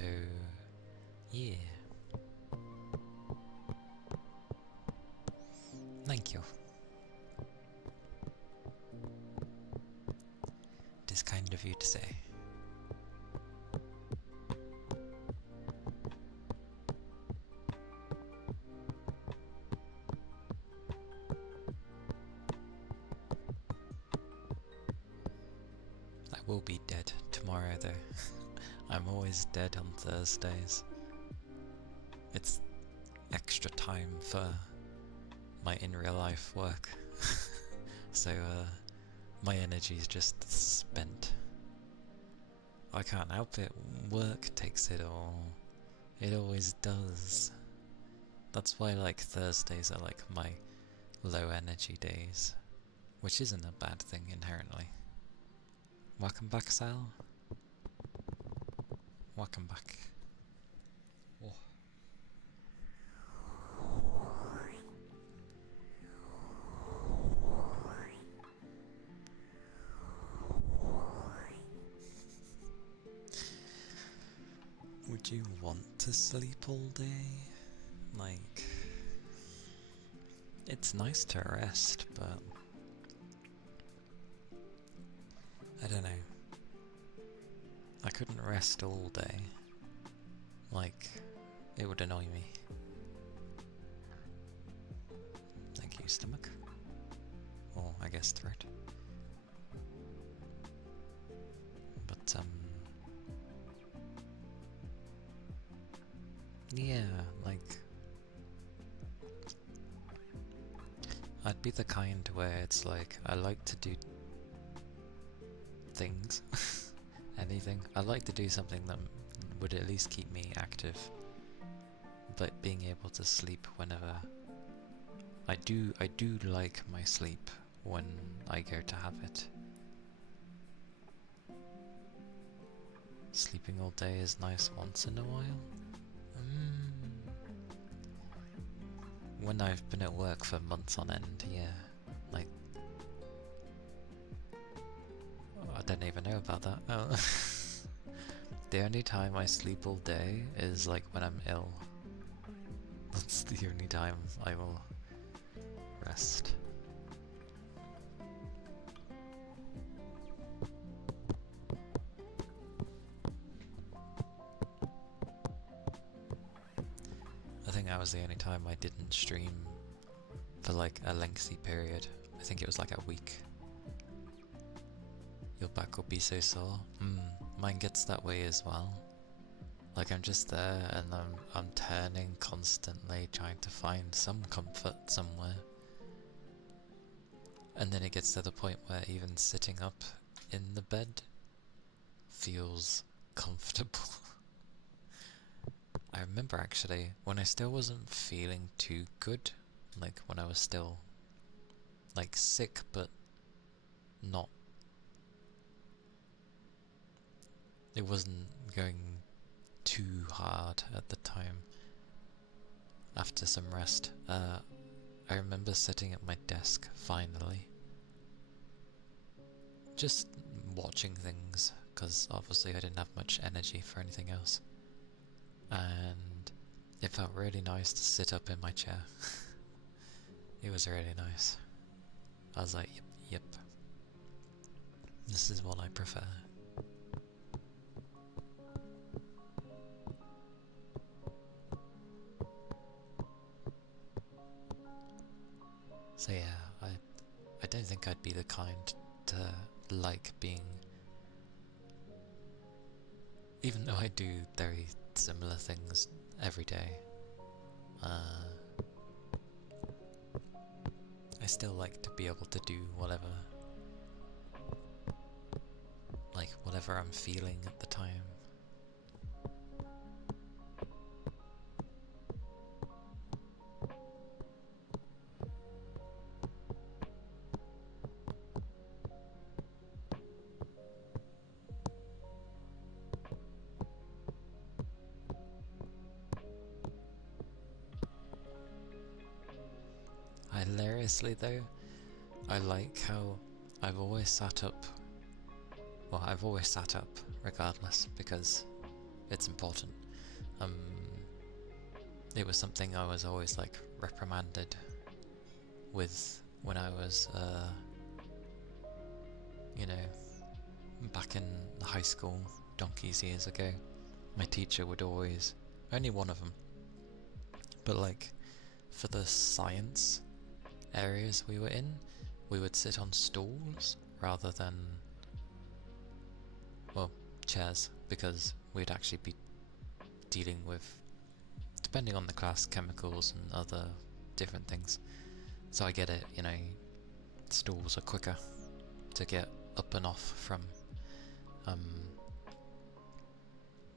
yeah. Thank you. It is kind of you to say. I will be dead tomorrow though. I'm always dead on Thursdays. It's extra time for my in real life work. So my energy is just spent. I can't help it. Work takes it all. It always does. That's why like Thursdays are like my low energy days, which isn't a bad thing inherently. Welcome back, Sal. Welcome back. Oh. Would you want to sleep all day? Like, it's nice to rest, but I don't know. I couldn't rest all day. Like, it would annoy me. Thank you, stomach. Or, I guess, throat. But, yeah, like, I'd be the kind where it's like, I like to do things, anything. I like to do something that would at least keep me active, but being able to sleep whenever I do like my sleep when I go to have it. Sleeping all day is nice once in a while. When I've been at work for months on end, yeah. Like, I don't even know about that. Oh. The only time I sleep all day is like when I'm ill. That's the only time I will rest. I think that was the only time I didn't stream for like a lengthy period. I think it was like a week. Your back will be so sore. Mine gets that way as well. Like I'm just there and I'm turning constantly, trying to find some comfort somewhere. And then it gets to the point where even sitting up in the bed feels comfortable. I remember actually, when I still wasn't feeling too good, like when I was still like sick but not, it wasn't going too hard at the time. After some rest, I remember sitting at my desk finally, just watching things, because obviously I didn't have much energy for anything else. And it felt really nice to sit up in my chair. It was really nice. I was like, yep, this is what I prefer. So yeah, I don't think I'd be the kind to like being, even though I do very similar things every day, I still like to be able to do whatever whatever I'm feeling at the time. Hilariously though, I like how I've always sat up. Well, I've always sat up regardless because it's important. It was something I was always like reprimanded with when I was, you know, back in high school, donkeys years ago. My teacher would always, only one of them, but like for the science areas we were in, we would sit on stools rather than, well, chairs, because we'd actually be dealing with, depending on the class, chemicals and other different things. So I get it, you know, stools are quicker to get up and off from.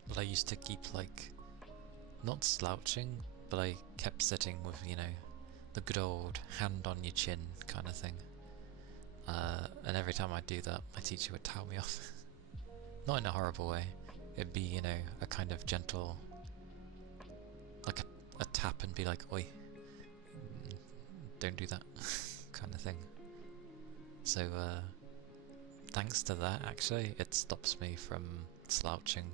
But I used to keep like, not slouching, but I kept sitting with, you know, the good old hand on your chin kind of thing. And every time I'd do that, my teacher would tell me off. Not in a horrible way. It'd be, you know, a kind of gentle, like a tap and be like, oi, don't do that, kind of thing. So, thanks to that, actually, it stops me from slouching,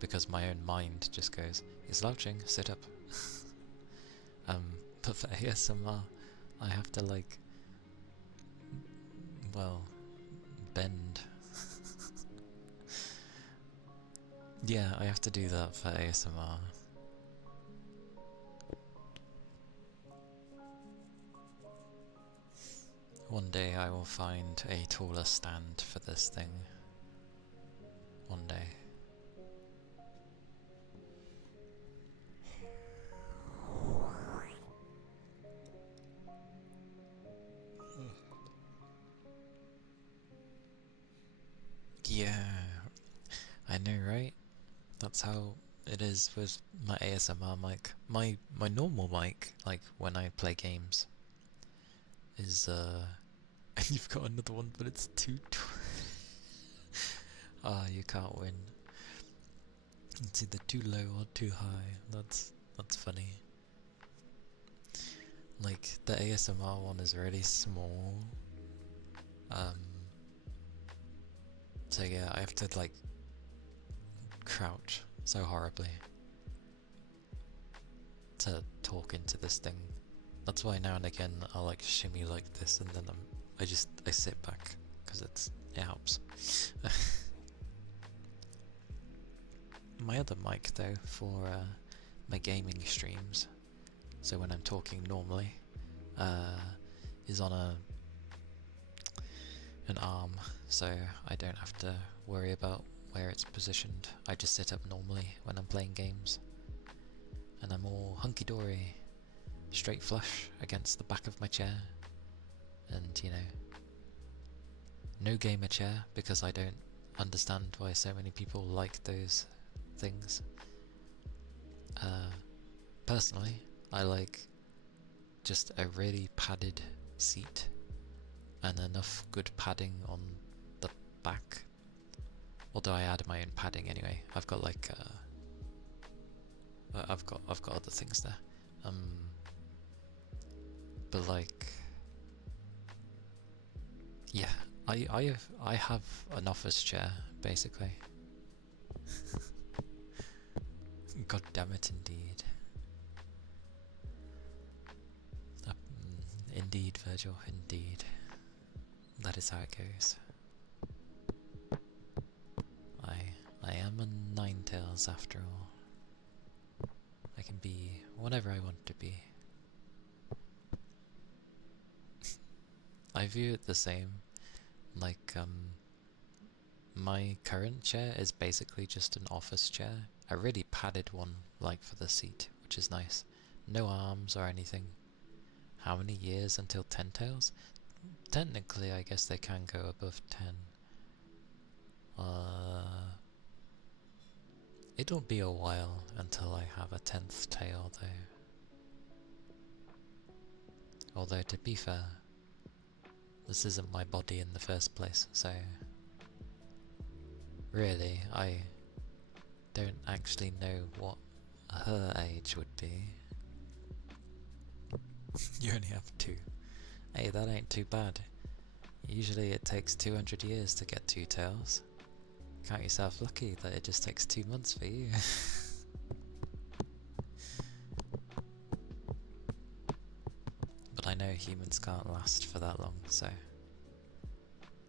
because my own mind just goes, you're slouching, sit up. But for ASMR, I have to like, well, bend. Yeah, I have to do that for ASMR. One day I will find a taller stand for this thing. One day. Yeah, I know, right? That's how it is with my ASMR mic. My normal mic, like when I play games, is and you've got another one, but it's too. Ah, you can't win. It's either too low or too high. That's funny. Like the ASMR one is really small. So yeah, I have to like crouch so horribly to talk into this thing. That's why now and again I'll like shimmy like this, and then I sit back because it helps. My other mic though for my gaming streams, so when I'm talking normally, is on an arm, so I don't have to worry about where it's positioned. I just sit up normally when I'm playing games, and I'm all hunky-dory, straight flush against the back of my chair, and you know, no gamer chair, because I don't understand why so many people like those things. Personally, I like just a really padded seat and enough good padding on the back. Although I add my own padding anyway. I've got like I've got other things there. But like, yeah, I have an office chair basically. God damn it, indeed. Indeed, Virgil, indeed. That is how it goes. I am a Ninetales after all. I can be whatever I want to be. I view it the same. Like, my current chair is basically just an office chair. A really padded one, like for the seat, which is nice. No arms or anything. How many years until 10 tails? Technically, I guess they can go above 10. Uh, it'll be a while until I have a 10th tail though. Although to be fair, this isn't my body in the first place, so really I don't actually know what her age would be. You only have 2. Hey, that ain't too bad. Usually it takes 200 years to get 2 tails. Count yourself lucky that it just takes 2 months for you. But I know humans can't last for that long, so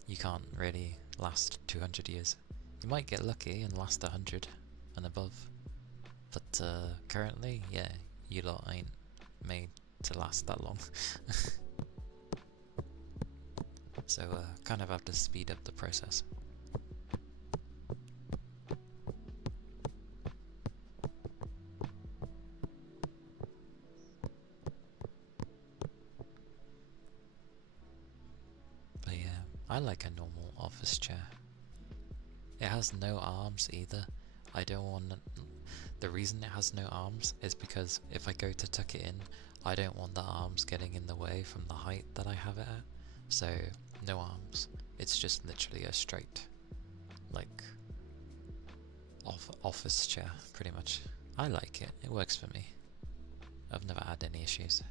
you can't really last 200 years. You might get lucky and last 100 and above. But currently, yeah, you lot ain't made to last that long. So kind of have to speed up the process. But yeah, I like a normal office chair. It has no arms either. I don't want... The reason it has no arms is because if I go to tuck it in, I don't want the arms getting in the way from the height that I have it at. So, no arms. It's just literally a straight, like, office chair, pretty much. I like it. It works for me. I've never had any issues.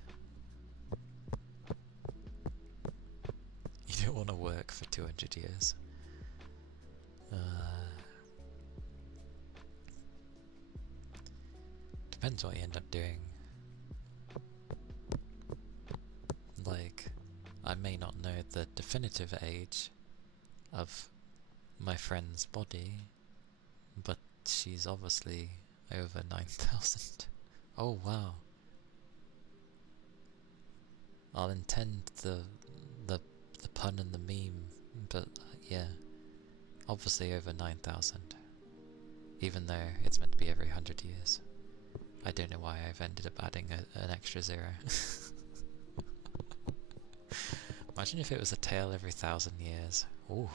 You don't want to work for 200 years. Depends what you end up doing. Like, I may not know the definitive age of my friend's body, but she's obviously over 9,000. Oh wow. I'll intend the pun and the meme, but yeah, obviously over 9,000. Even though it's meant to be every 100 years. I don't know why I've ended up adding an extra 0. Imagine if it was a tail every 1,000 years. Ooh.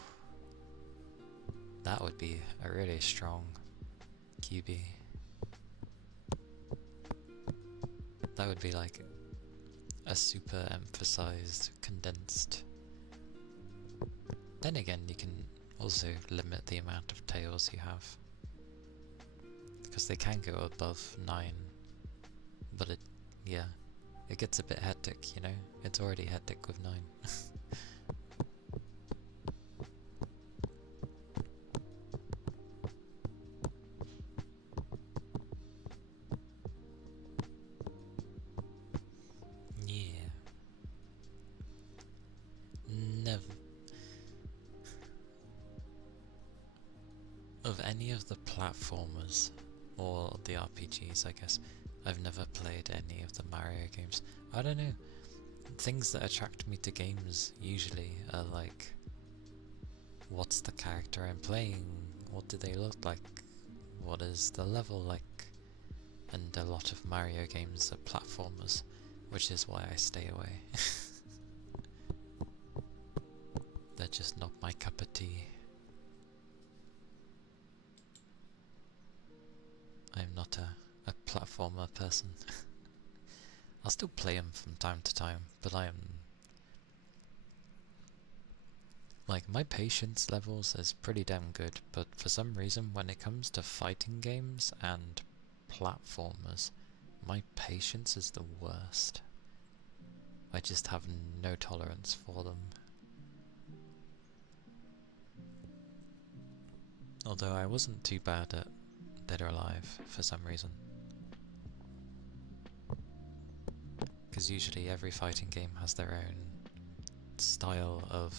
That would be a really strong QB. That would be like a super emphasized, condensed. Then again, you can also limit the amount of tails you have. Because they can go above 9. But it gets a bit hectic, you know? It's already hectic with 9. Yeah. Never. Of any of the platformers, or the RPGs, I guess, I've never played any of the Mario games. I don't know. Things that attract me to games usually are like, what's the character I'm playing? What do they look like? What is the level like? And a lot of Mario games are platformers, which is why I stay away. They're just not my cup of tea. I'm not a platformer person. I'll still play them from time to time, but I am... Like, my patience levels is pretty damn good, but for some reason when it comes to fighting games and platformers, my patience is the worst. I just have no tolerance for them. Although I wasn't too bad at Dead or Alive for some reason. Because usually every fighting game has their own style of,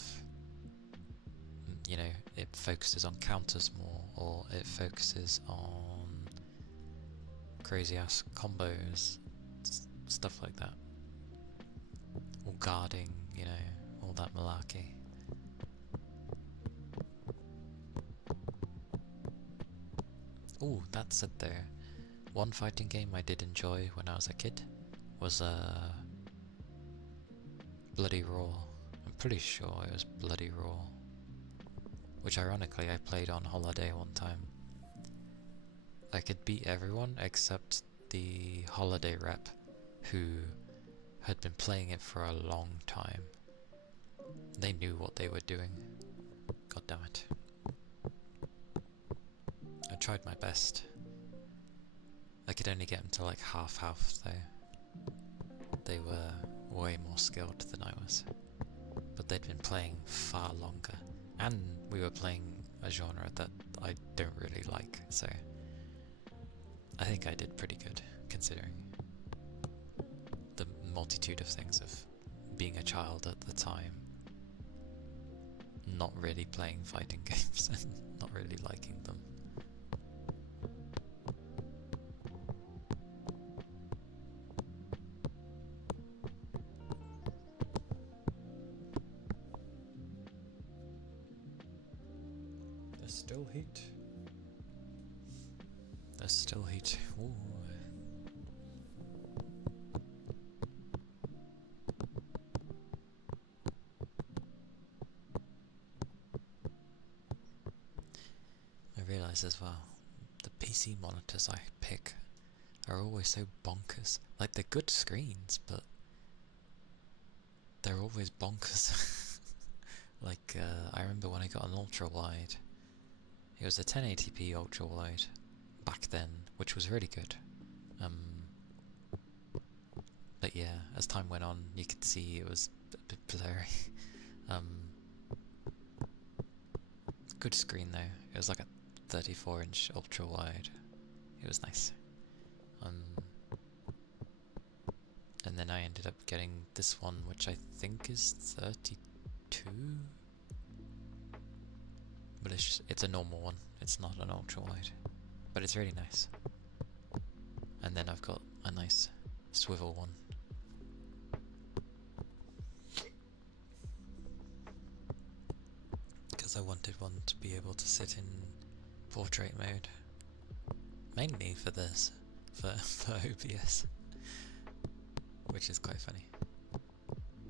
you know, it focuses on counters more, or it focuses on crazy ass combos, stuff like that. Or guarding, you know, all that malarkey. Ooh, that said there, one fighting game I did enjoy when I was a kid was Bloody Raw. I'm pretty sure it was Bloody Raw. which ironically I played on holiday one time. I could beat everyone except the holiday rep, who had been playing it for a long time. They knew what they were doing. God damn it. I tried my best. I could only get them to like half though. They were way more skilled than I was. But they'd been playing far longer. And we were playing a genre that I don't really like, so I think I did pretty good, considering the multitude of things of being a child at the time, not really playing fighting games and not really liking them. There's still heat. There's still heat. Ooh. I realise as well, the PC monitors I pick are always so bonkers. Like, they're good screens, but they're always bonkers. Like, I remember when I got an ultra-wide. It was a 1080p ultra-wide back then, which was really good. But yeah, as time went on, you could see it was a bit blurry. Good screen though. It was like a 34-inch ultra-wide. It was nice. And then I ended up getting this one, which I think is 32. But it's a normal one. It's not an ultra-wide. But it's really nice. And then I've got a nice swivel one. Because I wanted one to be able to sit in portrait mode. Mainly for this. For OBS. Which is quite funny.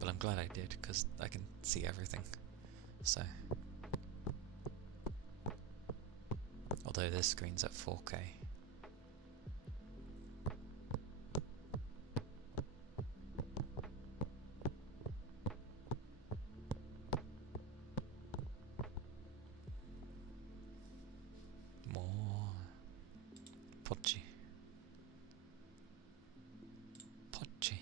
But I'm glad I did, because I can see everything. So. Although this screen's at 4K. More podgy. Podgy.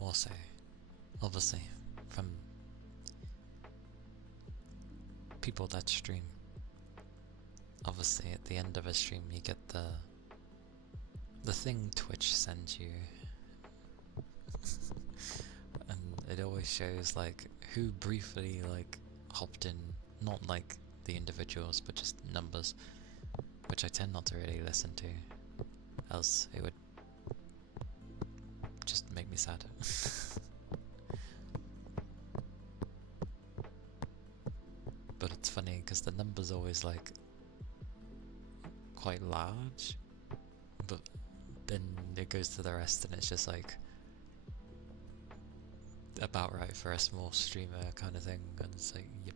Also, obviously, from people that stream, obviously at the end of a stream you get the thing Twitch sends you, and it always shows like who briefly like hopped in, not like the individuals but just numbers, which I tend not to really listen to, else it would just make me sad. But it's funny because the number's always like quite large, but then it goes to the rest and it's just like about right for a small streamer kind of thing, and it's like, yep.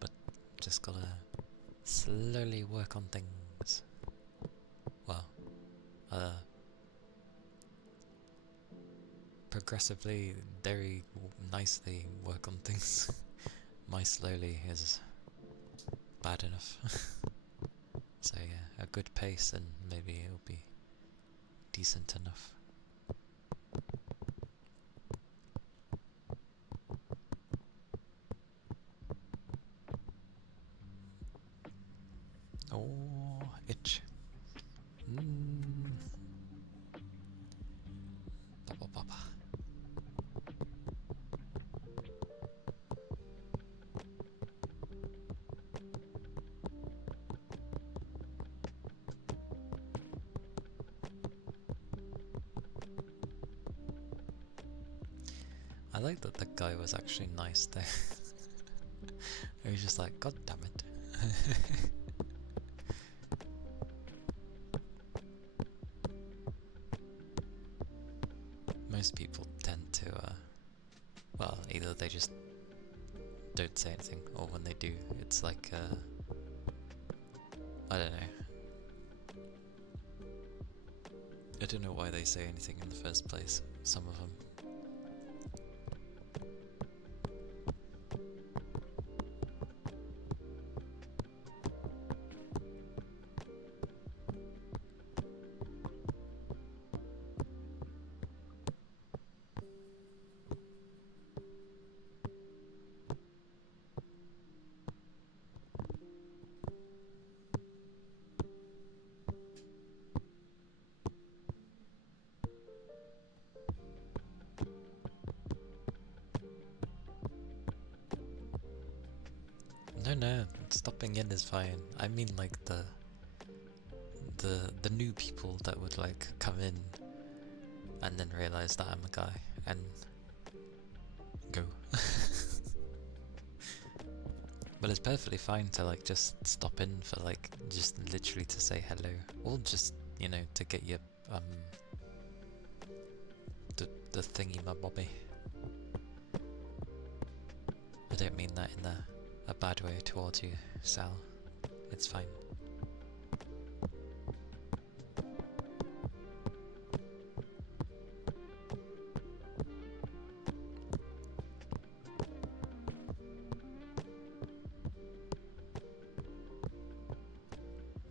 But just gotta slowly work on things. Well, progressively, very nicely work on things. My slowly is bad enough. So yeah, a good pace and maybe it'll be decent enough. Oh, itch. Ba. I like that the guy was actually nice though. He was just like, God damn it. Most people tend to, well, either they just don't say anything, or when they do, it's like, I don't know. I don't know why they say anything in the first place, some of them. No, stopping in is fine. I mean like the new people that would like come in and then realize that I'm a guy and go. But it's perfectly fine to like just stop in for like just literally to say hello, or just, you know, to get your the thingy my bobby. I don't mean that in a bad way towards you, Sal. It's fine.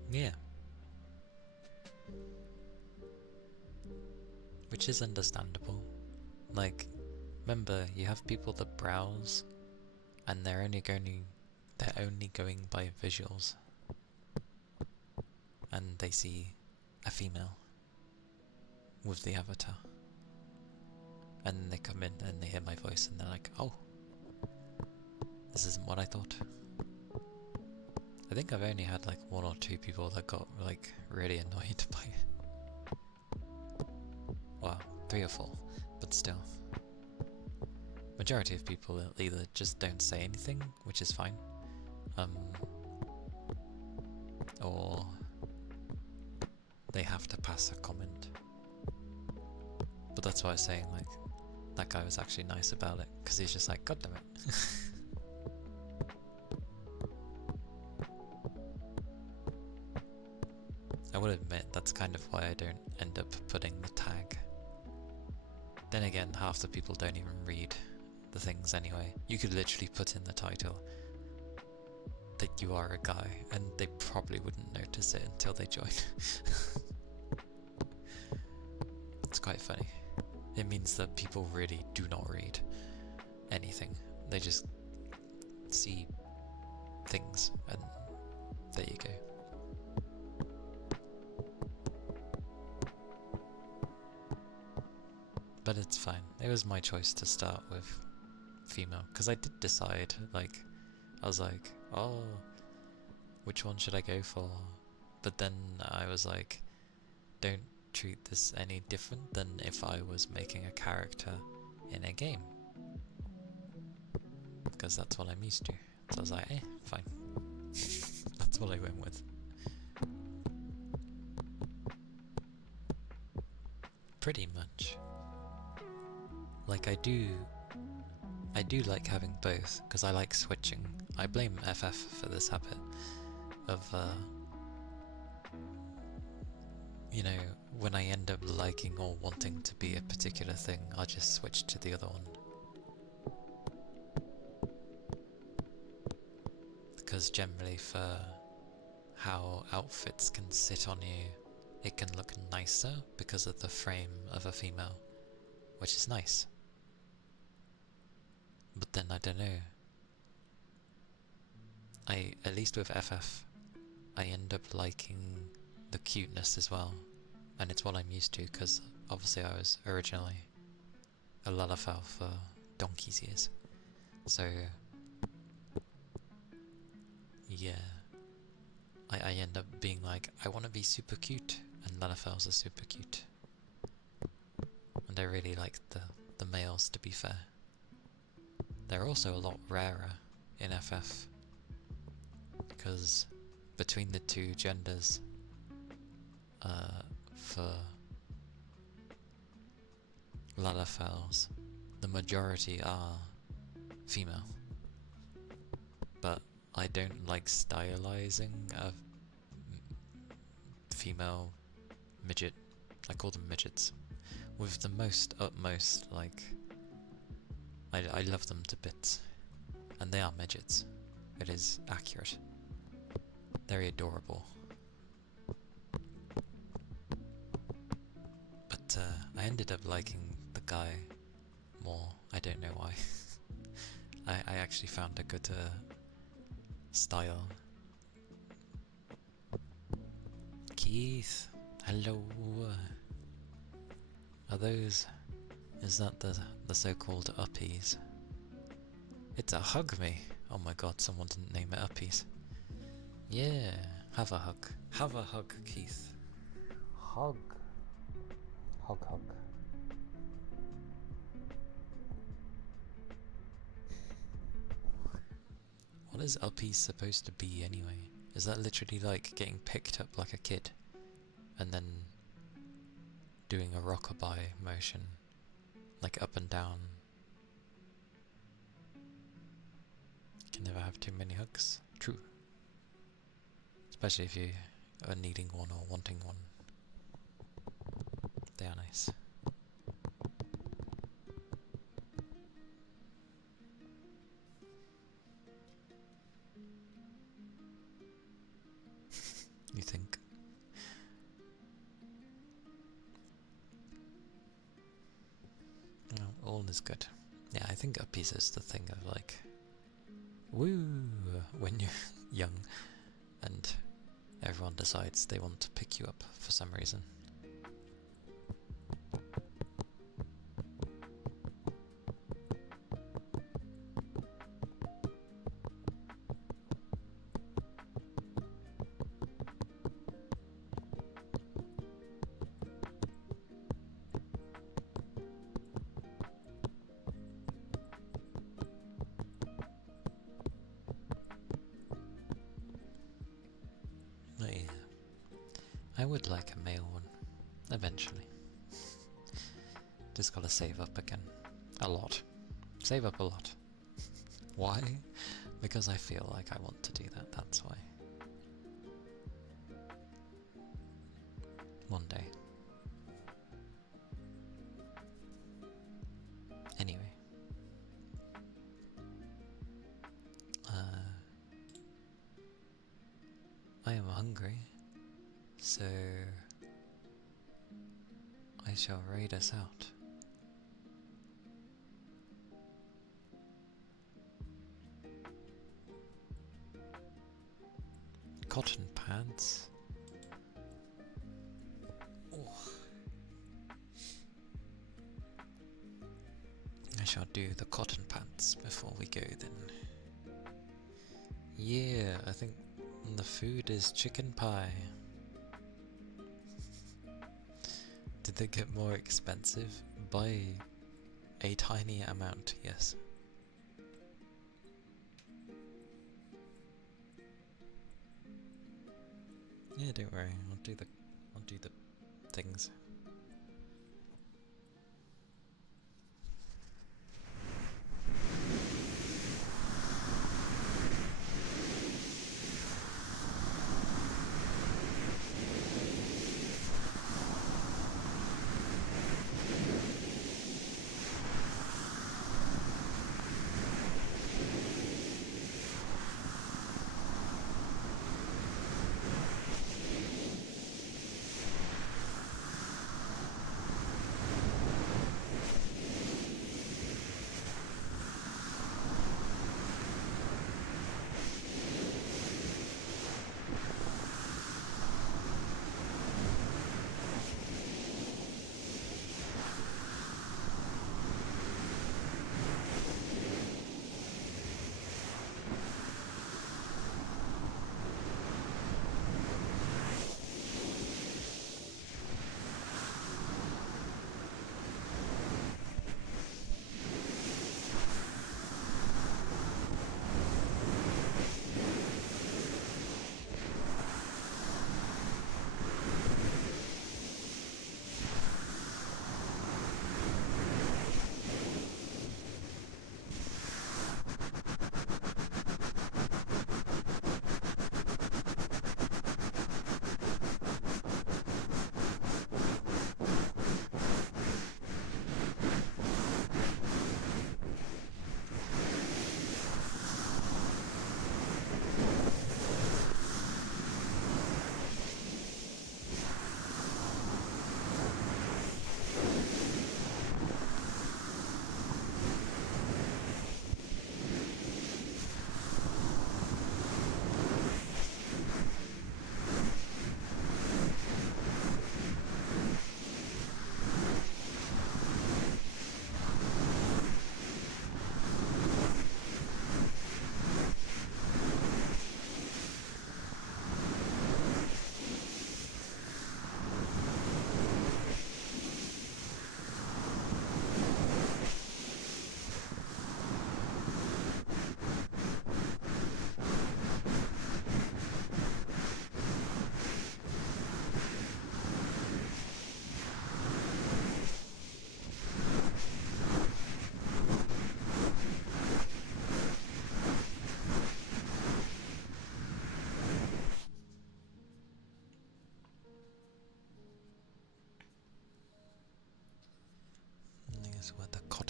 Yeah. Which is understandable. Like, remember, you have people that browse and they're only going by visuals, and they see a female with the avatar, and then they come in and they hear my voice and they're like, oh, this isn't what I thought. I think I've only had like 1 or 2 people that got like really annoyed by it. Well, 3 or 4, but still. Majority of people either just don't say anything, which is fine, or they have to pass a comment. But that's why I was saying, like, that guy was actually nice about it, because he's just like, God damn it. I would admit that's kind of why I don't end up putting the tag. Then again, half the people don't even read the things anyway. You could literally put in the title that you are a guy, and they probably wouldn't notice it until they join. It's quite funny. It means that people really do not read anything. They just see things, and there you go. But it's fine. It was my choice to start with female, because I did decide, like, I was like, oh, which one should I go for? But then I was like, don't treat this any different than if I was making a character in a game, because that's what I'm used to. So I was like, fine. That's what I went with. Pretty much. Like, I do like having both, because I like switching. I blame FF for this habit of, you know, when I end up liking or wanting to be a particular thing, I'll just switch to the other one. Because generally for how outfits can sit on you, it can look nicer because of the frame of a female, which is nice. But then I don't know. At least with FF, I end up liking the cuteness as well, and it's what I'm used to, because obviously I was originally a Lalafell for donkey's years. So yeah, I end up being like, I want to be super cute, and Lalafells are super cute. And I really like the males, to be fair. They're also a lot rarer in FF, because between the two genders, for Lalafels, the majority are female. But I don't like stylizing a female midget. I call them midgets. With the utmost, like, I love them to bits. And they are midgets. It is accurate. Very adorable. But I ended up liking the guy more. I don't know why. I actually found a good style. Keith, hello. Are those? Is that the so-called uppies? It's a hug me. Oh my god, someone didn't name it uppies. Yeah, have a hug. Have a hug, Keith. Hug. Hug, hug. What is uppies supposed to be anyway? Is that literally like getting picked up like a kid and then doing a rockabye motion, like up and down? Can never have too many hugs. True. Especially if you are needing one or wanting one. They are nice. You think? No, all is good. Yeah, I think uppies is the thing of like, woo, when you're young and everyone decides they want to pick you up for some reason. I would like a male one, eventually. Just gotta save up again. A lot. Save up a lot. Why? Because I feel like I want to do that, that's why. One day. Anyway. I am hungry. So I shall raid us out. Cotton pads. Oh. I shall do the cotton pants before we go then. Yeah, I think the food is chicken pie. Did they get more expensive? By a tiny amount, yes. Yeah, don't worry. I'll do the things.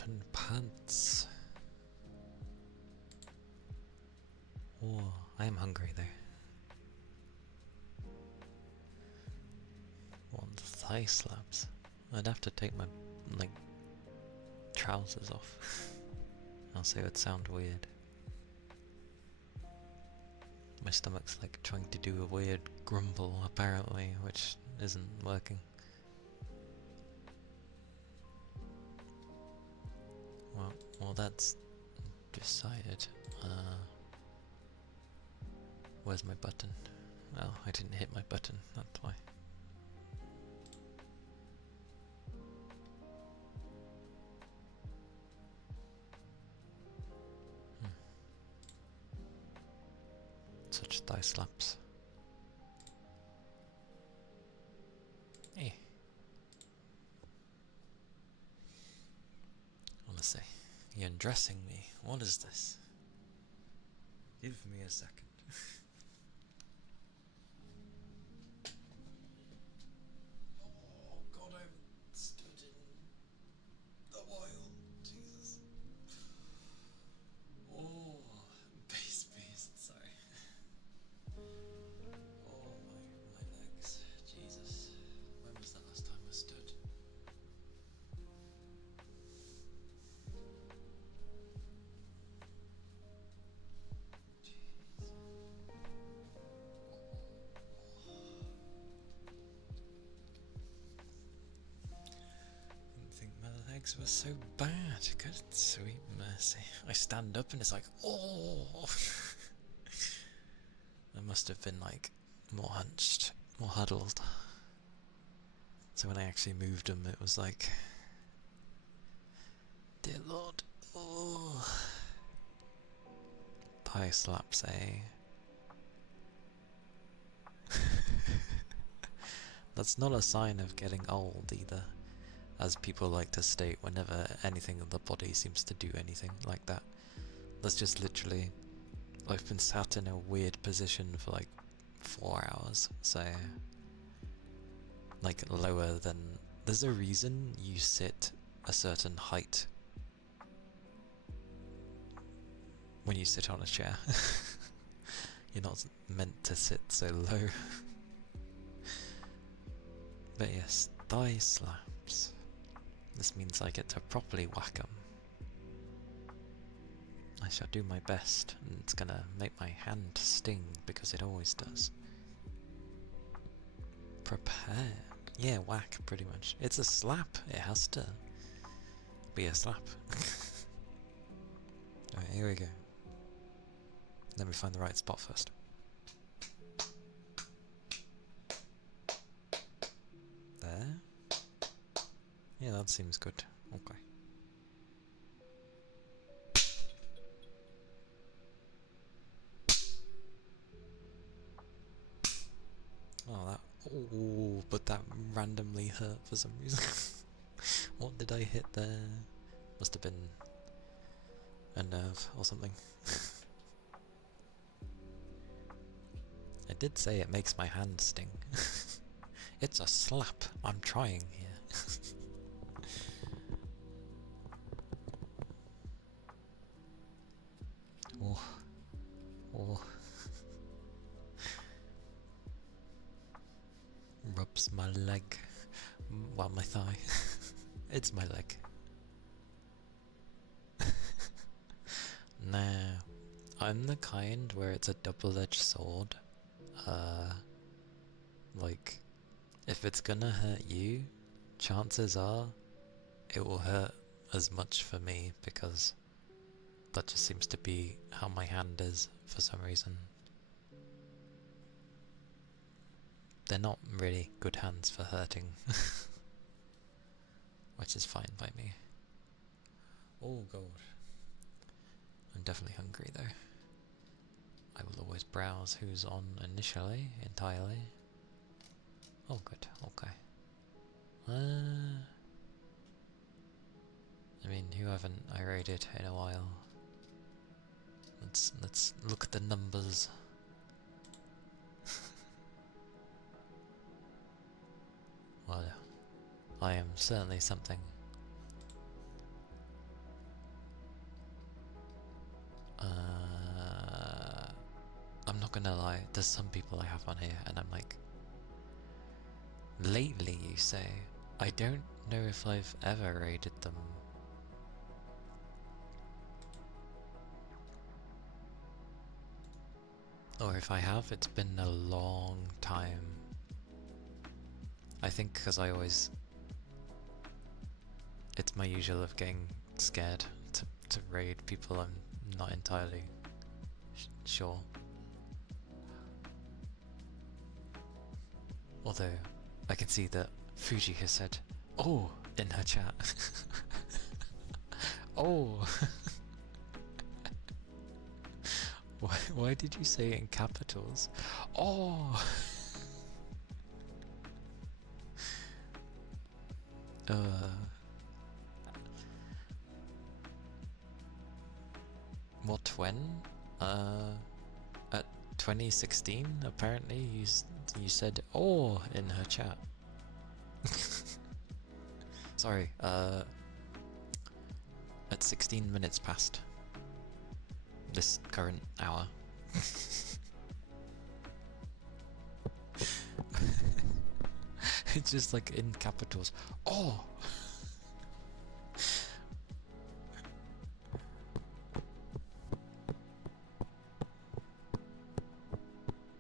cotton pants. Oh, I am hungry though. Want thigh slaps? I'd have to take my, like, trousers off. Else it would sound weird. My stomach's like trying to do a weird grumble apparently, which isn't working. Well that's decided. Where's my button? Oh, I didn't hit my button, that's why. Such thigh slaps. Hey. Honestly, you're undressing me. What is this? Give me a second. Oh god, I haven't stood in a while. Jesus. Oh, base beast, sorry. Oh my legs. Jesus. When was the last time I stood? Didn't think my legs were so bad. Good sweet mercy. I stand up and it's like, oh. I must have been like more hunched, more huddled. So when I actually moved them, it was like, dear Lord, oh. Thigh slaps, eh? That's not a sign of getting old either, as people like to state whenever anything in the body seems to do anything like that. That's just literally, I've been sat in a weird position for like 4 hours, so like lower than, there's a reason you sit a certain height when you sit on a chair. You're not meant to sit so low. But yes, thigh slaps. This means I get to properly whack 'em. I shall do my best, and it's gonna make my hand sting because it always does. Prepare. Yeah, whack, pretty much. It's a slap. It has to be a slap. Alright, here we go. Let me find the right spot first. There. Yeah, that seems good. Okay. Oh, that. Oh, but that randomly hurt for some reason. What did I hit there? Must have been a nerve or something. I did say it makes my hand sting. It's a slap. I'm trying here. Oh. Oh. Rubs my leg. Well, my thigh. It's my leg. Nah. I'm the kind where it's a double-edged sword. Like, if it's gonna hurt you, chances are it will hurt as much for me because that just seems to be how my hand is for some reason. They're not really good hands for hurting, which is fine by me. Oh god. I'm definitely hungry though. I will always browse who's on initially, entirely. Oh good, okay. I mean, who haven't I raided in a while? Let's look at the numbers. Well, I am certainly something. gonna lie, there's some people I have on here, and I'm like, lately you say, I don't know if I've ever raided them. Or if I have, it's been a long time. I think because I always... It's my usual of getting scared to raid people I'm not entirely sure. Although, I can see that Fuji has said, "Oh," in her chat. Oh! Why did you say it in capitals? Oh! What, when? At 2016, apparently, you said "oh" in her chat. Sorry, at 16 minutes past this current hour. It's just like in capitals. Oh!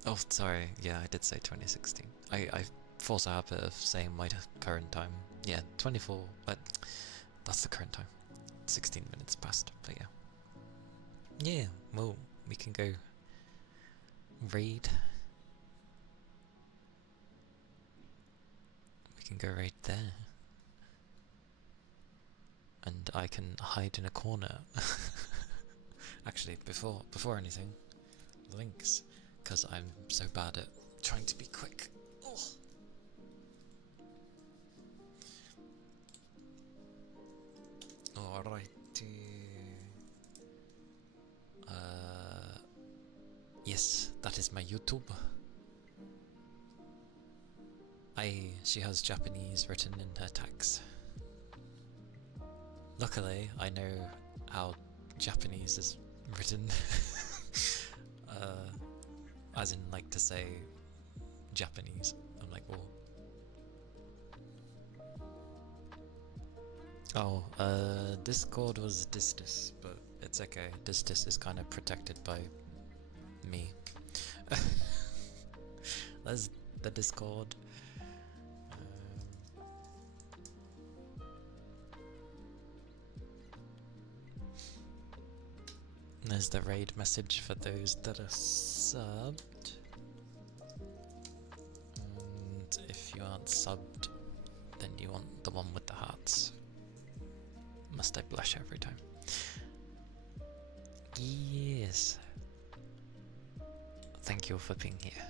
Oh, sorry. Yeah, I did say 2016. I force a habit of saying my current time. Yeah, 24. But that's the current time. 16 minutes past. But yeah. Yeah. Well, we can go raid. We can go right there. And I can hide in a corner. Actually, before anything, links, because I'm so bad at trying to be quick. Oh. Alrighty. Yes, that is my YouTube. She has Japanese written in her tags. Luckily, I know how Japanese is written. As in, like, to say Japanese. I'm like, oh. Oh, Discord was Distis, but it's okay. Distis is kind of protected by me. There's the Discord. There's the raid message for those that are subbed. And if you aren't subbed, then you want the one with the hearts. Must I blush every time? Yes. Thank you for being here.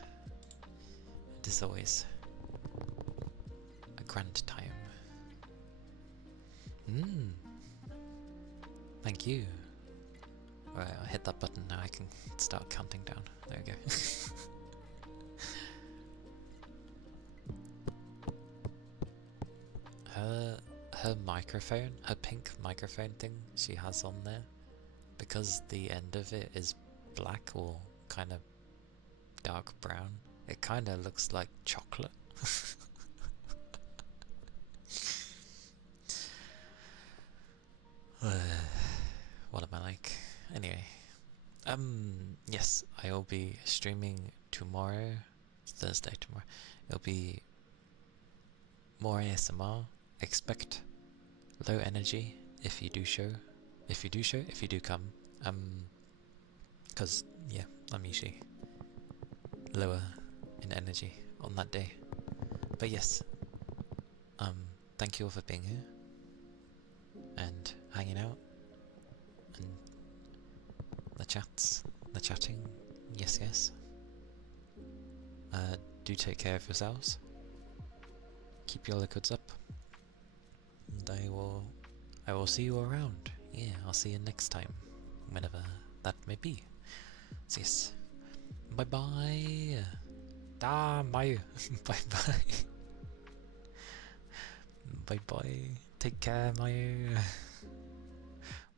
It is always a grand time. Thank you. Alright, I'll hit that button now. I can start counting down. There we go. Her microphone, her pink microphone thing she has on there, because the end of it is black or kind of dark brown, it kind of looks like chocolate. What am I like? Anyway, yes, I will be streaming tomorrow, Thursday tomorrow. It'll be more ASMR. Expect low energy if you do come. Cause yeah, I'm usually lower in energy on that day. But yes, thank you all for being here and hanging out and the chatting. Yes. Do take care of yourselves. Keep your liquids up. And I will see you around. Yeah, I'll see you next time, whenever that may be. So yes, bye bye. Bye. Bye bye. Bye bye. Take care, Mayu.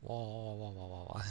Wah.